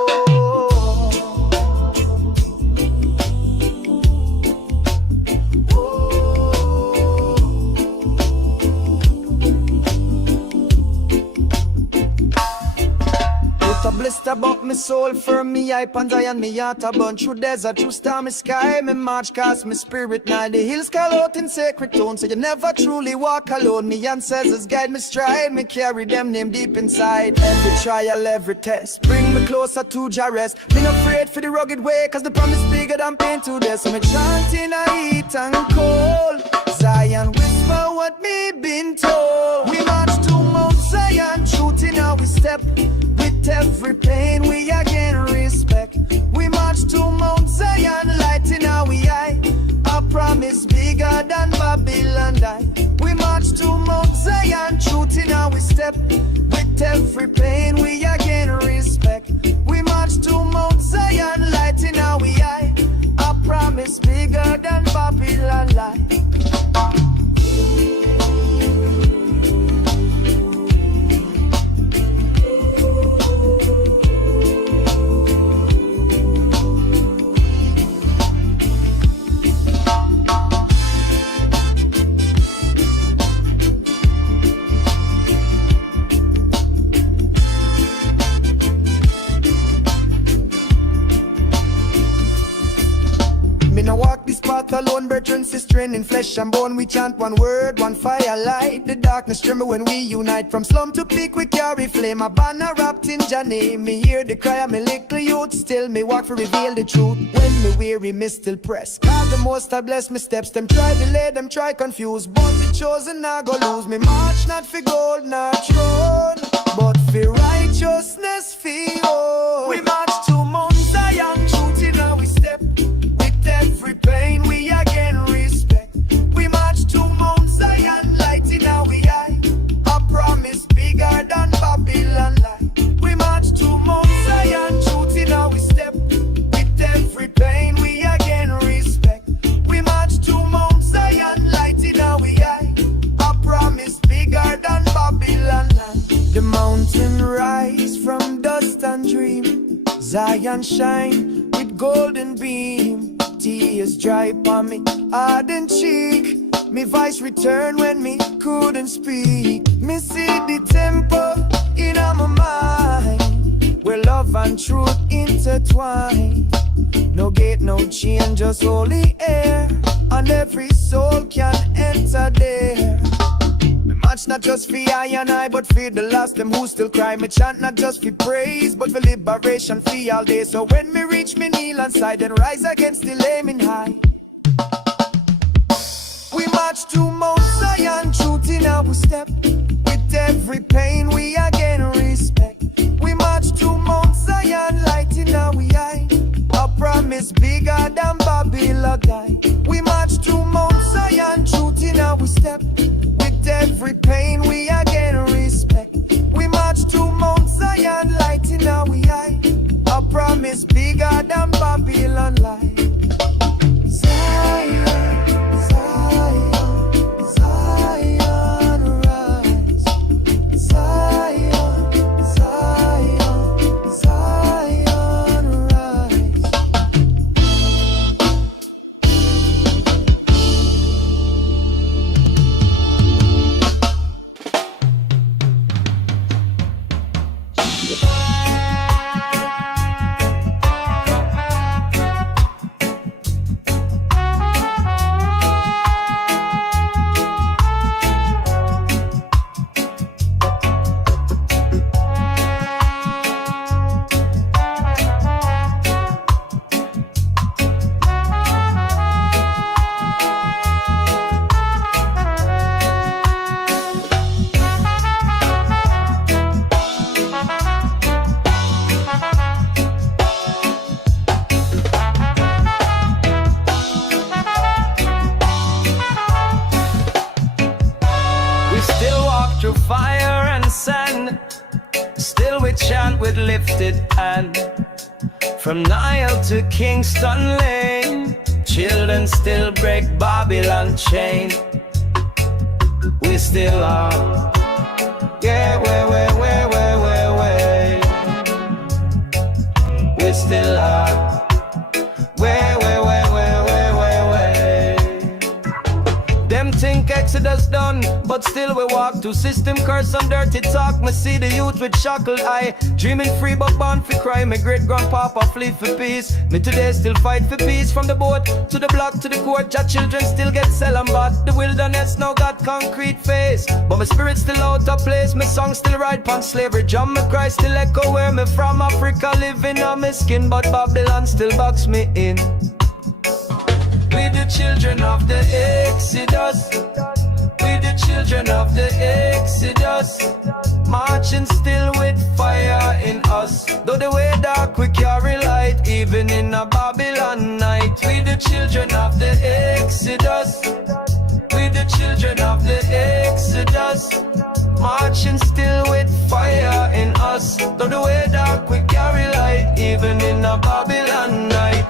A blister about me soul for me, I ponder and me heart a burn through desert, through stormy sky. Me march cast me spirit now the hills call out in sacred tone. So you never truly walk alone. Me ancestors guide me stride, me carry them name deep inside. Every trial, every test, bring me closer to Jah rest. Me not afraid for the rugged way, cause the promise bigger than pain to death. So me chanting a heat and cold. Zion whisper what me been told. We march to Mount Zion, truth in how we step. Every pain we again respect. We march to Mount Zion, light in our eye. Our promise bigger than Babylon die. We march to Mount Zion, truth in our step. With every pain we again respect. We march to Mount Zion, light in our eye. Our promise bigger than Babylon lie. Path alone, brethren, sister, in flesh and bone. We chant one word, one fire light. The darkness tremble when we unite. From slum to peak we carry flame. A banner wrapped in Jah name. Me hear the cry of me little youth. Still me walk for reveal the truth. When me weary, me still press. God the most I bless me steps. Them try delay, them try confuse. But me chosen, I go lose. Me march not for gold, not throne, but for righteousness, for all. We march to Mount Zion, truth in how we step. With every pain we shine with golden beam. Tears dry upon me ardent cheek. Me voice return when me couldn't speak. Me see the tempo in my mind, where love and truth intertwine. No gate, no chain, just holy air, and every soul can enter there. Me match not just for I and I, but for the lost, them who still cry. Me chant not just for praise, but for liberation for all day. So when me reach me kneel and side and rise against the aiming high. We march to Mount Zion, truth in our step. With every pain we again respect. We march to Mount Zion, light in our eye. A promise bigger than Babylon die. We march to Mount Zion, truth in our step. With every pain we again respect. We march to Mount Zion, light in our eye. A promise bigger than Babylon lie. Zion, Zion, Zion rise. Zion, Zion, Zion rise. Fire and sand, still we chant with lifted hand. From Nile to Kingston Lane, children still break Babylon chain. We still are, yeah, way. We still are, way. Them think Exodus done, but still we walk to system curse and dirty talk. Me see the youth with shackled eye, dreaming free but born for cry. My great grandpapa flee for peace. Me today still fight for peace. From the boat to the block to the court, your children still get sell and bought. The wilderness now got concrete face, but my spirit still out of place. My song still ride pon slavery drum. My cry still echo where me from. Africa living on my skin, but Babylon still box me in. We the children of the Exodus. We the children of the Exodus. Marching still with fire in us. Though the way dark we carry light, even in a Babylon night. We the children of the Exodus. We the children of the Exodus. Marching still with fire in us. Though the way dark we carry light, even in a Babylon night.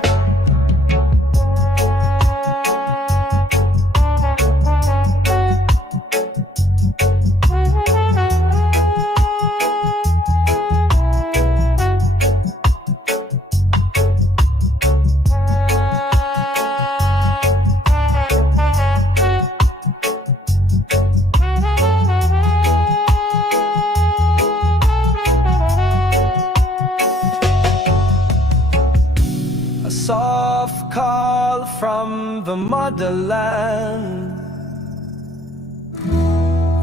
Soft call from the motherland,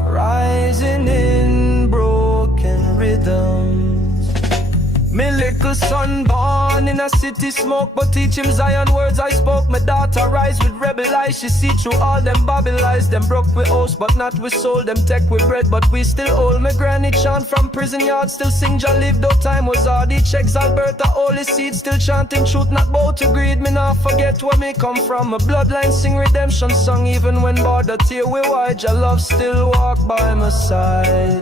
rising in broken rhythms. Me little son born in a city smoke, but teach him Zion words I spoke. My daughter rise with rebel eyes, she see through all them Babel lies. Them broke with house, but not with soul. Them tech with bread, but we still hold. My granny chant from prison yard, still sing Jah live, though time was hard. Each checks Alberta, holy seed, still chanting truth, not bow to greed. Me not forget where me come from. My bloodline sing redemption song, even when border tear we wide. Jah love still walk by my side.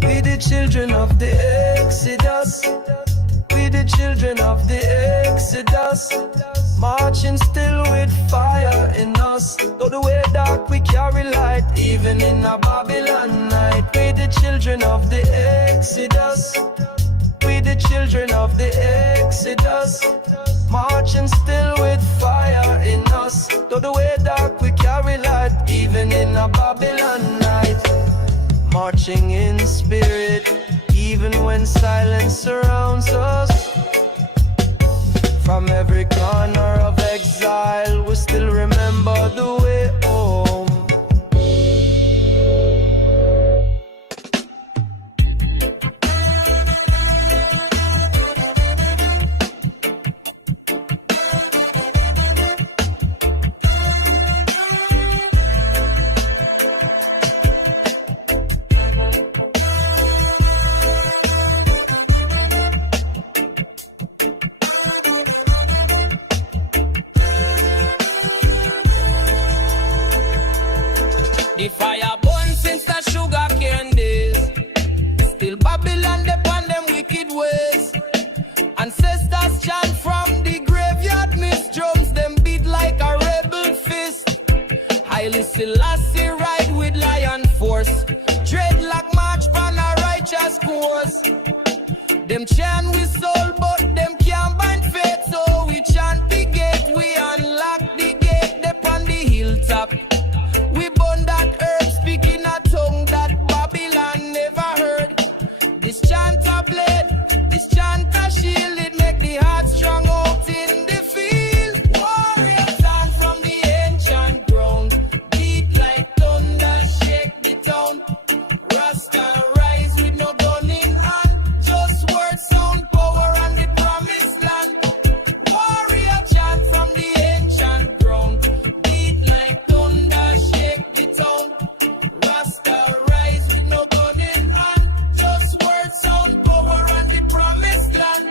We the children of the Exodus. We the children of the Exodus. Marching still with fire in us. Though the way dark we carry light, even in a Babylon night. We the children of the Exodus. We the children of the Exodus, marching still with fire in us. Though the way dark, we carry light, even in a Babylon night. Marching in spirit, even when silence surrounds us. From every corner of exile, we still remember the way home. The fire burn since the sugar cane days. Still Babylon upon them wicked ways. Ancestors chant from the graveyard, miss drums them beat like a rebel fist. Haile Selassie ride with lion force. Dreadlock march pan a righteous course. Them chant with soul but them can't bind faith. So we chant the gate, we unlock the gate. Upon the hilltop we burn that herb, speaking a tongue that Babylon never heard. This chant a blade, this chant a shield, it make the heart strong out in the field. Warrior chant from the ancient ground, beat like thunder, shake the town. Rasta rise with no gun in hand, just word, sound, power and the promised land. Warrior chant from the ancient ground, beat like thunder, shake the town. Rasta rise with no gun in hand, just word, sound, power and the promised land.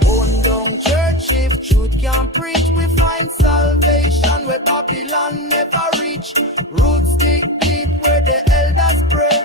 Bone down church, if truth can't preach, we find salvation where Babylon never reach. Roots dig deep where the elders pray.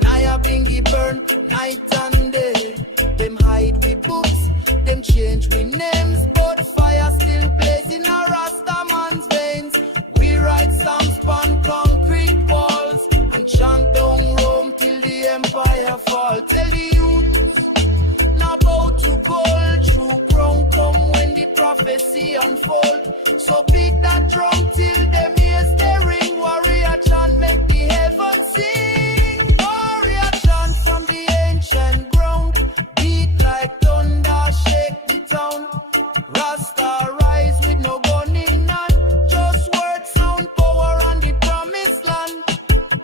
Nyabinghi burn night and day. Them hide with books, them change with names, but fire still blazing a Rasta man's veins. We write songs on concrete walls and chant down Rome till the empire fall. Tell the youth now bow to gold, true crown come when the prophecy unfold. So beat that drum till them ears they ring. Warrior chant make the heavens sing. Warrior chant from the ancient ground, beat like thunder, shake the town. Rasta rise with no gun in hand, just word, sound, power and the promised land.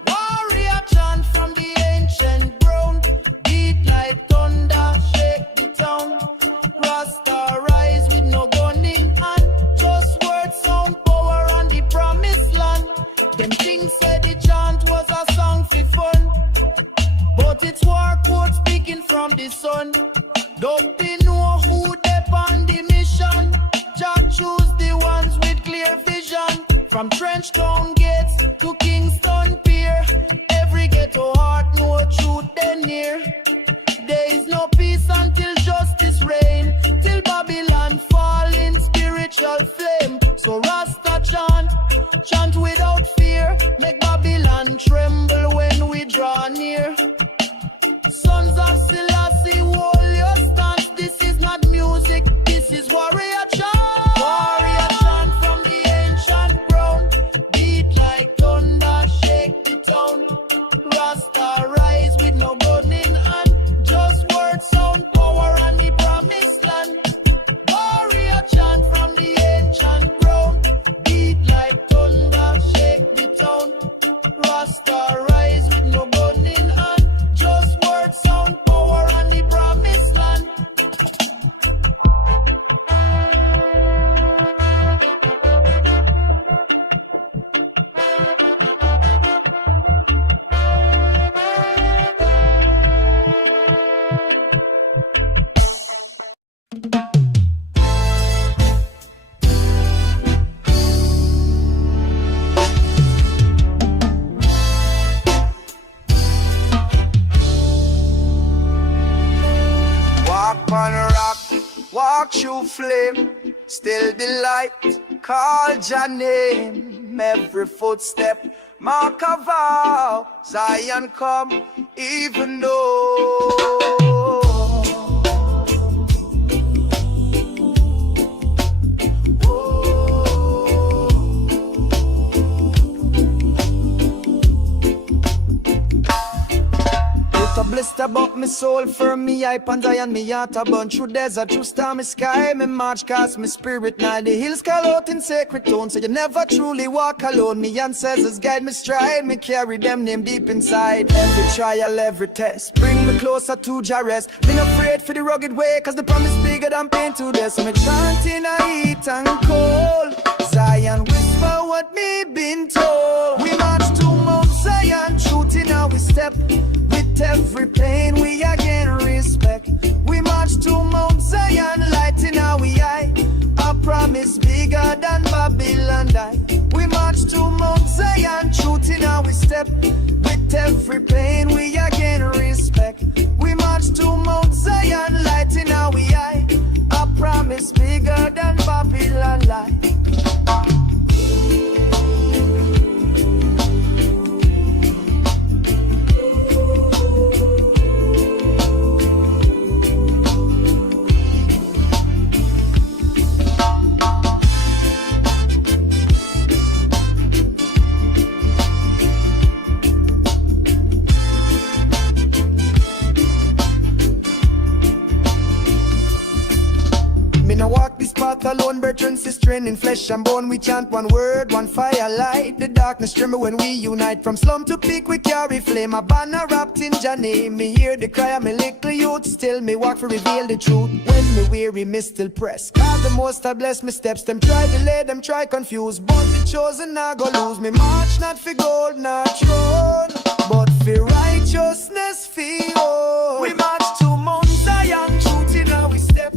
Warrior chant from the ancient ground, beat like thunder, shake the town. Rasta rise with no gun in hand, just word, sound, power and the promised land. Them things said the chant was a song for fun, but it's war code speaking from the sun. Don't they know who they on the mission? Jah choose the ones with clear vision. From Trench Town gates to Kingston Pier, every ghetto heart know truth they near. There is no peace until justice reign, till Babylon fall in spiritual flame. So Rasta chant, chant without fear, make Babylon tremble when we draw near. Sons of Selassie, hold your stance. This is not music, this is warrior chant. Warrior chant from the ancient ground, beat like thunder, shake the town. Rasta rise with no gun in hand, just word, sound, power and the promised land. Warrior chant from the ancient ground, beat like thunder, flame, still the light, call your name. Every footstep, mark a vow, Zion come, even though. Blessed about me soul, for me hype and Zion, me heart a burn through desert, through stormy sky. Me march cast me spirit now the hills call out in sacred tone. So you never truly walk alone. Me ancestors guide me stride, me carry them name deep inside. Every trial, every test, bring me closer to Jah rest. Me not afraid for the rugged way, cause the promise bigger than pain to death. So me chanting a heat and cold, Zion whisper what me been told. We march to Mount Zion, truth in our step. Every pain we again respect. We march to Mount Zion, light in our eye. A promise bigger than Babylon die. We march to Mount Zion, truth in our step. With every pain we again respect. We march to Mount Zion, light in our eye. A promise bigger than Babylon lie. Alone, brethren, sister, in flesh and bone. We chant one word, one fire, light the darkness tremble when we unite. From slum to peak we carry flame, a banner wrapped in Jah name. Me hear the cry of me little youth, still me walk for reveal the truth. When me weary, me still press, God the most I bless me steps. Them try delay, them try confuse, but the chosen I go lose. Me march not for gold, not throne, but for righteousness, for all. We march to Mount Zion, truth in our step.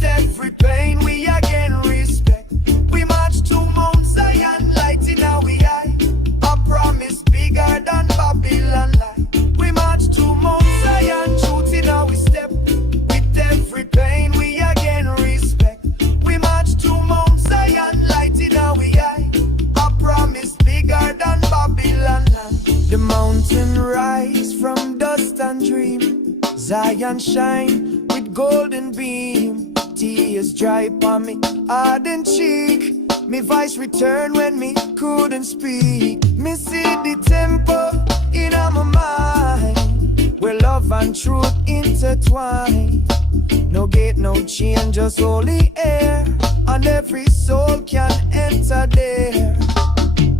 Every pain we again respect. We march to Mount Zion, light in our eye. A promise bigger than Babylon lie. We march to Mount Zion, truth in our step. With every pain we again respect. We march to Mount Zion, light in our eye. A promise bigger than Babylon lie. The mountain rise from dust and dream. Zion shine with golden beam. Tears dry upon me ardent cheek. Me voice return when me couldn't speak. Me see the temple in my mind, where love and truth intertwine. No gate, no chain, just holy air, and every soul can enter there.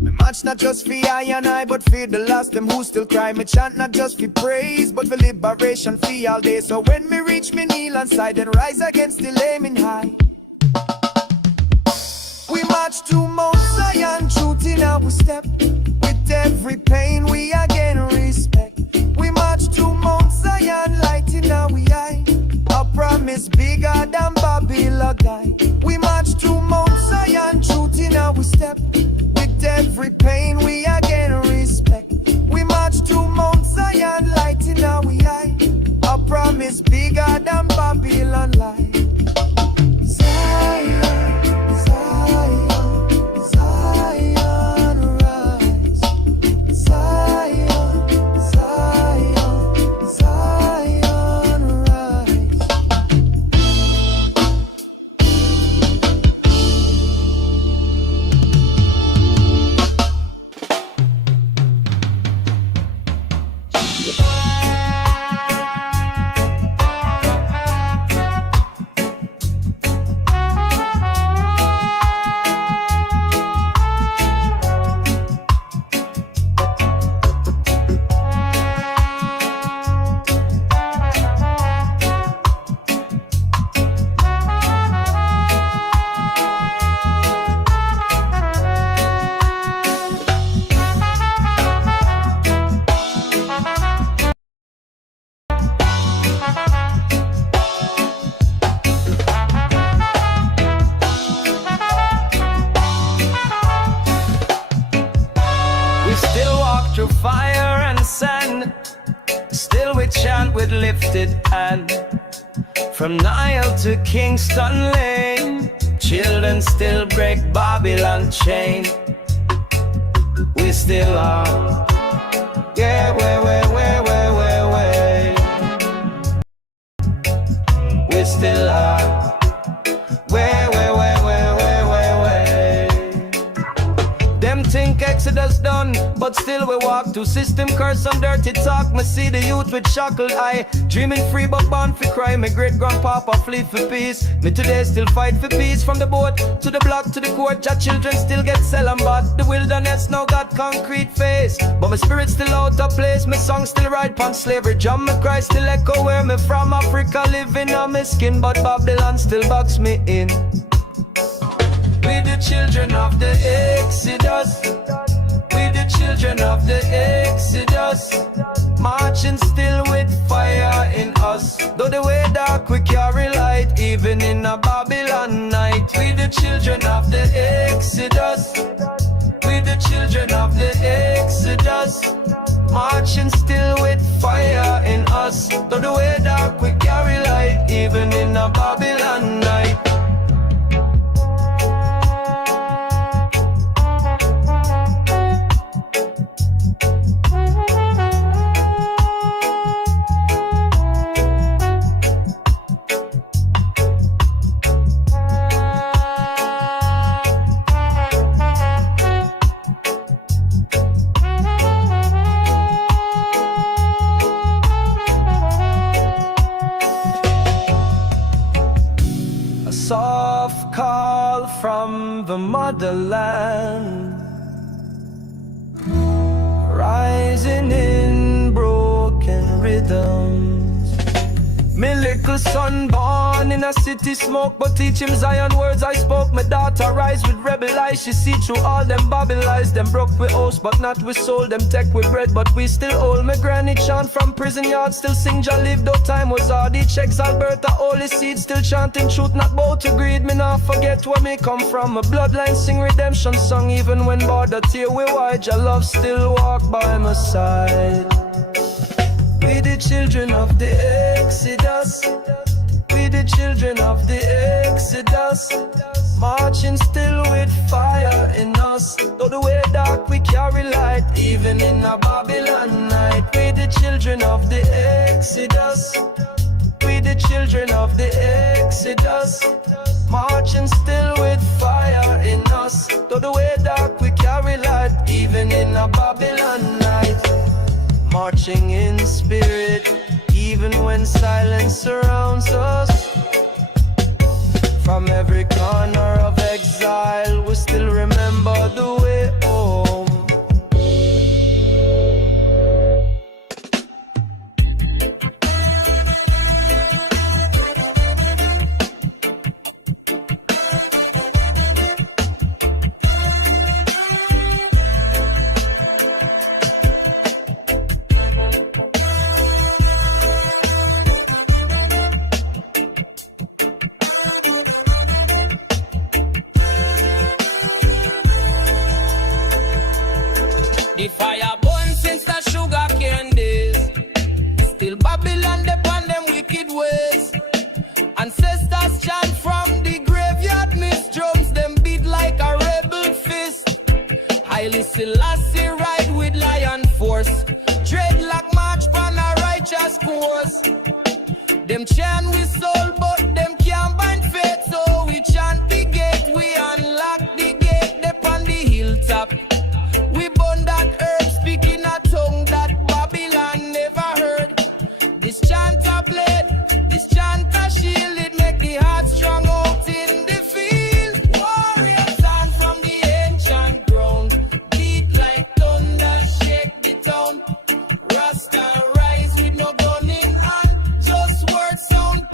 Me march not just for I and I, but for the lost, them who still cry. Me chant not just for praise, but for liberation for all day. So when me reach, me kneel and side and rise against the aiming high. We march to Mount Zion, truth in our step. With every pain we again respect. We march to Mount Zion, light in our eye. A promise bigger than Babylon die. We march to Mount Zion, truth in our step. With every pain we again respect. We march to Mount Zion, light in our eye. A promise bigger than Babylon lie. Zion, Zion, Zion rise. Zion, Zion, Zion rise. Fire and sand, still we chant with lifted hand. From Nile to Kingston Lane, children still break Babylon chain. We still are, yeah, way. We still are, way. Them think Exodus done, but still we walk to system curse and dirty talk. Me see the youth with shackled eye, dreaming free but born for cry. My great grandpapa flee for peace. Me today still fight for peace. From the boat to the block to the court, your children still get sell and bought. The wilderness now got concrete face, but my spirit still out of place. My song still ride pon slavery drum. My cry still echo where me from. Africa living on my skin, but Babylon still box me in. We the children of the Exodus. We the children of the Exodus. Marching still with fire in us. Though the way dark we carry light, even in a Babylon night. We the children of the Exodus. We the children of the Exodus. Marching still with fire in us. Though the way dark we carry light, even in a Babylon night. Soft call from the motherland, rising in broken rhythms. Me little son born in a city smoke, but teach him Zion words I spoke. My daughter rise with rebel eyes, she see through all them Babel lies. Them broke with house, but not with soul. Them tech with bread, but we still hold. My granny chant from prison yard, still sing Jah live, though time was hard. Each checks Alberta, holy seed, still chanting truth, not bow to greed. Me not forget where me come from. My bloodline sing redemption song, even when border tear we wide. Jah love still walk by my side. We the children of the Exodus. We the children of the Exodus. Marching still with fire in us. Though the way dark we carry light, even in a Babylon night. We the children of the Exodus. We the children of the Exodus. Marching still with fire in us. Though the way dark we carry light, even in a Babylon night. Marching in spirit, even when silence surrounds us. From every corner of exile, we still remember the way home. The fire burn since the sugar cane days. Still Babylon depend them wicked ways. Ancestors chant from the graveyard, miss drums them beat like a rebel fist. Haile Selassie ride with lion force. Dreadlock march pan a righteous course. Them chant with soul but them can't bind faith. So we chant the gate, we unlock the gate. They on the hilltop. We burn that herb, speaking a tongue that Babylon never heard. This chant a blade, this chant a shield, it make the heart strong out in the field. Warrior chant from the ancient ground, beat like thunder, shake the town. Rasta rise with no gun in hand, just words sound.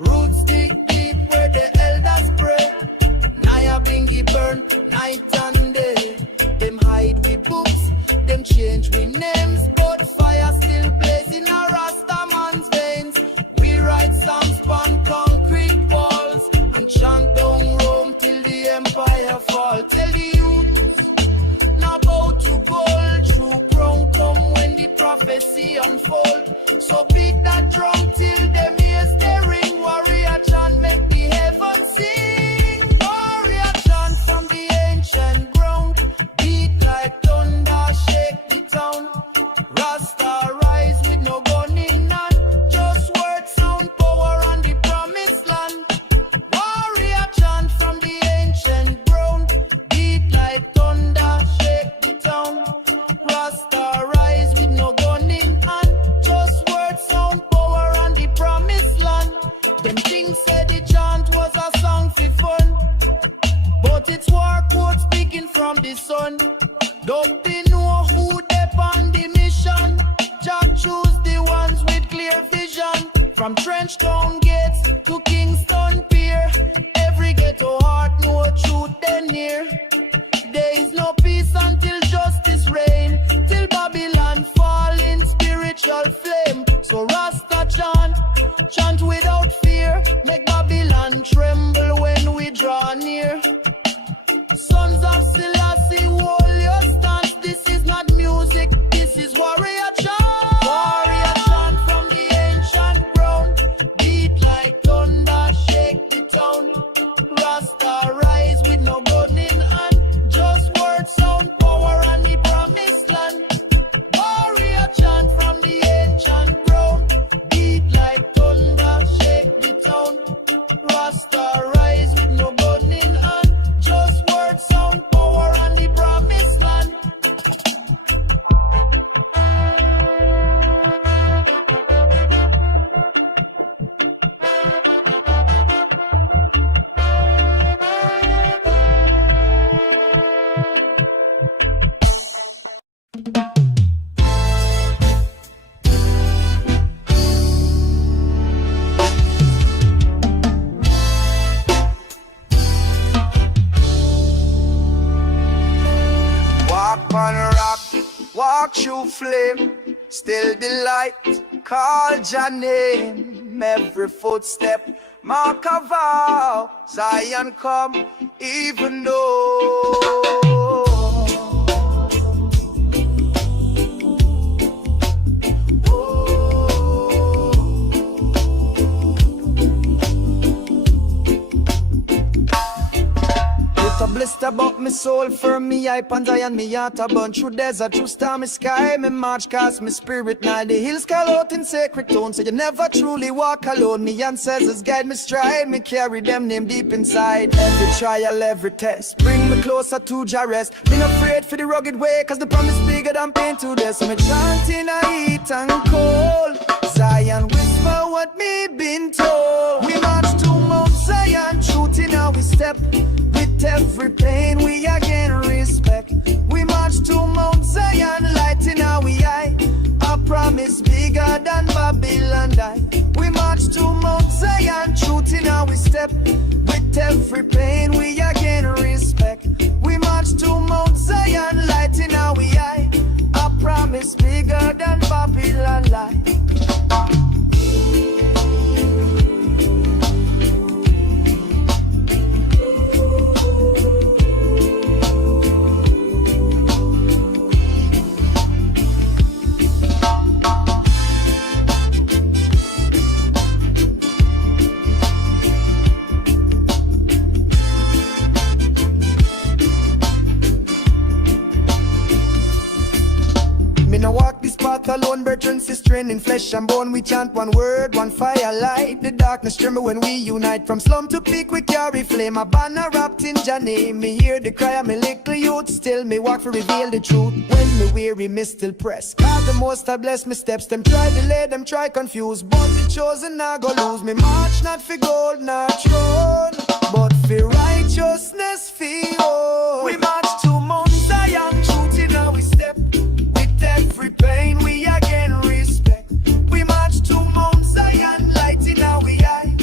Roots dig deep where the elders pray. Nyabinghi burn night and day. Them hide with books, them change with names, but fire still blazing a Rasta man's veins. We write songs on concrete walls and chant down Rome till the empire fall. Tell the youth, now bow to gold. True crown come when the prophecy unfold. So beat that drum till them ears they ring. Warrior chant make the heavens sing. Warrior chant from the ancient ground. Beat like thunder, shake the town. Rasta rise with no gun in hand. Just word, sound, power on the promised land. Warrior chant from the ancient ground. Beat like thunder, shake the town. Rasta rise with no gun in hand. Just word, sound, power on the promised land. Them things said the chant was a song for fun, but it's war quote speaking from the sun. Don't they know who they on the mission? Jack choose the ones with clear vision. From Trench Town gates to Kingston Pier, every ghetto heart know truth they near. There is no peace until justice reign, till Babylon fall in spiritual flame. So Rasta chant, chant without fear, make Babylon tremble when we draw near. Sons of Selassie, hold your stance. This is not music, this is warrior chant. Warrior chant from the ancient ground. Beat like thunder, shake the town. Rasta rise with no gun in hand. Just word, sound, power on the promised land. Warrior chant from the ancient ground. Beat like thunder, shake the town. Rasta rise with no gun in hand. Just word, sound, power on the promised land. Walk on rock, walk through flame, still the light, call your name. Every footstep, mark a vow, Zion come, even though. A blister about me soul for me, I pantai and me heart a burn through desert, through stormy sky. Me march cast me spirit now the hills call out in sacred tone. So you never truly walk alone. Me ancestors guide me stride, me carry them name deep inside. Every trial, every test, bring me closer to Jah rest. Me not afraid for the rugged way, cause the promise bigger than pain to death. So me chanting a heat and cold. Zion whisper what me been told. We march to Mount Zion, truth in how we step. Every pain we again respect. We march to Mount Zion, light in our eye. A promise bigger than Babylon die. We march to Mount Zion, truth in our step. With every pain we again respect. We march to Mount Zion, light in our eye. A promise bigger than Babylon lie. Alone, brethren, sister, in flesh and bone. We chant one word, one fire, light the darkness tremble when we unite. From slum to peak we carry flame, a banner wrapped in Jah name. Me hear the cry of me little youth, still me walk for reveal the truth. When me weary, me still press, God the most I bless me steps. Them try delay, them try confuse, but the chosen I go lose. Me march not for gold, not throne, but for righteousness, for all. We march to Mount Zion, truth in how we step. Every pain we again respect. We march to Mount Zion, light in our eye.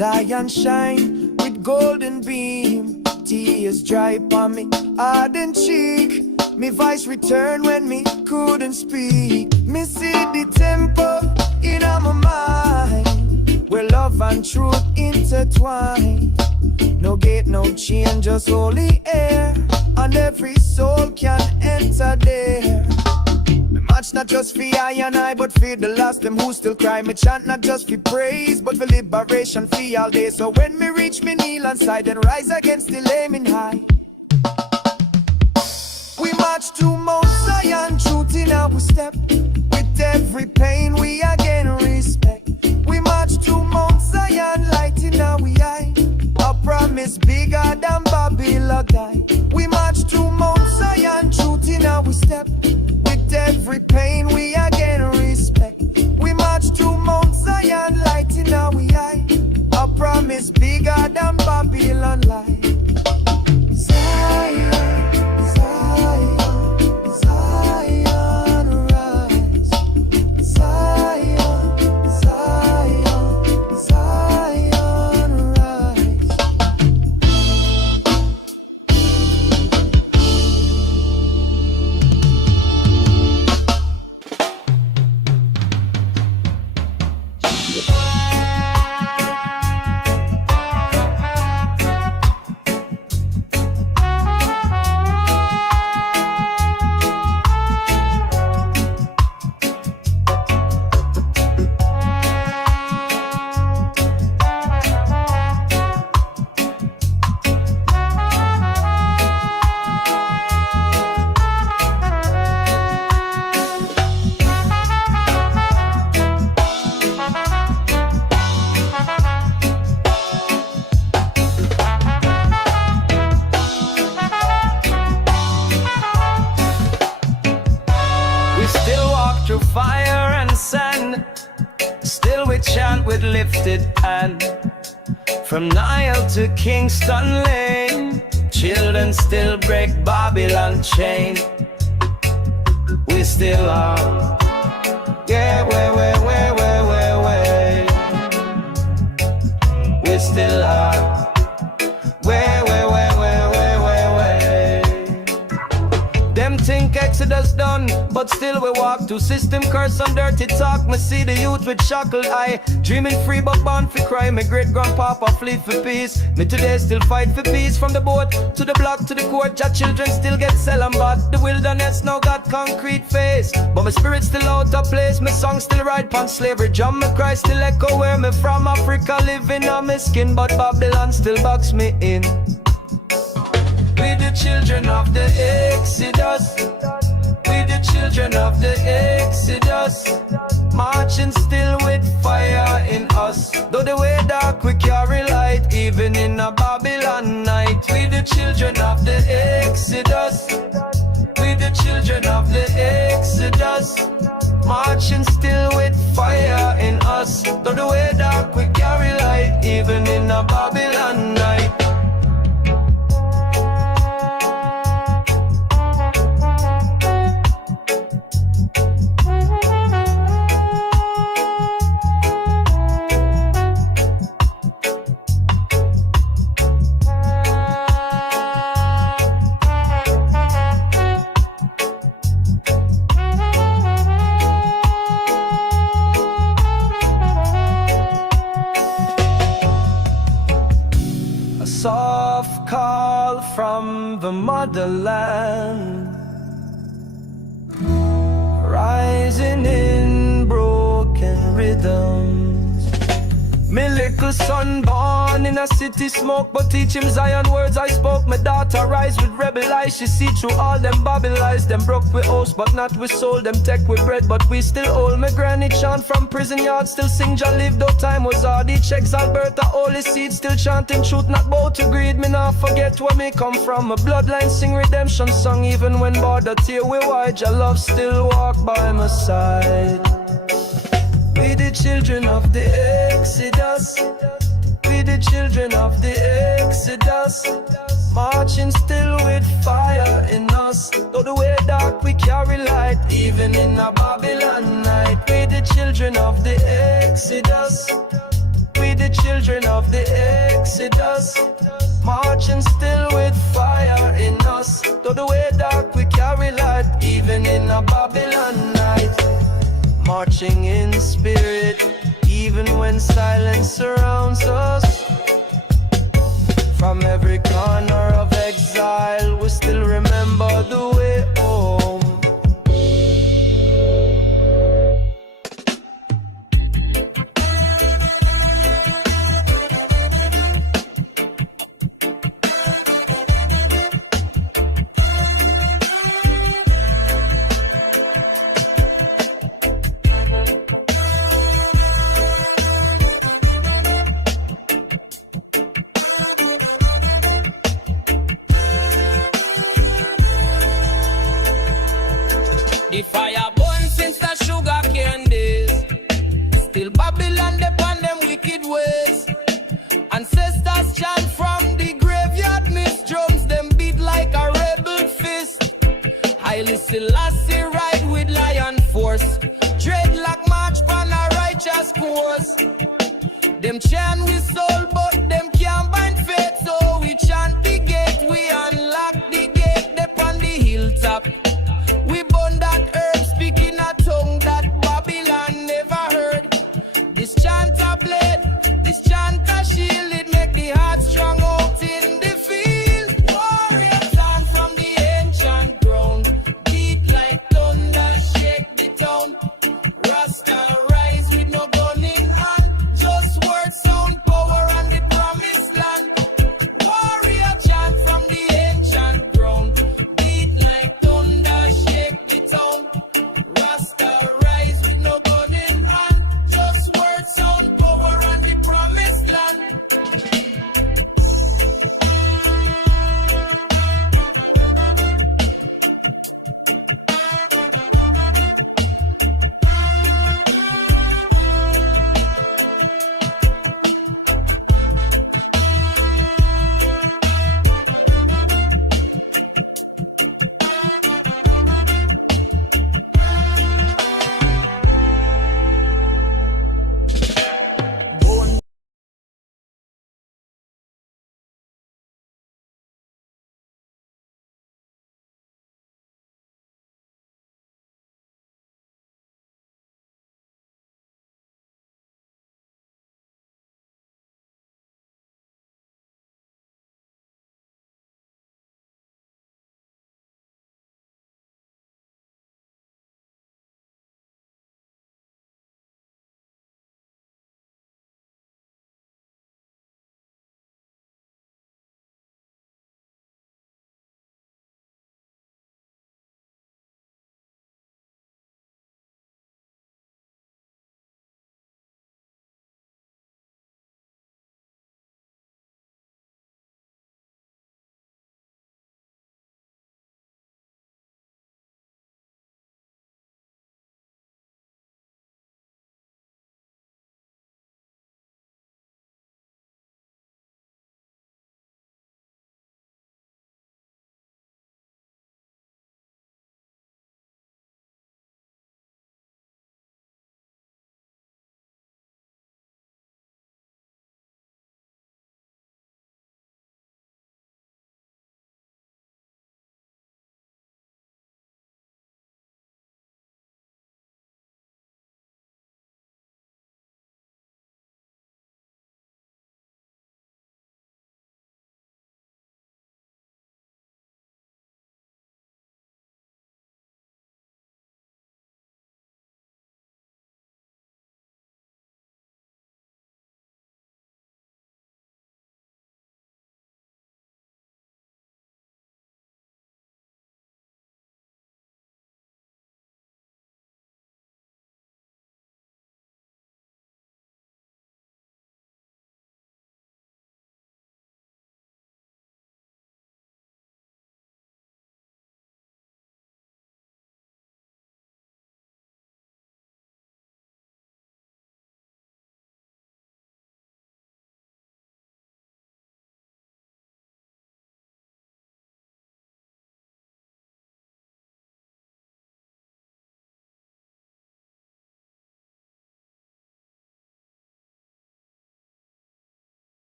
Zion shine with golden beam. Tears dry upon me ardent cheek. Me voice return when me couldn't speak. Me see the temple in my mind, where love and truth intertwine. No gate, no chain, just holy air, and every soul can enter there. Me match not just for I and I, but for the lost, them who still cry. Me chant not just for praise, but for liberation for all day. So when me reach, me kneel and side and rise against the aiming high. We march to Mount Zion, truth in our step. With every pain we again respect. We march to Mount Zion, light in our eye. A promise bigger than Babylon die. We march to Mount Zion, truth in our step. With every pain we again respect. We march to Mount Zion, light in our eye. A promise bigger than Babylon lie. Zion, Zion, Zion rise. Zion, Zion, Zion rise. Fire and sand, still we chant with lifted hand. From Nile to Kingston Lane, children still break Babylon chain. We still are, yeah, we still are, Them think Exodus done, but still we walk to system curse and dirty talk. Me see the youth with shackled eye, dreaming free but born for crime. My great grandpapa fleet for peace. Me today still fight for peace. From the boat to the block to the court, your children still get sell and bought. The wilderness now got concrete face, but my spirit still out of place. My song still ride pon slavery drum. My cry still echo where me from. Africa living on my skin, but Babylon still box me in. We the children of the Exodus. We the children of the Exodus. Marching still with fire in us. Though the way dark we carry light, even in a Babylon night. We the children of the Exodus. We the children of the Exodus. Marching still with fire in us. Though the way dark we carry light, even in a Babylon night. Soft call from the motherland, rising in broken rhythms. Me little son born in a city smoke, but teach him Zion words I spoke. My daughter rise with rebel eyes, she see through all them Babel lies. Them broke with host, but not with soul. Them tech with bread, but we still hold. My granny chant from prison yard, still sing Jah live, though time was hard. He checks Alberta, holy seed, still chanting truth, not bow to greed. Me not forget where me come from. My bloodline sing redemption song, even when border tear we wide. Jah love still walk by my side. We the children of the Exodus. We the children of the Exodus. Marching still with fire in us. Though the way dark we carry light, even in a Babylon night. We the children of the Exodus. We the children of the Exodus, marching still with fire in us. Though the way dark we carry light, even in a Babylon night. Marching in spirit, even when silence surrounds us. From every corner of exile, we still remember the way home. The fire burn since the sugar cane days. Still Babylon depend them wicked ways. Ancestors chant from the graveyard mist. Drums them beat like a rebel fist. Haile Selassie ride with lion force. Dreadlock march on a righteous course. Them chant with so